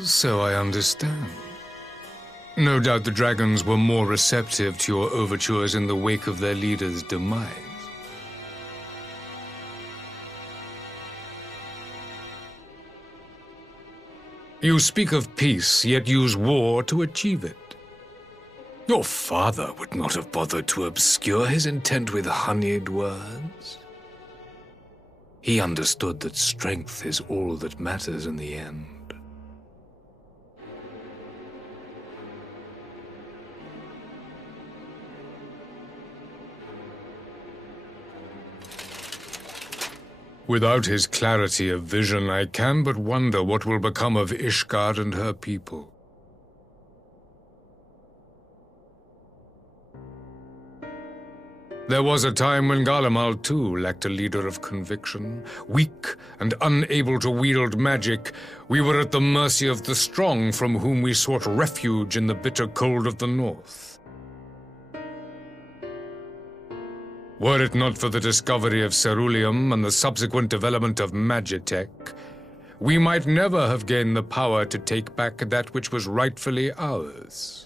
So I understand. No doubt the dragons were more receptive to your overtures in the wake of their leader's demise. You speak of peace, yet use war to achieve it. Your father would not have bothered to obscure his intent with honeyed words. He understood that strength is all that matters in the end. Without his clarity of vision, I can but wonder what will become of Ishgard and her people. There was a time when Garlemald, too, lacked a leader of conviction. Weak and unable to wield magic, we were at the mercy of the strong, from whom we sought refuge in the bitter cold of the north. Were it not for the discovery of ceruleum and the subsequent development of magitech, we might never have gained the power to take back that which was rightfully ours.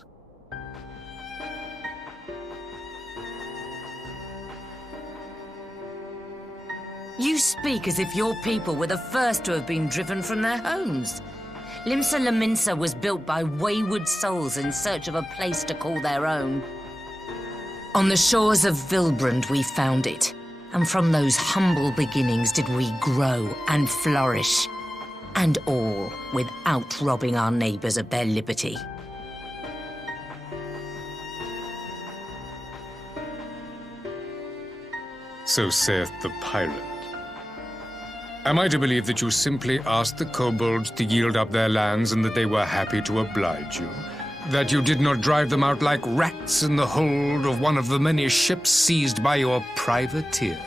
You speak as if your people were the first to have been driven from their homes. Limsa Lominsa was built by wayward souls in search of a place to call their own. On the shores of Vilbrand we found it, and from those humble beginnings did we grow and flourish. And all without robbing our neighbors of their liberty. So saith the pirate. Am I to believe that you simply asked the kobolds to yield up their lands and that they were happy to oblige you? That you did not drive them out like rats in the hold of one of the many ships seized by your privateers?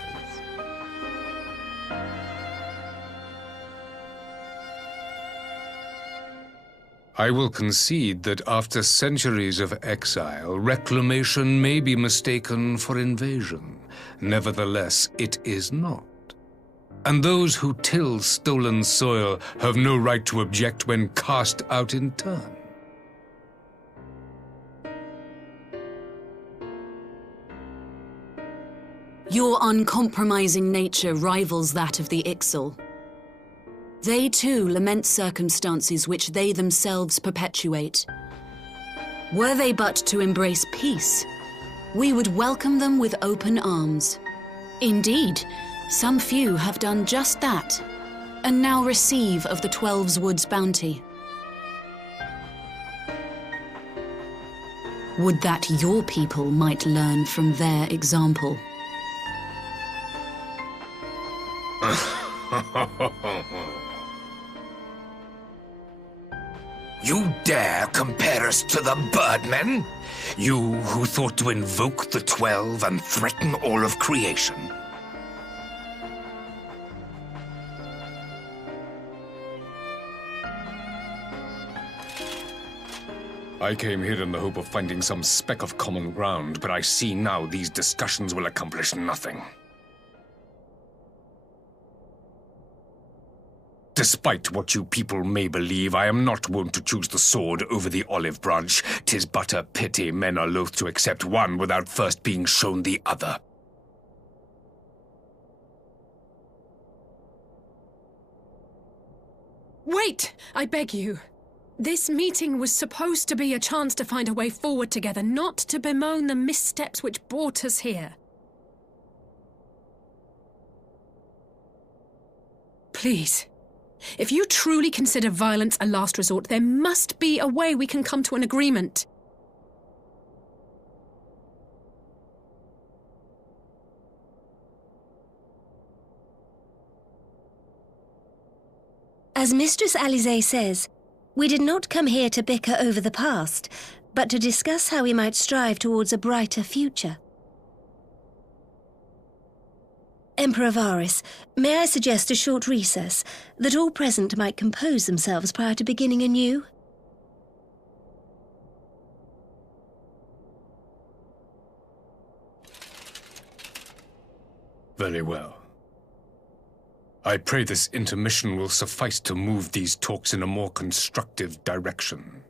I will concede that after centuries of exile, reclamation may be mistaken for invasion. Nevertheless, it is not. And those who till stolen soil have no right to object when cast out in turn. Your uncompromising nature rivals that of the Ixal. They too lament circumstances which they themselves perpetuate. Were they but to embrace peace, we would welcome them with open arms. Indeed, some few have done just that, and now receive of the Twelve's Wood's bounty. Would that your people might learn from their example. You dare compare us to the Birdmen? You who thought to invoke the 12 and threaten all of creation? I came here in the hope of finding some speck of common ground, but I see now these discussions will accomplish nothing. Despite what you people may believe, I am not wont to choose the sword over the olive branch. 'Tis but a pity men are loath to accept one without first being shown the other. Wait! I beg you. This meeting was supposed to be a chance to find a way forward together, not to bemoan the missteps which brought us here. Please. If you truly consider violence a last resort, there must be a way we can come to an agreement. As Mistress Alisaie says, we did not come here to bicker over the past, but to discuss how we might strive towards a brighter future. Emperor Varys, may I suggest a short recess, that all present might compose themselves prior to beginning anew? Very well. I pray this intermission will suffice to move these talks in a more constructive direction.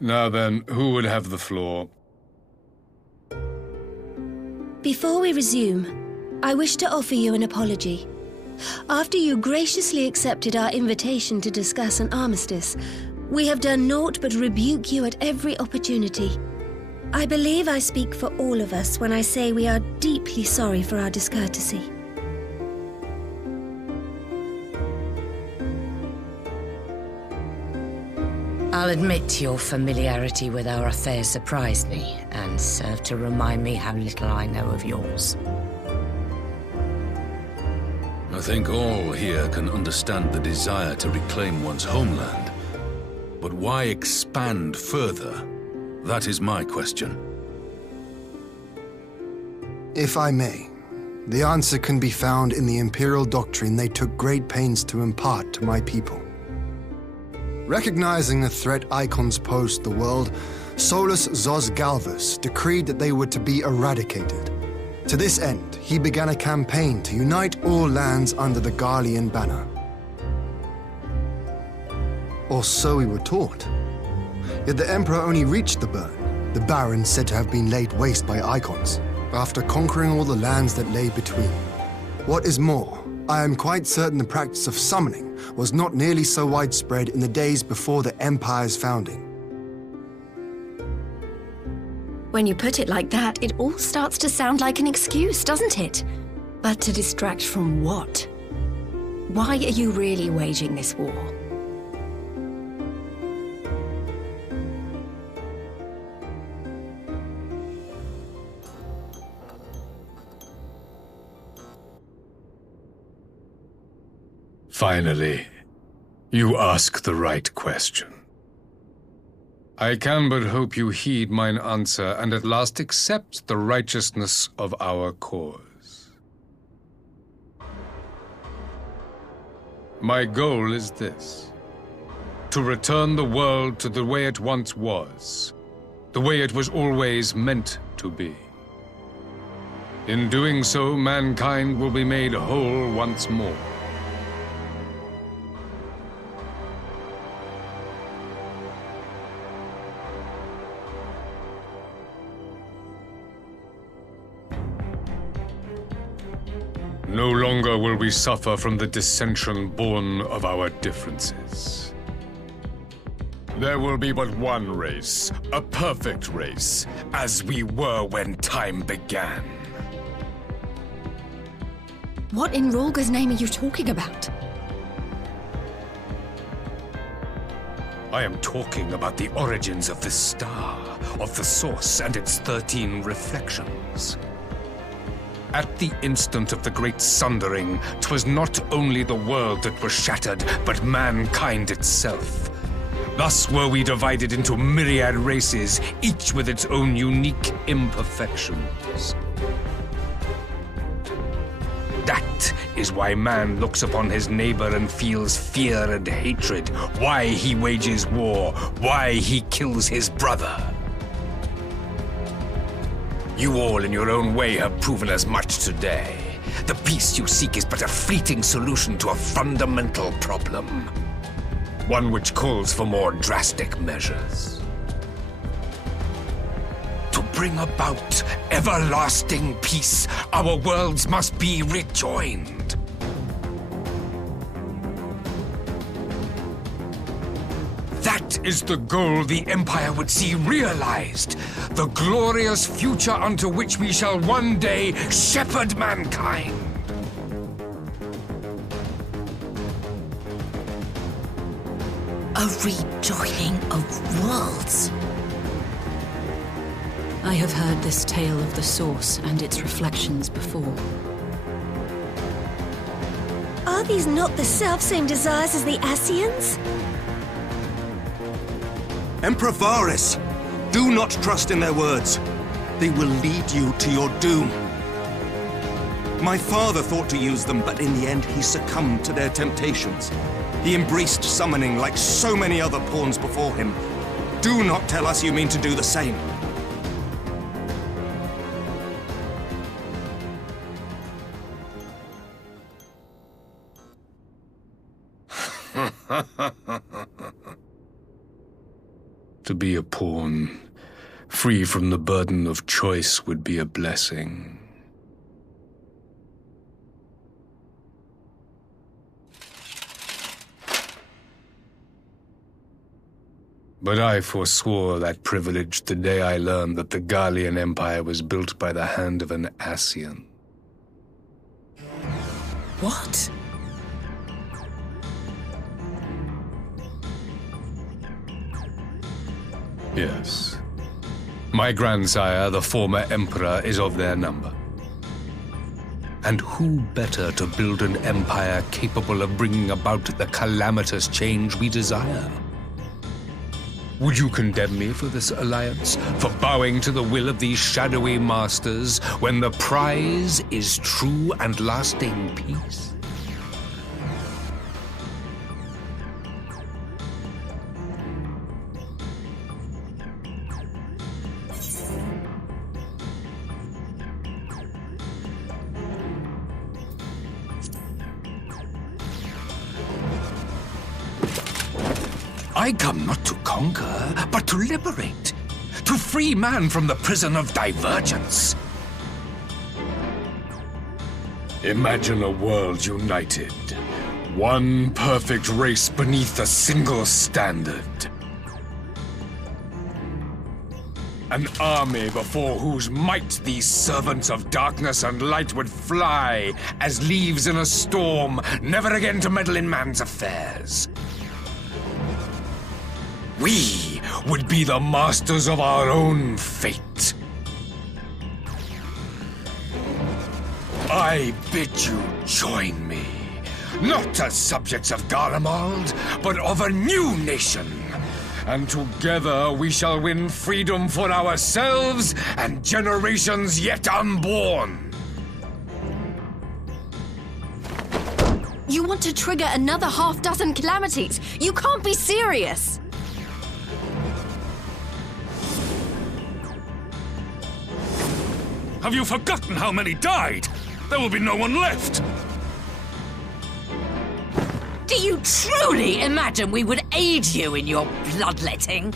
Now then, who would have the floor? Before we resume, I wish to offer you an apology. After you graciously accepted our invitation to discuss an armistice, we have done naught but rebuke you at every opportunity. I believe I speak for all of us when I say we are deeply sorry for our discourtesy. I'll admit your familiarity with our affairs surprised me, and served to remind me how little I know of yours. I think all here can understand the desire to reclaim one's homeland. But why expand further? That is my question. If I may, the answer can be found in the Imperial doctrine they took great pains to impart to my people. Recognizing the threat icons posed to the world, Solus Zos Galvus decreed that they were to be eradicated. To this end, he began a campaign to unite all lands under the Garlean banner. Or so we were taught. Yet the Emperor only reached the burn, the Baron said to have been laid waste by icons, after conquering all the lands that lay between. What is more, I am quite certain the practice of summoning was not nearly so widespread in the days before the Empire's founding. When you put it like that, it all starts to sound like an excuse, doesn't it? But to distract from what? Why are you really waging this war? Finally, you ask the right question. I can but hope you heed mine answer and at last accept the righteousness of our cause. My goal is this: to return the world to the way it once was, the way it was always meant to be. In doing so, mankind will be made whole once more. No longer will we suffer from the dissension born of our differences. There will be but one race, a perfect race, as we were when time began. What in Rhalga's name are you talking about? I am talking about the origins of the star, of the source and its 13 reflections. At the instant of the great sundering, 'twas not only the world that was shattered, but mankind itself. Thus were we divided into myriad races, each with its own unique imperfections. That is why man looks upon his neighbor and feels fear and hatred, why he wages war, why he kills his brother. You all in your own way have proven as much today. The peace you seek is but a fleeting solution to a fundamental problem. One which calls for more drastic measures. To bring about everlasting peace, our worlds must be rejoined. That is the goal the Empire would see realized. The glorious future unto which we shall one day shepherd mankind. A rejoining of worlds. I have heard this tale of the source and its reflections before. Are these not the selfsame desires as the Ascians? Emperor Varys, do not trust in their words. They will lead you to your doom. My father thought to use them, but in the end he succumbed to their temptations. He embraced summoning like so many other pawns before him. Do not tell us you mean to do the same. To be a pawn, free from the burden of choice, would be a blessing. But I forswore that privilege the day I learned that the Garlean Empire was built by the hand of an Ascian. What? Yes. My grandsire, the former emperor, is of their number. And who better to build an empire capable of bringing about the calamitous change we desire? Would you condemn me for this alliance, for bowing to the will of these shadowy masters, when the prize is true and lasting peace? I come not to conquer, but to liberate. To free man from the prison of divergence. Imagine a world united. One perfect race beneath a single standard. An army before whose might these servants of darkness and light would fly as leaves in a storm, never again to meddle in man's affairs. We would be the masters of our own fate. I bid you join me, not as subjects of Garlemald, but of a new nation. And together we shall win freedom for ourselves and generations yet unborn. You want to trigger another half-dozen calamities? You can't be serious! Have you forgotten how many died? There will be no one left! Do you truly imagine we would aid you in your bloodletting?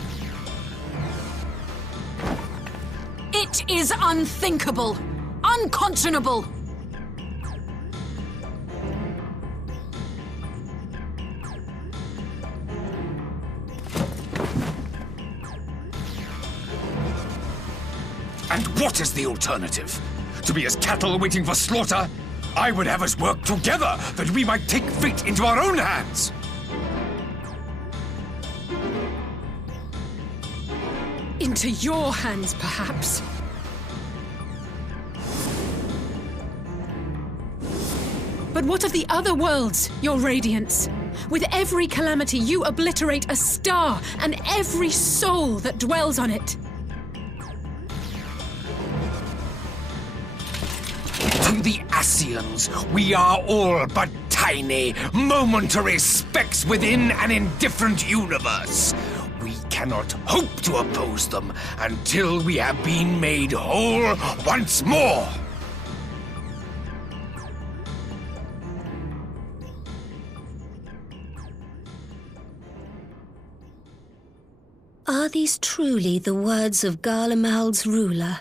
It is unthinkable, unconscionable. And what is the alternative? To be as cattle waiting for slaughter? I would have us work together, that we might take fate into our own hands! Into your hands, perhaps. But what of the other worlds, your radiance? With every calamity, you obliterate a star and every soul that dwells on it. To the Ascians, we are all but tiny, momentary specks within an indifferent universe. We cannot hope to oppose them until we have been made whole once more. Are these truly the words of Garlemald's ruler?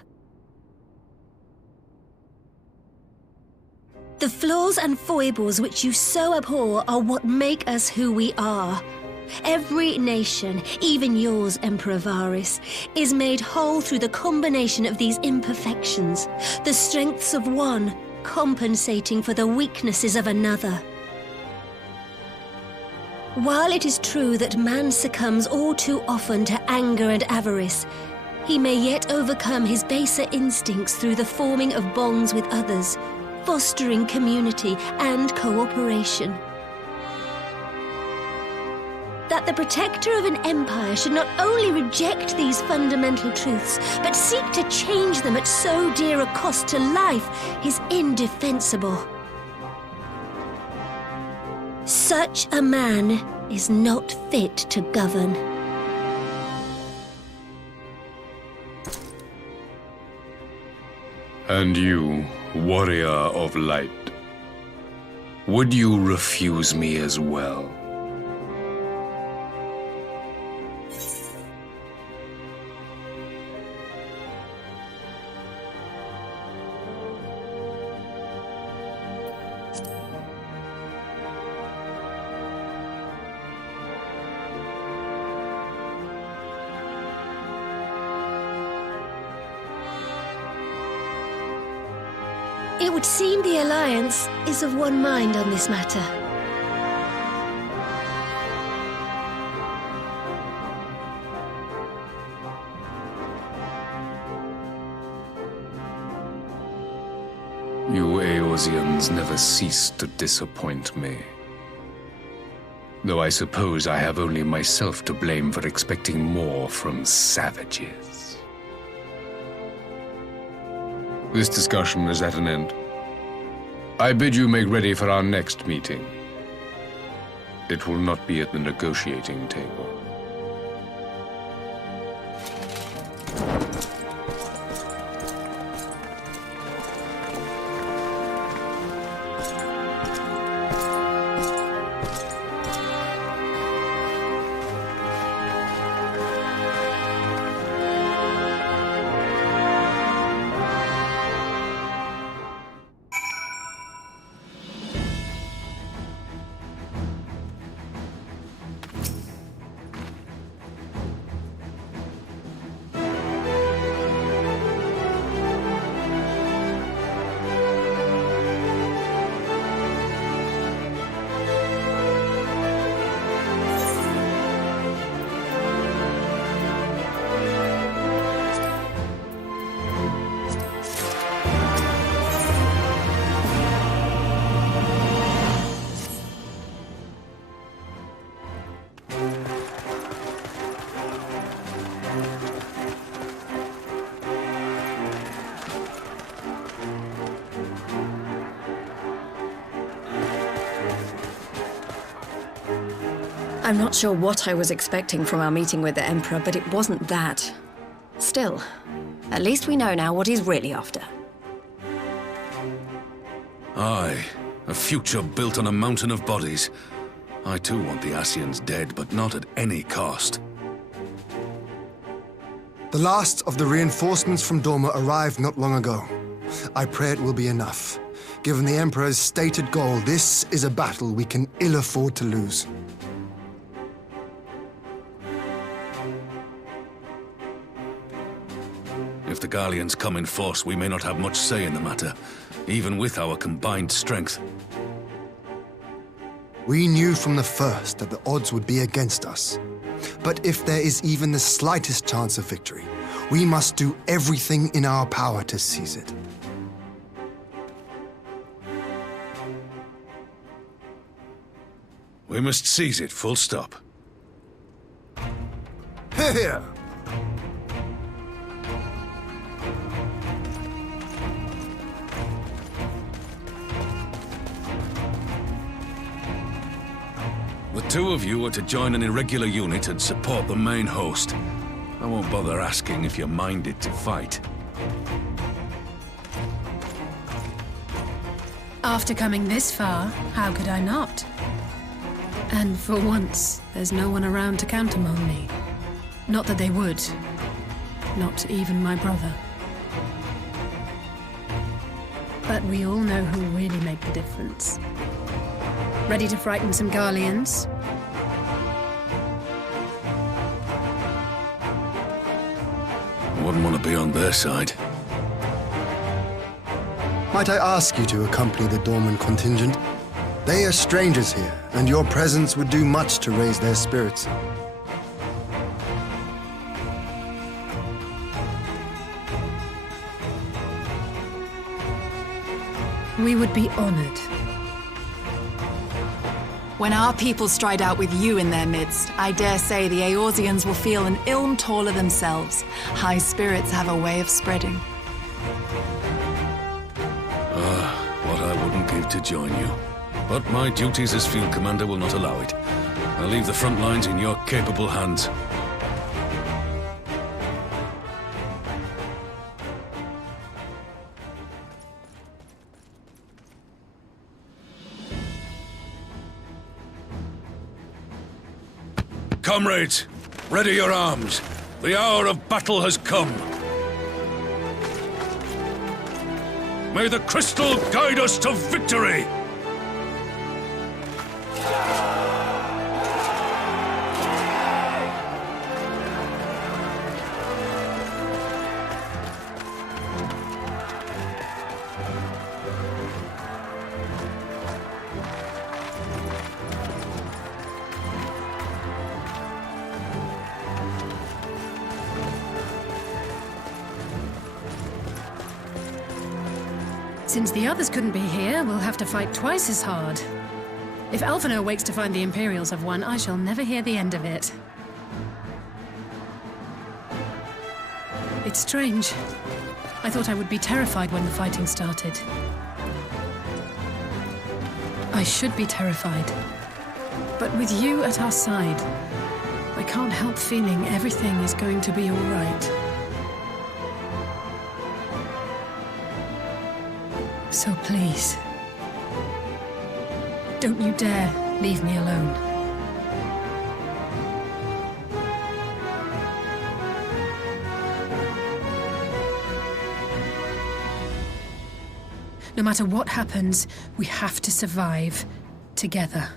The flaws and foibles which you so abhor are what make us who we are. Every nation, even yours, Emperor Varys, is made whole through the combination of these imperfections, the strengths of one compensating for the weaknesses of another. While it is true that man succumbs all too often to anger and avarice, he may yet overcome his baser instincts through the forming of bonds with others, fostering community and cooperation. That the protector of an empire should not only reject these fundamental truths, but seek to change them at so dear a cost to life is indefensible. Such a man is not fit to govern. And you, warrior of light, would you refuse me as well? It would seem the Alliance is of one mind on this matter. You Eorzeans never cease to disappoint me. Though I suppose I have only myself to blame for expecting more from savages. This discussion is at an end. I bid you make ready for our next meeting. It will not be at the negotiating table. I'm not sure what I was expecting from our meeting with the Emperor, but it wasn't that. Still, at least we know now what he's really after. Aye, a future built on a mountain of bodies. I too want the Ascians dead, but not at any cost. The last of the reinforcements from Dorma arrived not long ago. I pray it will be enough. Given the Emperor's stated goal, this is a battle we can ill afford to lose. If the Garleans come in force, we may not have much say in the matter, even with our combined strength. We knew from the first that the odds would be against us. But if there is even the slightest chance of victory, we must do everything in our power to seize it. We must seize it, full stop. Here! The two of you are to join an irregular unit and support the main host. I won't bother asking if you're minded to fight. After coming this far, how could I not? And for once, there's no one around to countermand me. Not that they would. Not even my brother. But we all know who really make the difference. Ready to frighten some Garleans? I wouldn't want to be on their side. Might I ask you to accompany the Dorman contingent? They are strangers here, and your presence would do much to raise their spirits. We would be honored. When our people stride out with you in their midst, I dare say the Eorzeans will feel an ilm taller themselves. High spirits have a way of spreading. What I wouldn't give to join you. But my duties as field commander will not allow it. I'll leave the front lines in your capable hands. Comrades, ready your arms. The hour of battle has come. May the crystal guide us to victory! Since the others couldn't be here, we'll have to fight twice as hard. If Alphino wakes to find the Imperials have won, I shall never hear the end of it. It's strange. I thought I would be terrified when the fighting started. I should be terrified. But with you at our side, I can't help feeling everything is going to be all right. So please, don't you dare leave me alone. No matter what happens, we have to survive together.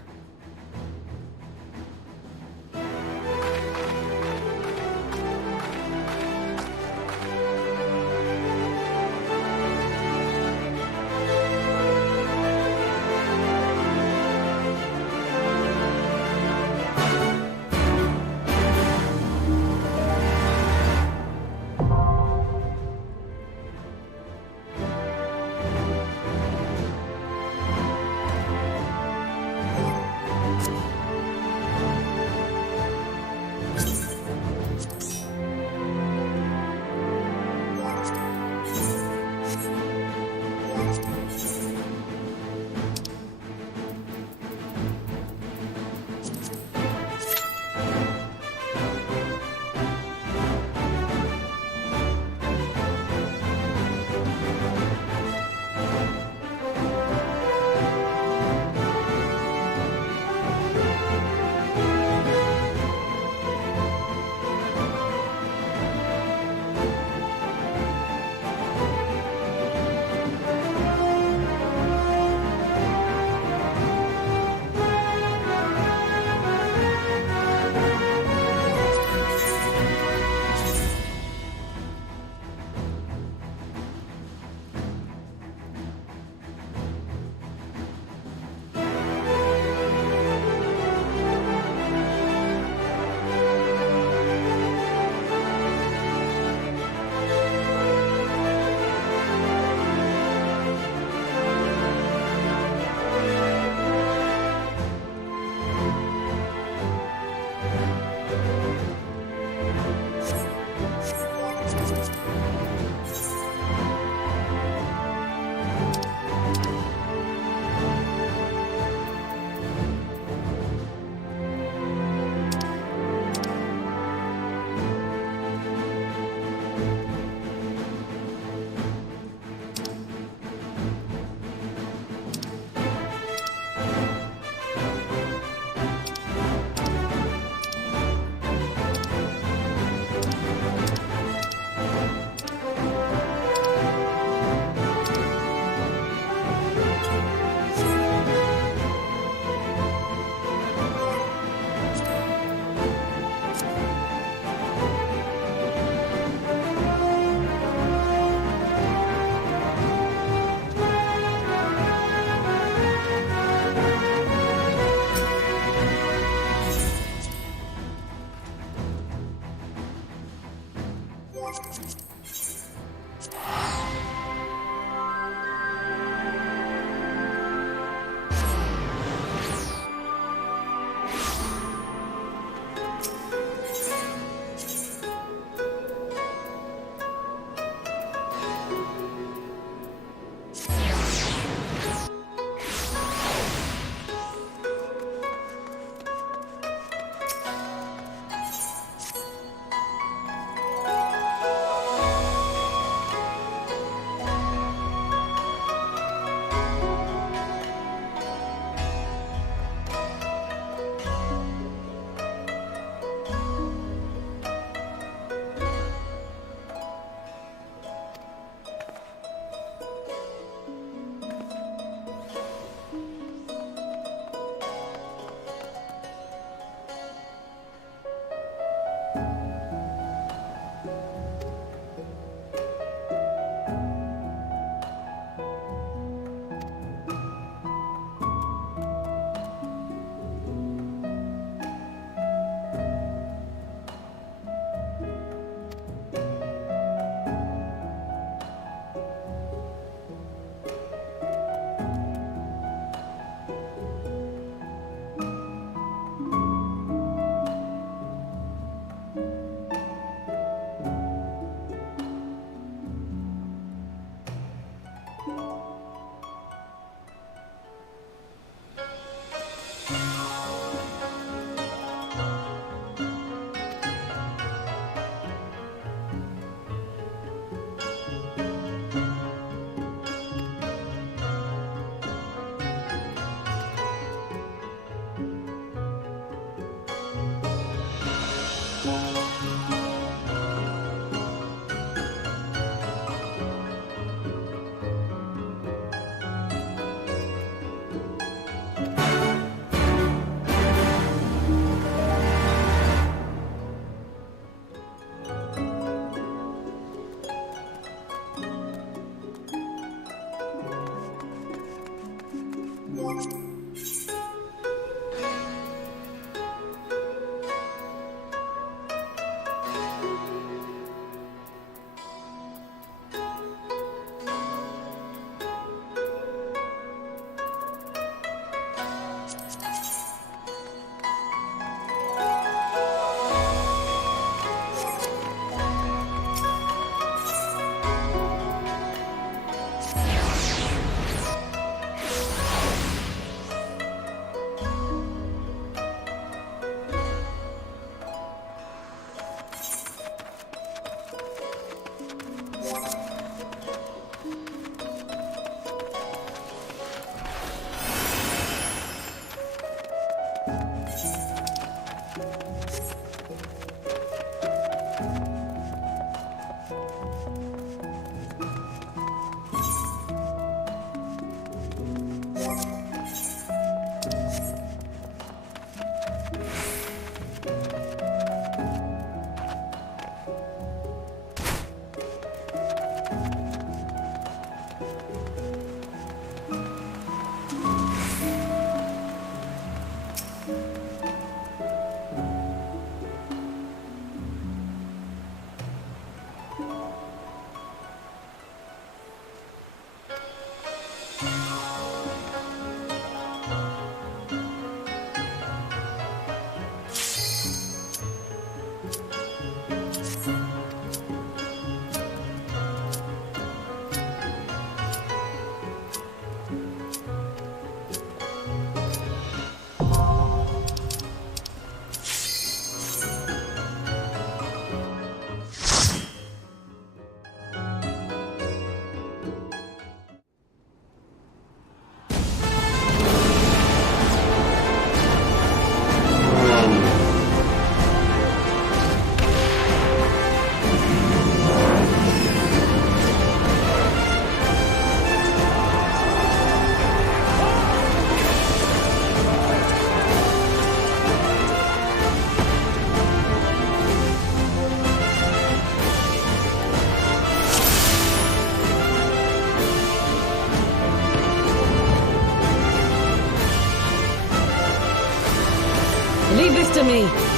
Leave this to me.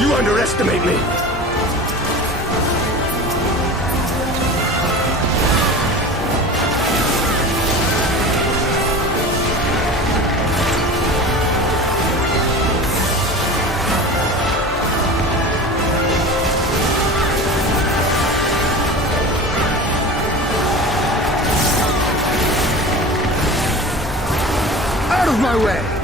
You underestimate me! Out of my way!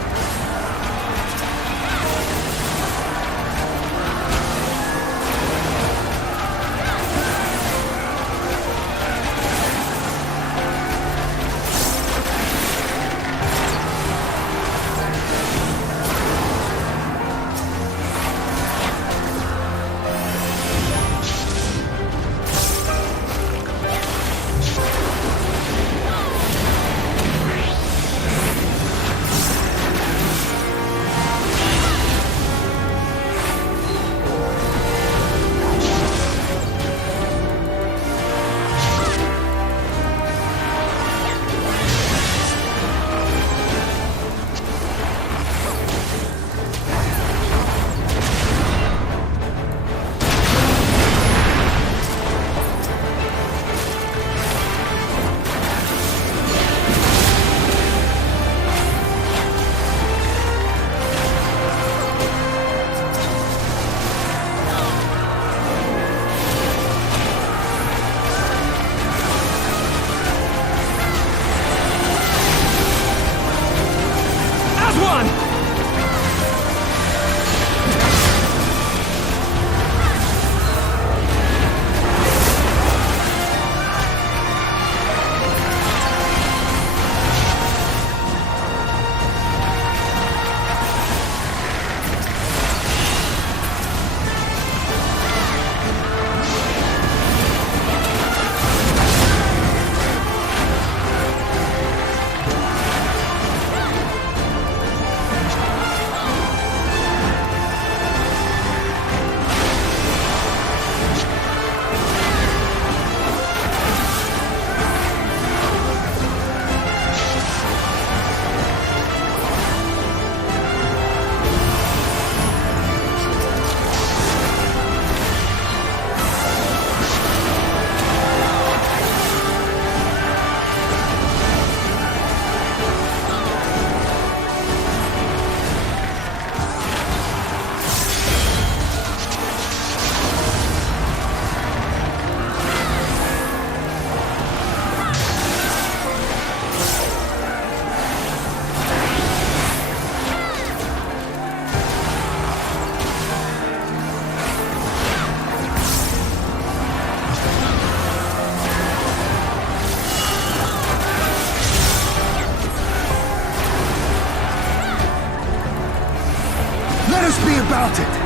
Be about it!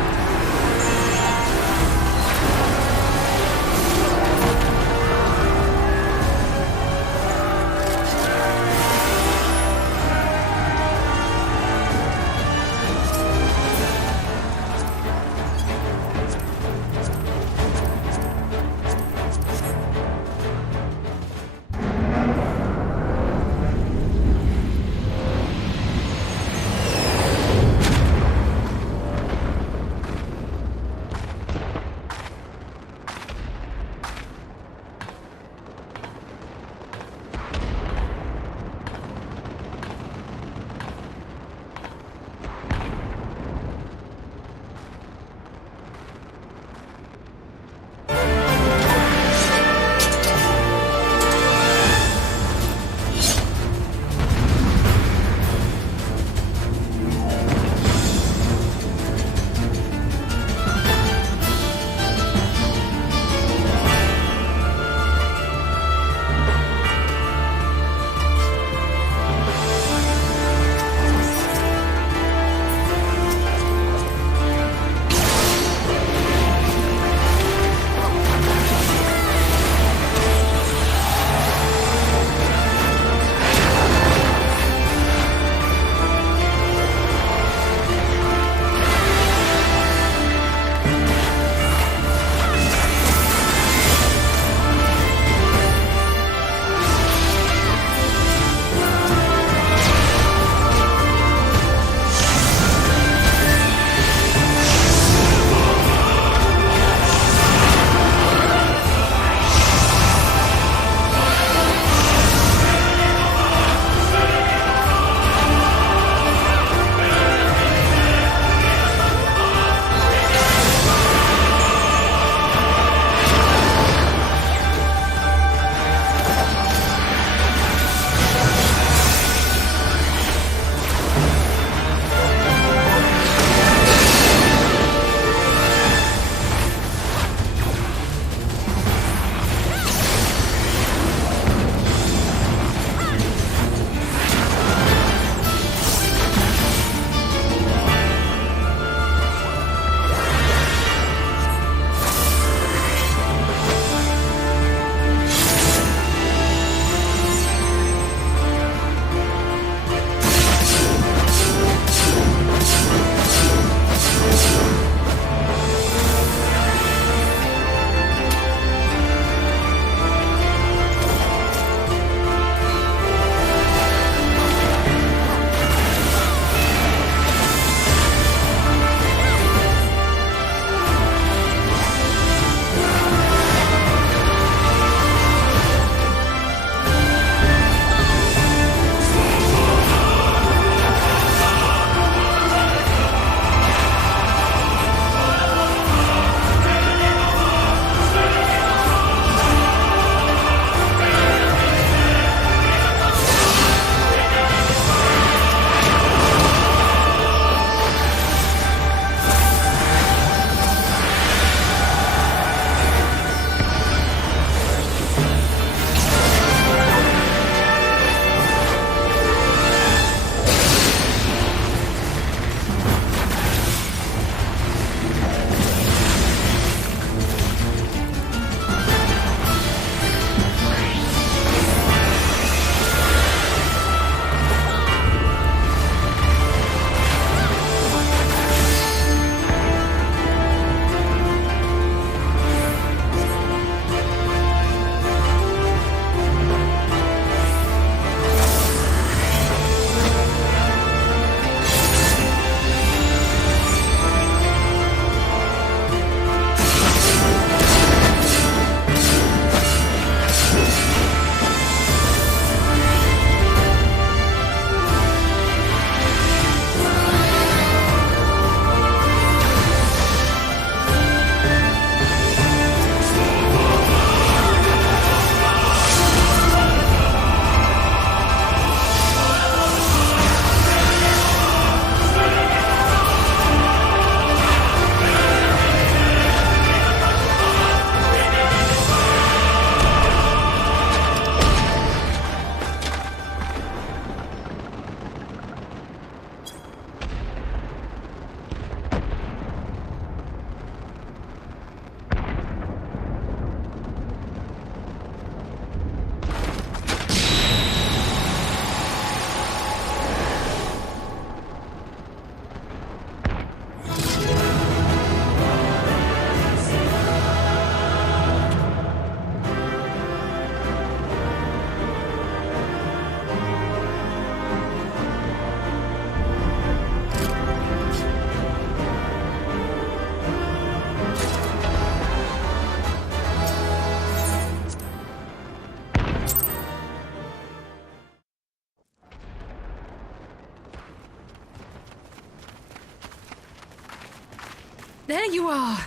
There you are,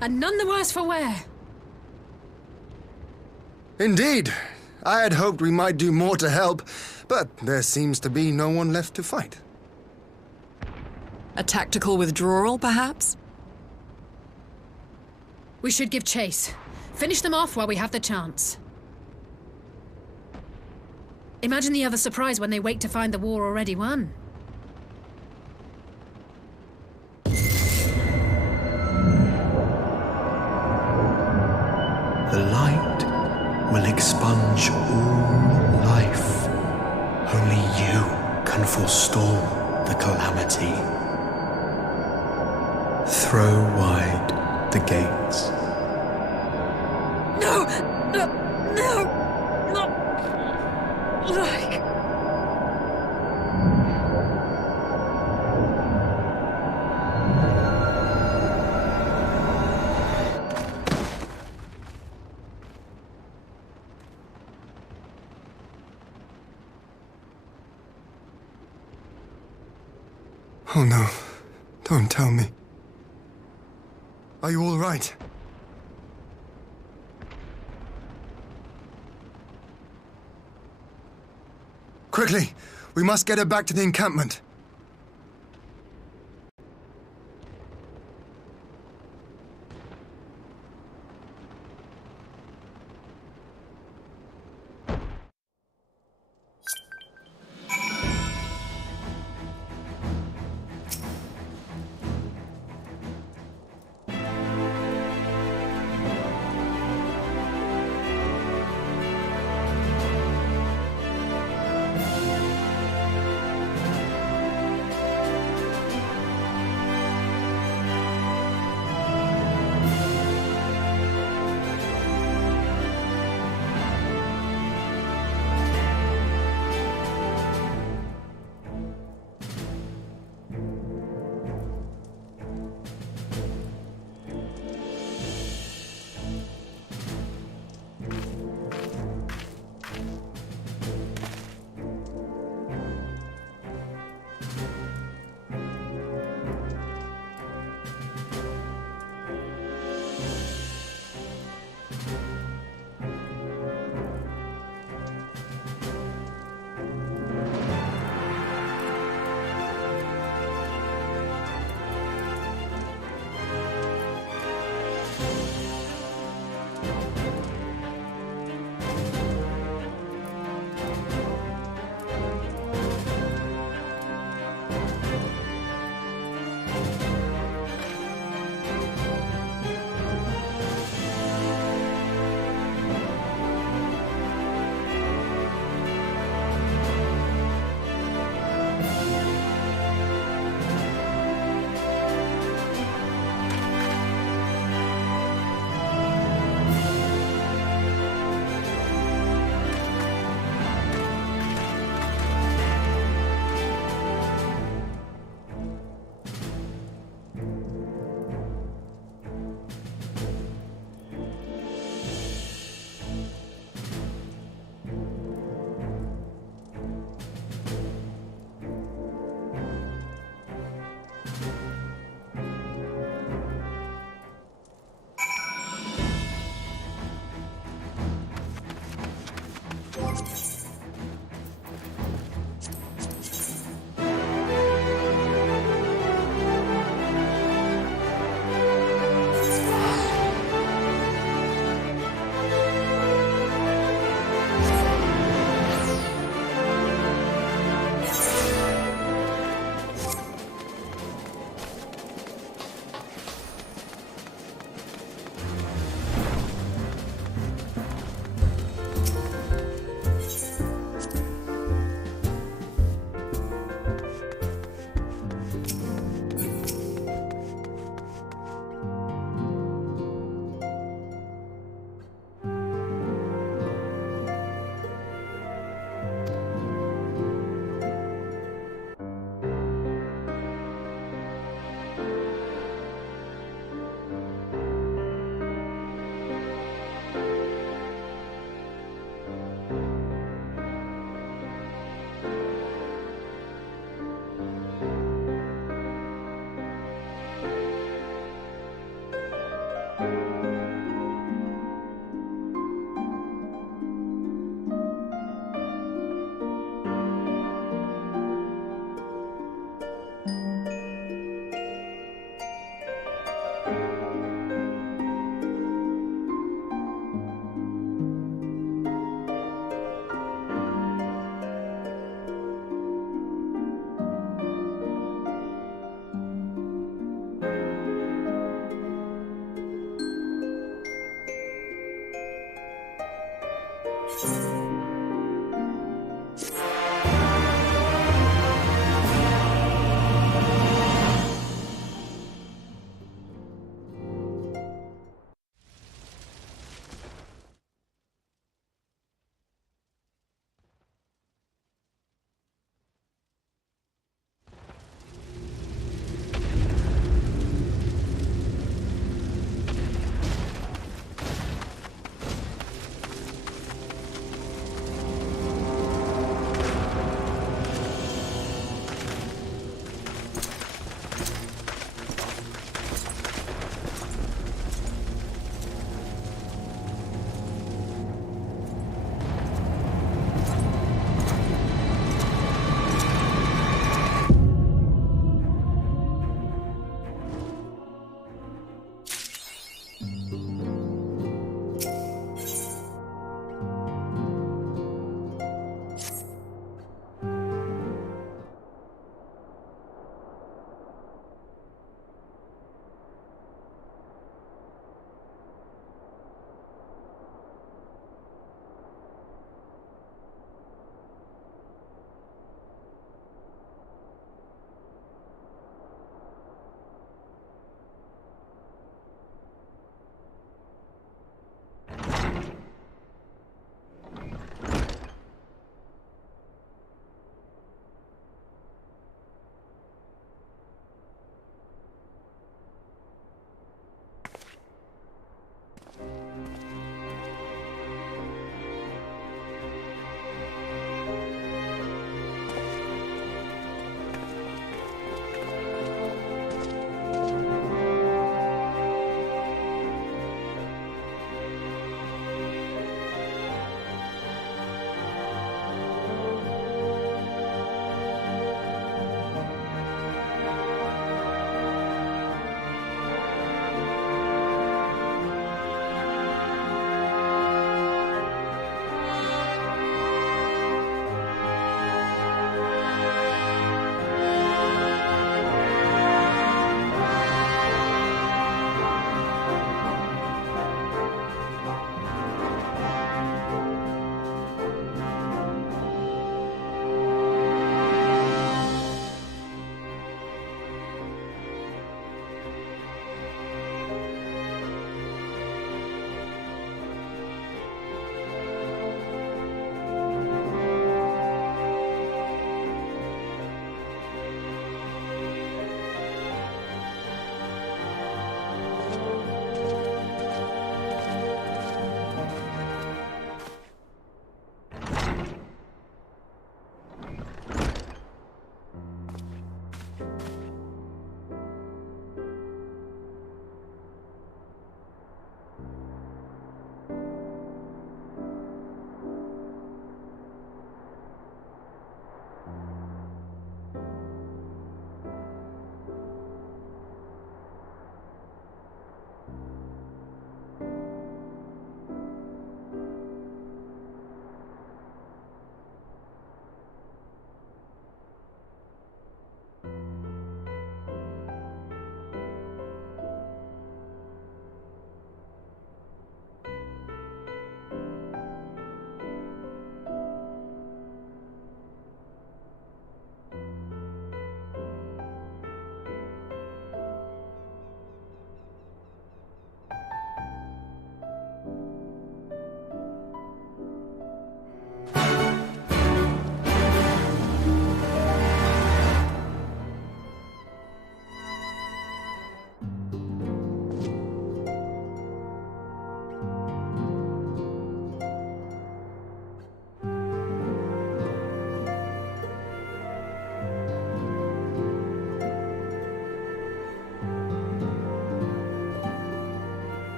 and none the worse for wear. Indeed. I had hoped we might do more to help, but there seems to be no one left to fight. A tactical withdrawal, perhaps? We should give chase. Finish them off while we have the chance. Imagine the other surprise when they wake to find the war already won. The light will expunge all life. Only you can forestall the calamity. Throw wide the gates. No! No! No! Not like... Oh no. Don't tell me. Are you all right? Quickly! We must get her back to the encampment.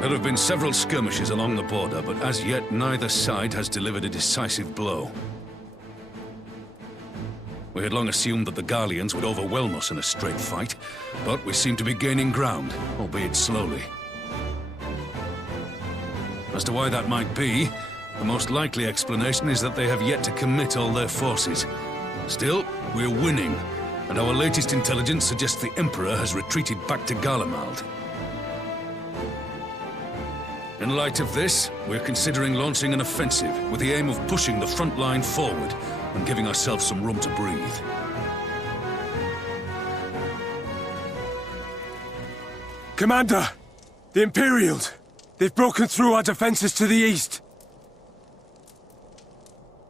There have been several skirmishes along the border, but as yet neither side has delivered a decisive blow. We had long assumed that the Garleans would overwhelm us in a straight fight, but we seem to be gaining ground, albeit slowly. As to why that might be, the most likely explanation is that they have yet to commit all their forces. Still, we're winning, and our latest intelligence suggests the Emperor has retreated back to Garlemald. In light of this, we're considering launching an offensive with the aim of pushing the front line forward and giving ourselves some room to breathe. Commander! The Imperials! They've broken through our defenses to the east!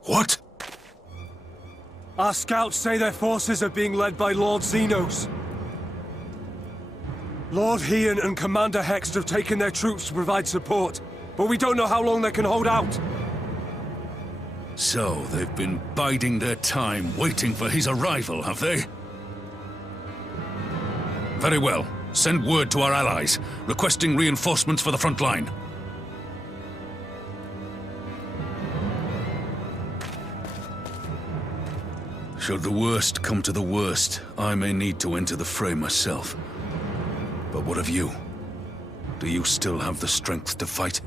What? Our scouts say their forces are being led by Lord Xenos. Lord Hian and Commander Hext have taken their troops to provide support, but we don't know how long they can hold out. So, they've been biding their time, waiting for his arrival, have they? Very well. Send word to our allies, requesting reinforcements for the front line. Should the worst come to the worst, I may need to enter the fray myself. But what of you? Do you still have the strength to fight?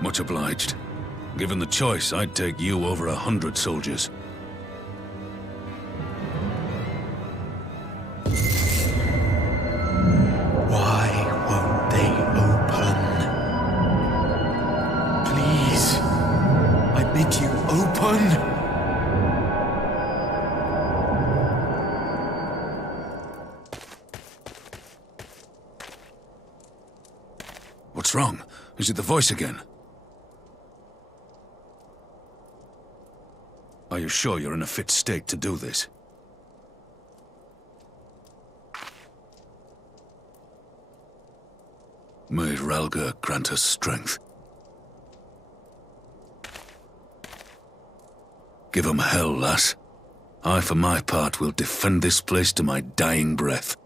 Much obliged. Given the choice, I'd take you over 100 soldiers. What's wrong? Is it the voice again? Are you sure you're in a fit state to do this? May Ralga grant us strength. Give 'em hell, lass. I, for my part, will defend this place to my dying breath.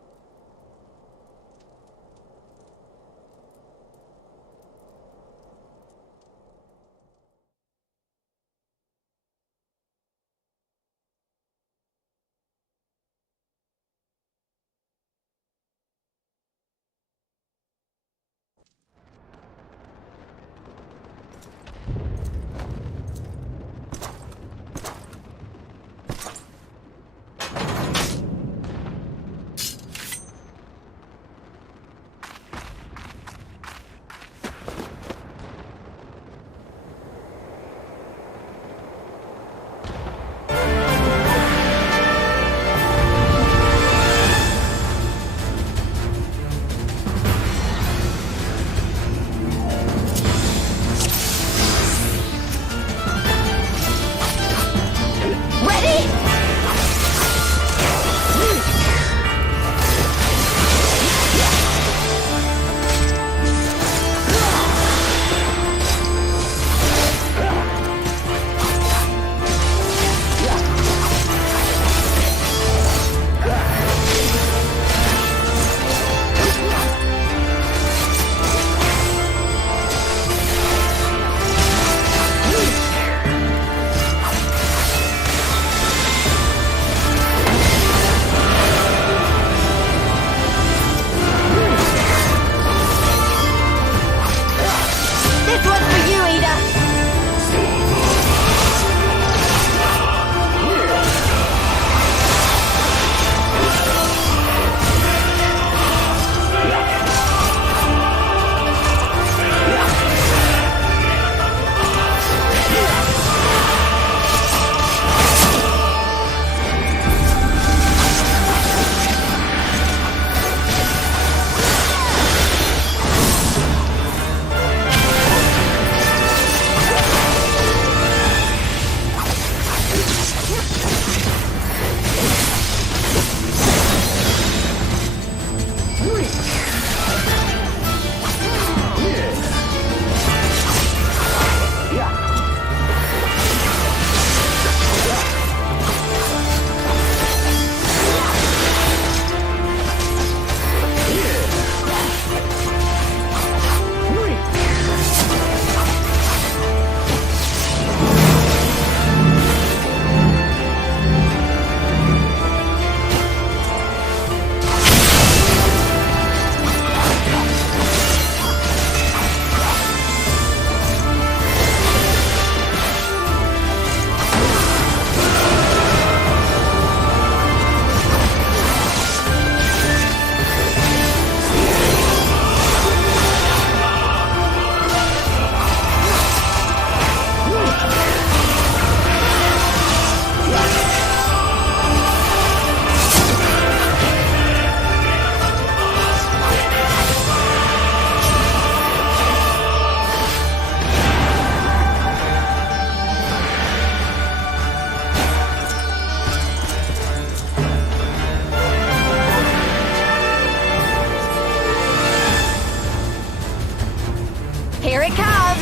calves!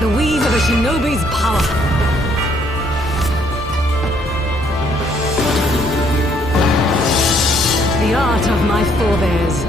The weave of a shinobi's power. The art of my forebears.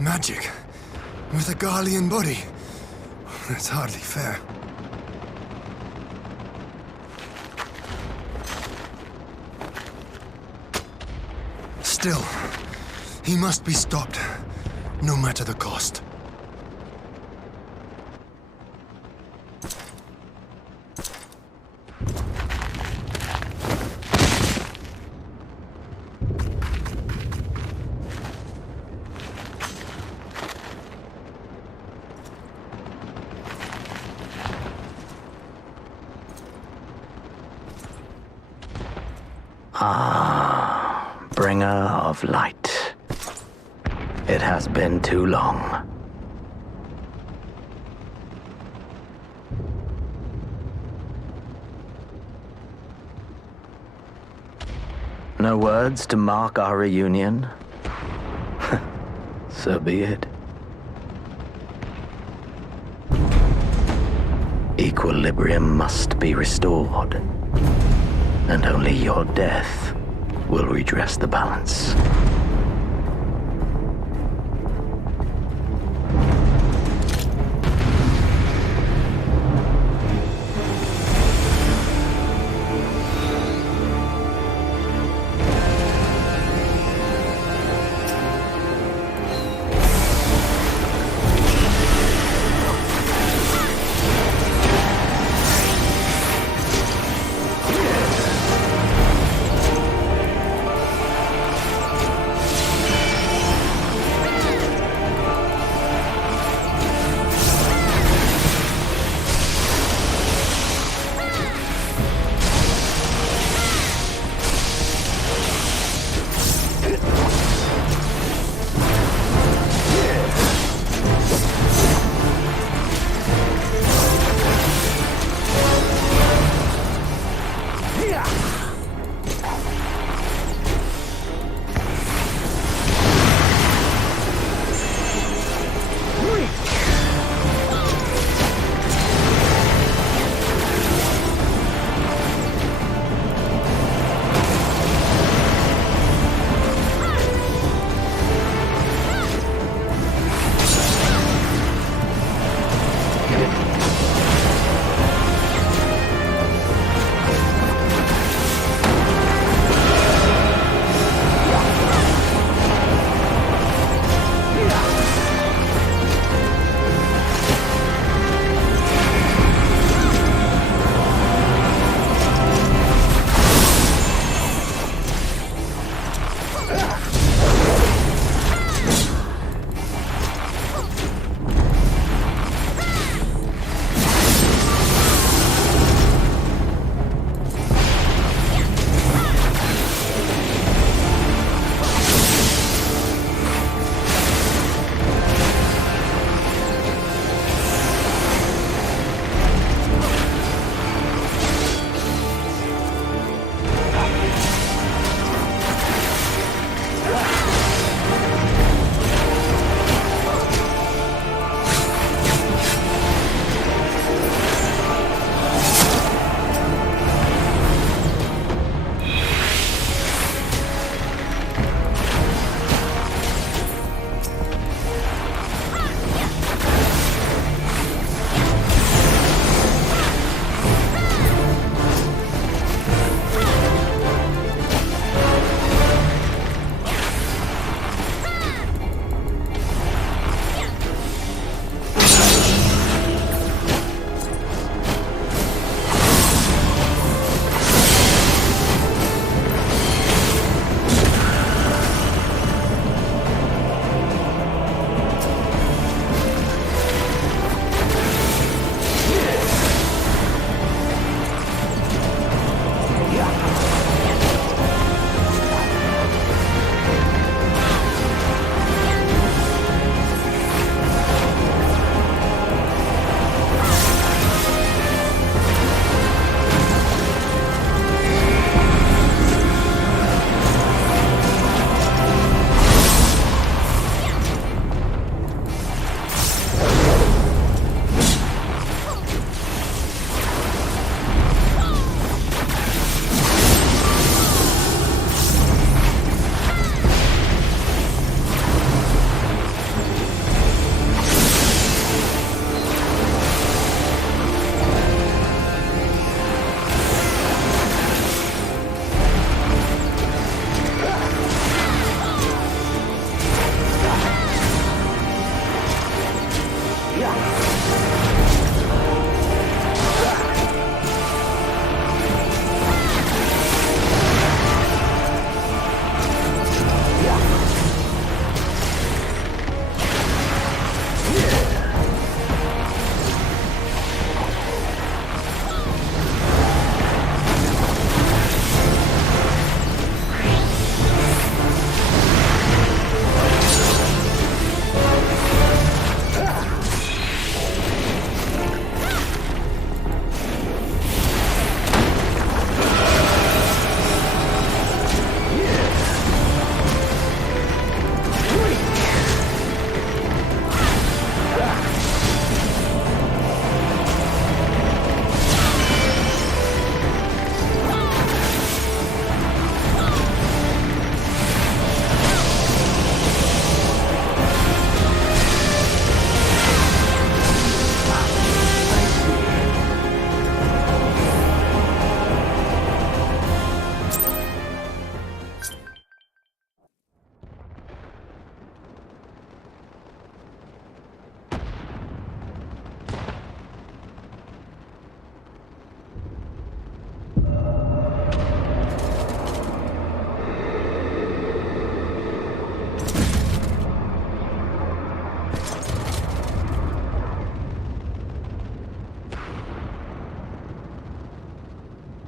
Magic? With a Garlean body? That's hardly fair. Still, he must be stopped, no matter the cost. Bringer of light. It has been too long. No words to mark our reunion? So be it. Equilibrium must be restored, and only your death will redress the balance.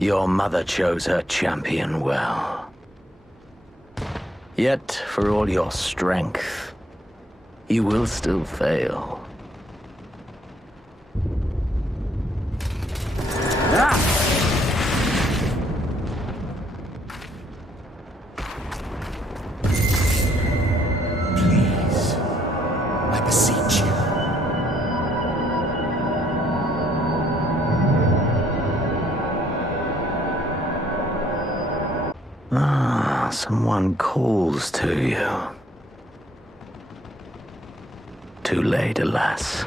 Your mother chose her champion well. Yet, for all your strength, you will still fail. Please, I beseech you. Someone calls to you. Too late, alas.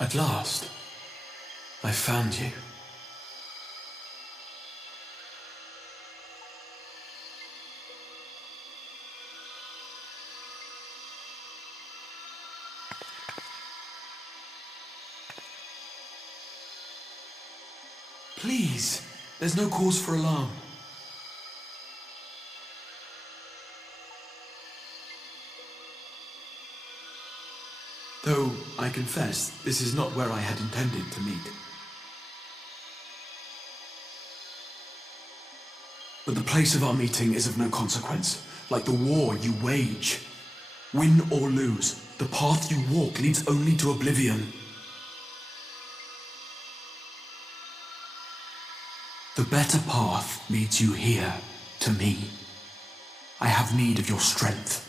At last, I found you. Please, there's no cause for alarm. Though, I confess, this is not where I had intended to meet. But the place of our meeting is of no consequence, like the war you wage. Win or lose, the path you walk leads only to oblivion. The better path leads you here, to me. I have need of your strength.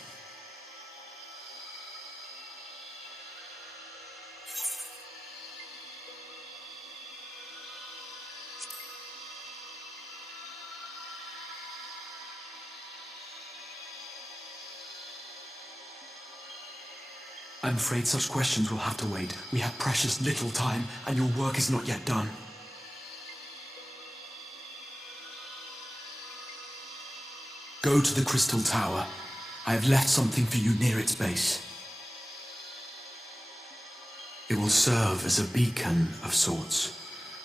I'm afraid such questions will have to wait. We have precious little time, and your work is not yet done. Go to the Crystal Tower. I have left something for you near its base. It will serve as a beacon of sorts,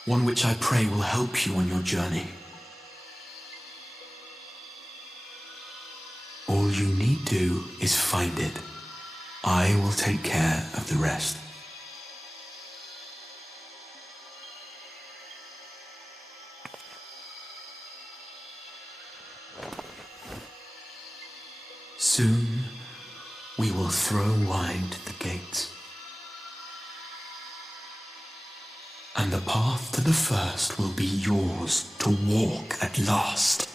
one which I pray will help you on your journey. All you need do is find it. I will take care of the rest. Soon, we will throw wide the gates. And the path to the first will be yours to walk at last.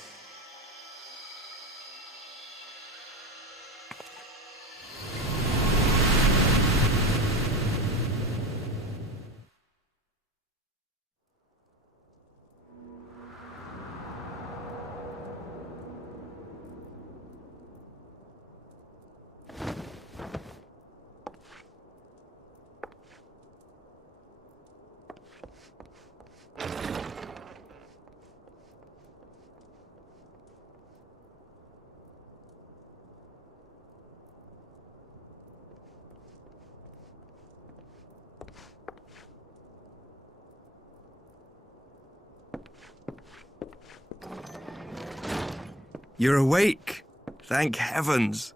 You're awake. Thank heavens.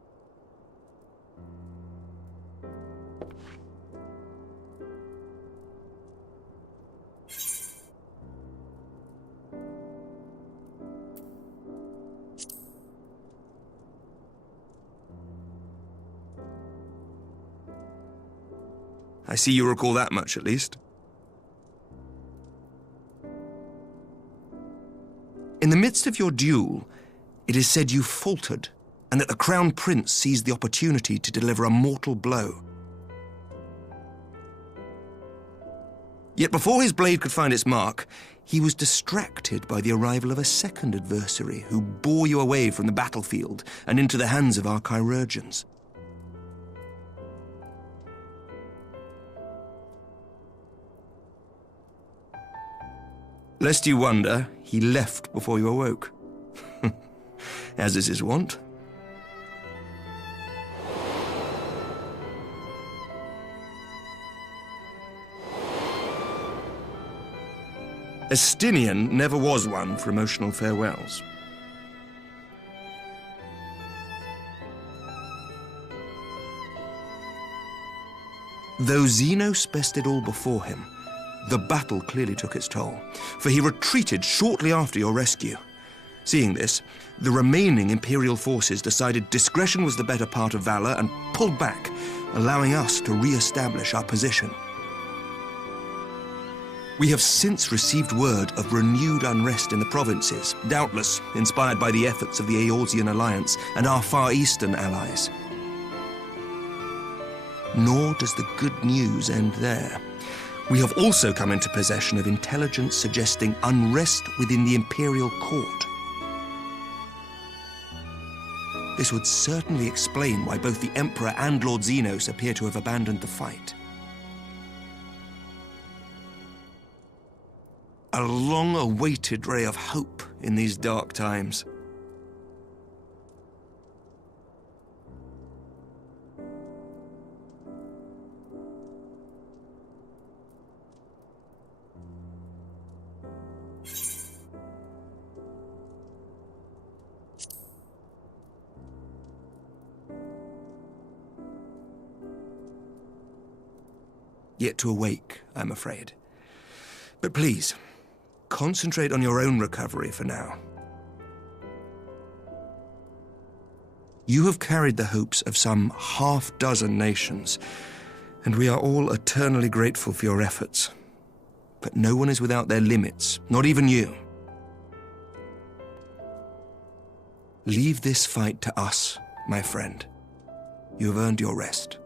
I see you recall that much, at least. In the midst of your duel, it is said you faltered, and that the Crown Prince seized the opportunity to deliver a mortal blow. Yet before his blade could find its mark, he was distracted by the arrival of a second adversary who bore you away from the battlefield and into the hands of our chirurgeons. Lest you wonder, he left before you awoke. As is his wont. Estinian never was one for emotional farewells. Though Xenos bested all before him, the battle clearly took its toll, for he retreated shortly after your rescue. Seeing this, the remaining Imperial forces decided discretion was the better part of valor and pulled back, allowing us to re-establish our position. We have since received word of renewed unrest in the provinces, doubtless inspired by the efforts of the Eorzean Alliance and our Far Eastern allies. Nor does the good news end there. We have also come into possession of intelligence suggesting unrest within the Imperial Court. This would certainly explain why both the Emperor and Lord Xenos appear to have abandoned the fight. A long-awaited ray of hope in these dark times. Yet to awake, I'm afraid. But please, concentrate on your own recovery for now. You have carried the hopes of some half-dozen nations, and we are all eternally grateful for your efforts. But no one is without their limits, not even you. Leave this fight to us, my friend. You have earned your rest.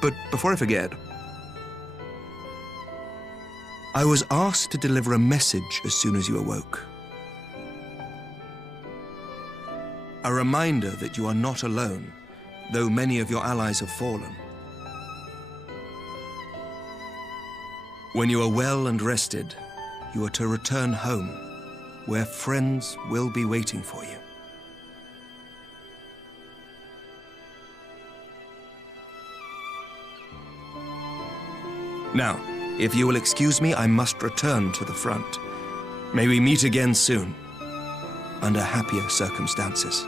But before I forget, I was asked to deliver a message as soon as you awoke. A reminder that you are not alone, though many of your allies have fallen. When you are well and rested, you are to return home, where friends will be waiting for you. Now, if you will excuse me, I must return to the front. May we meet again soon, under happier circumstances.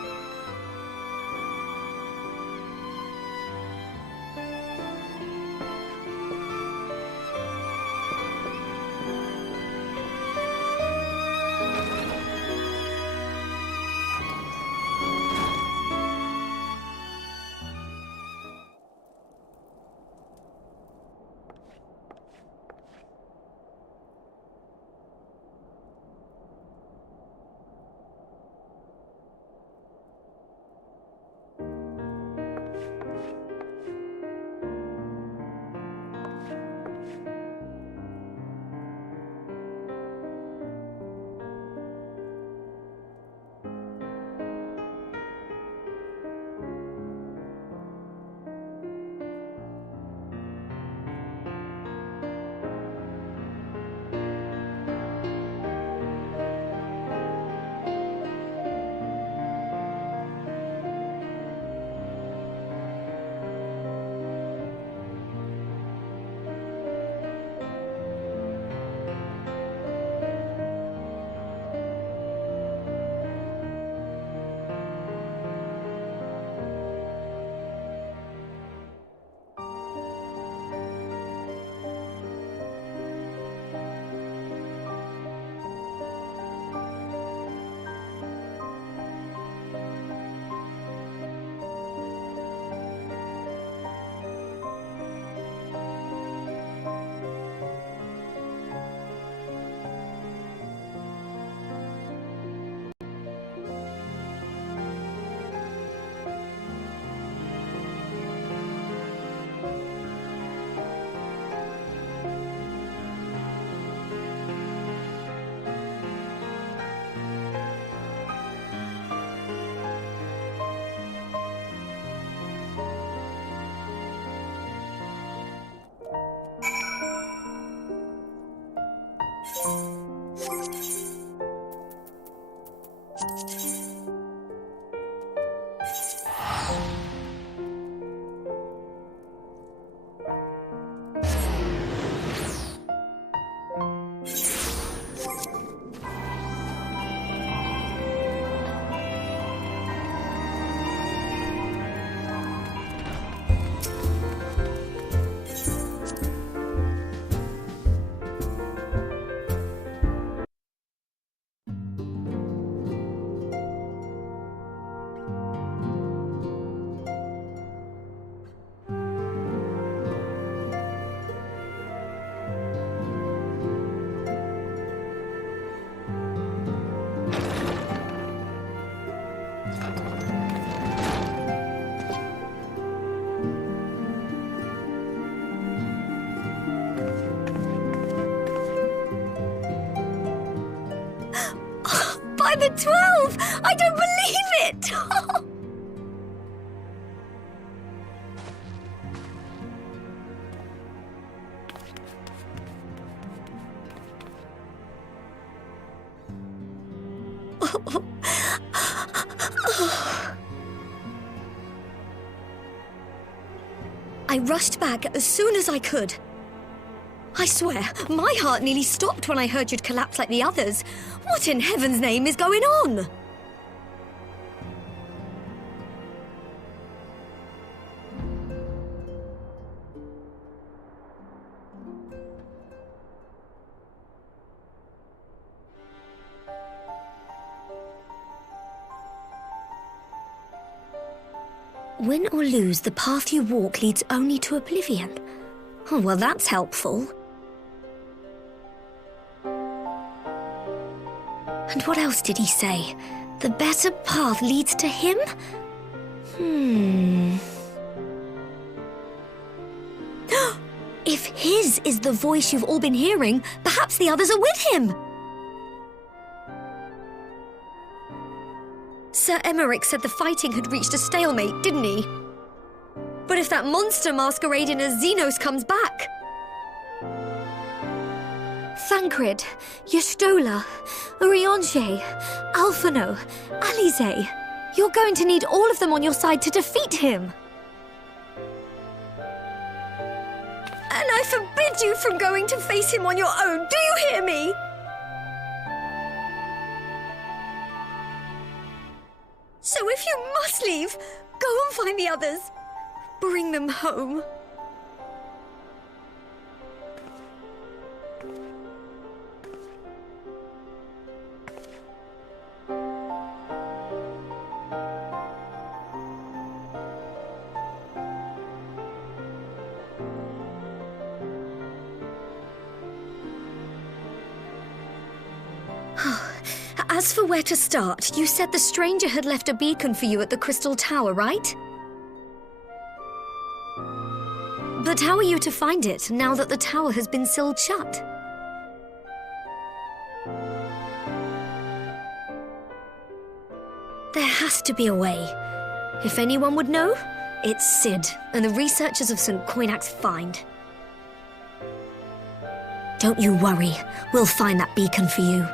By the 12! I don't believe it! I rushed back as soon as I could. I swear, my heart nearly stopped when I heard you'd collapse like the others. What in heaven's name is going on? Win or lose, the path you walk leads only to oblivion. Oh, well, that's helpful. And what else did he say? The better path leads to him? If his is the voice you've all been hearing, perhaps the others are with him. Sir Emmerich said the fighting had reached a stalemate, didn't he? But if that monster masquerading as Xenos comes back... Thancred, Y'shtola, Urianger, Alphino, Alize. You're going to need all of them on your side to defeat him. And I forbid you from going to face him on your own, do you hear me? So if you must leave, go and find the others. Bring them home. As for where to start, you said the stranger had left a beacon for you at the Crystal Tower, right? But how are you to find it, now that the tower has been sealed shut? There has to be a way. If anyone would know, it's Sid and the researchers of St. Coinac's find. Don't you worry, we'll find that beacon for you.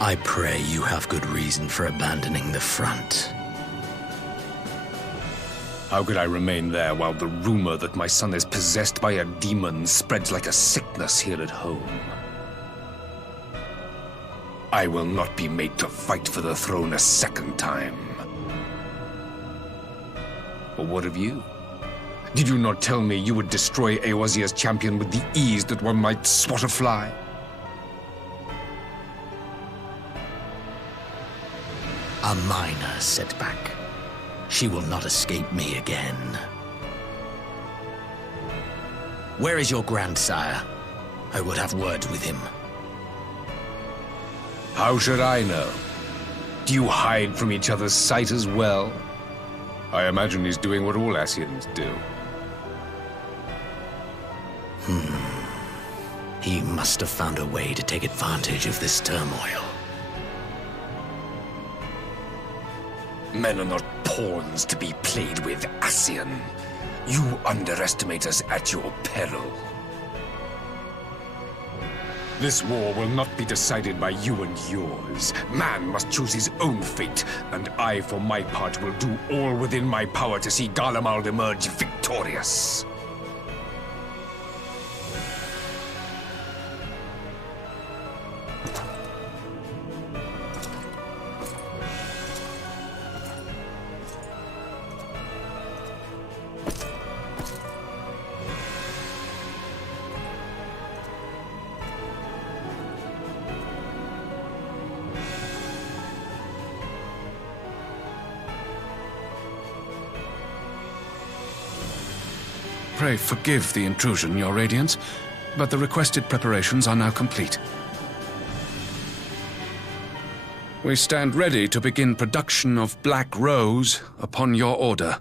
I pray you have good reason for abandoning the front. How could I remain there while the rumor that my son is possessed by a demon spreads like a sickness here at home? I will not be made to fight for the throne a second time. But what of you? Did you not tell me you would destroy Eorzea's champion with the ease that one might swat a fly? A minor setback. She will not escape me again. Where is your grandsire? I would have words with him. How should I know? Do you hide from each other's sight as well? I imagine he's doing what all Ascians do. He must have found a way to take advantage of this turmoil. Men are not pawns to be played with, Ascian. You underestimate us at your peril. This war will not be decided by you and yours. Man must choose his own fate, and I, for my part, will do all within my power to see Garlemald emerge victorious. Pray forgive the intrusion, Your Radiance, but the requested preparations are now complete. We stand ready to begin production of Black Rose upon your order.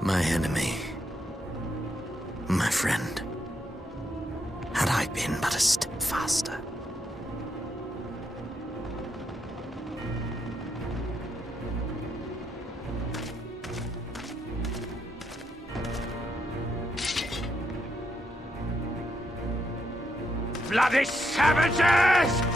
My enemy. My friend. Had I been but a step faster. Bloody savages!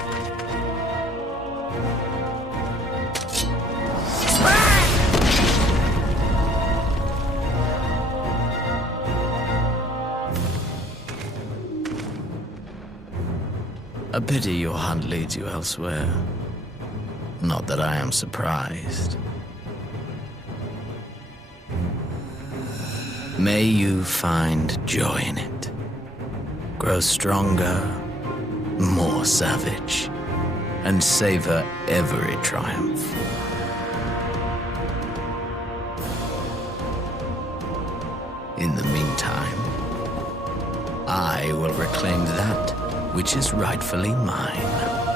A pity your hunt leads you elsewhere. Not that I am surprised. May you find joy in it. Grow stronger, more savage, and savor every triumph. In the meantime, I will reclaim that which is rightfully mine.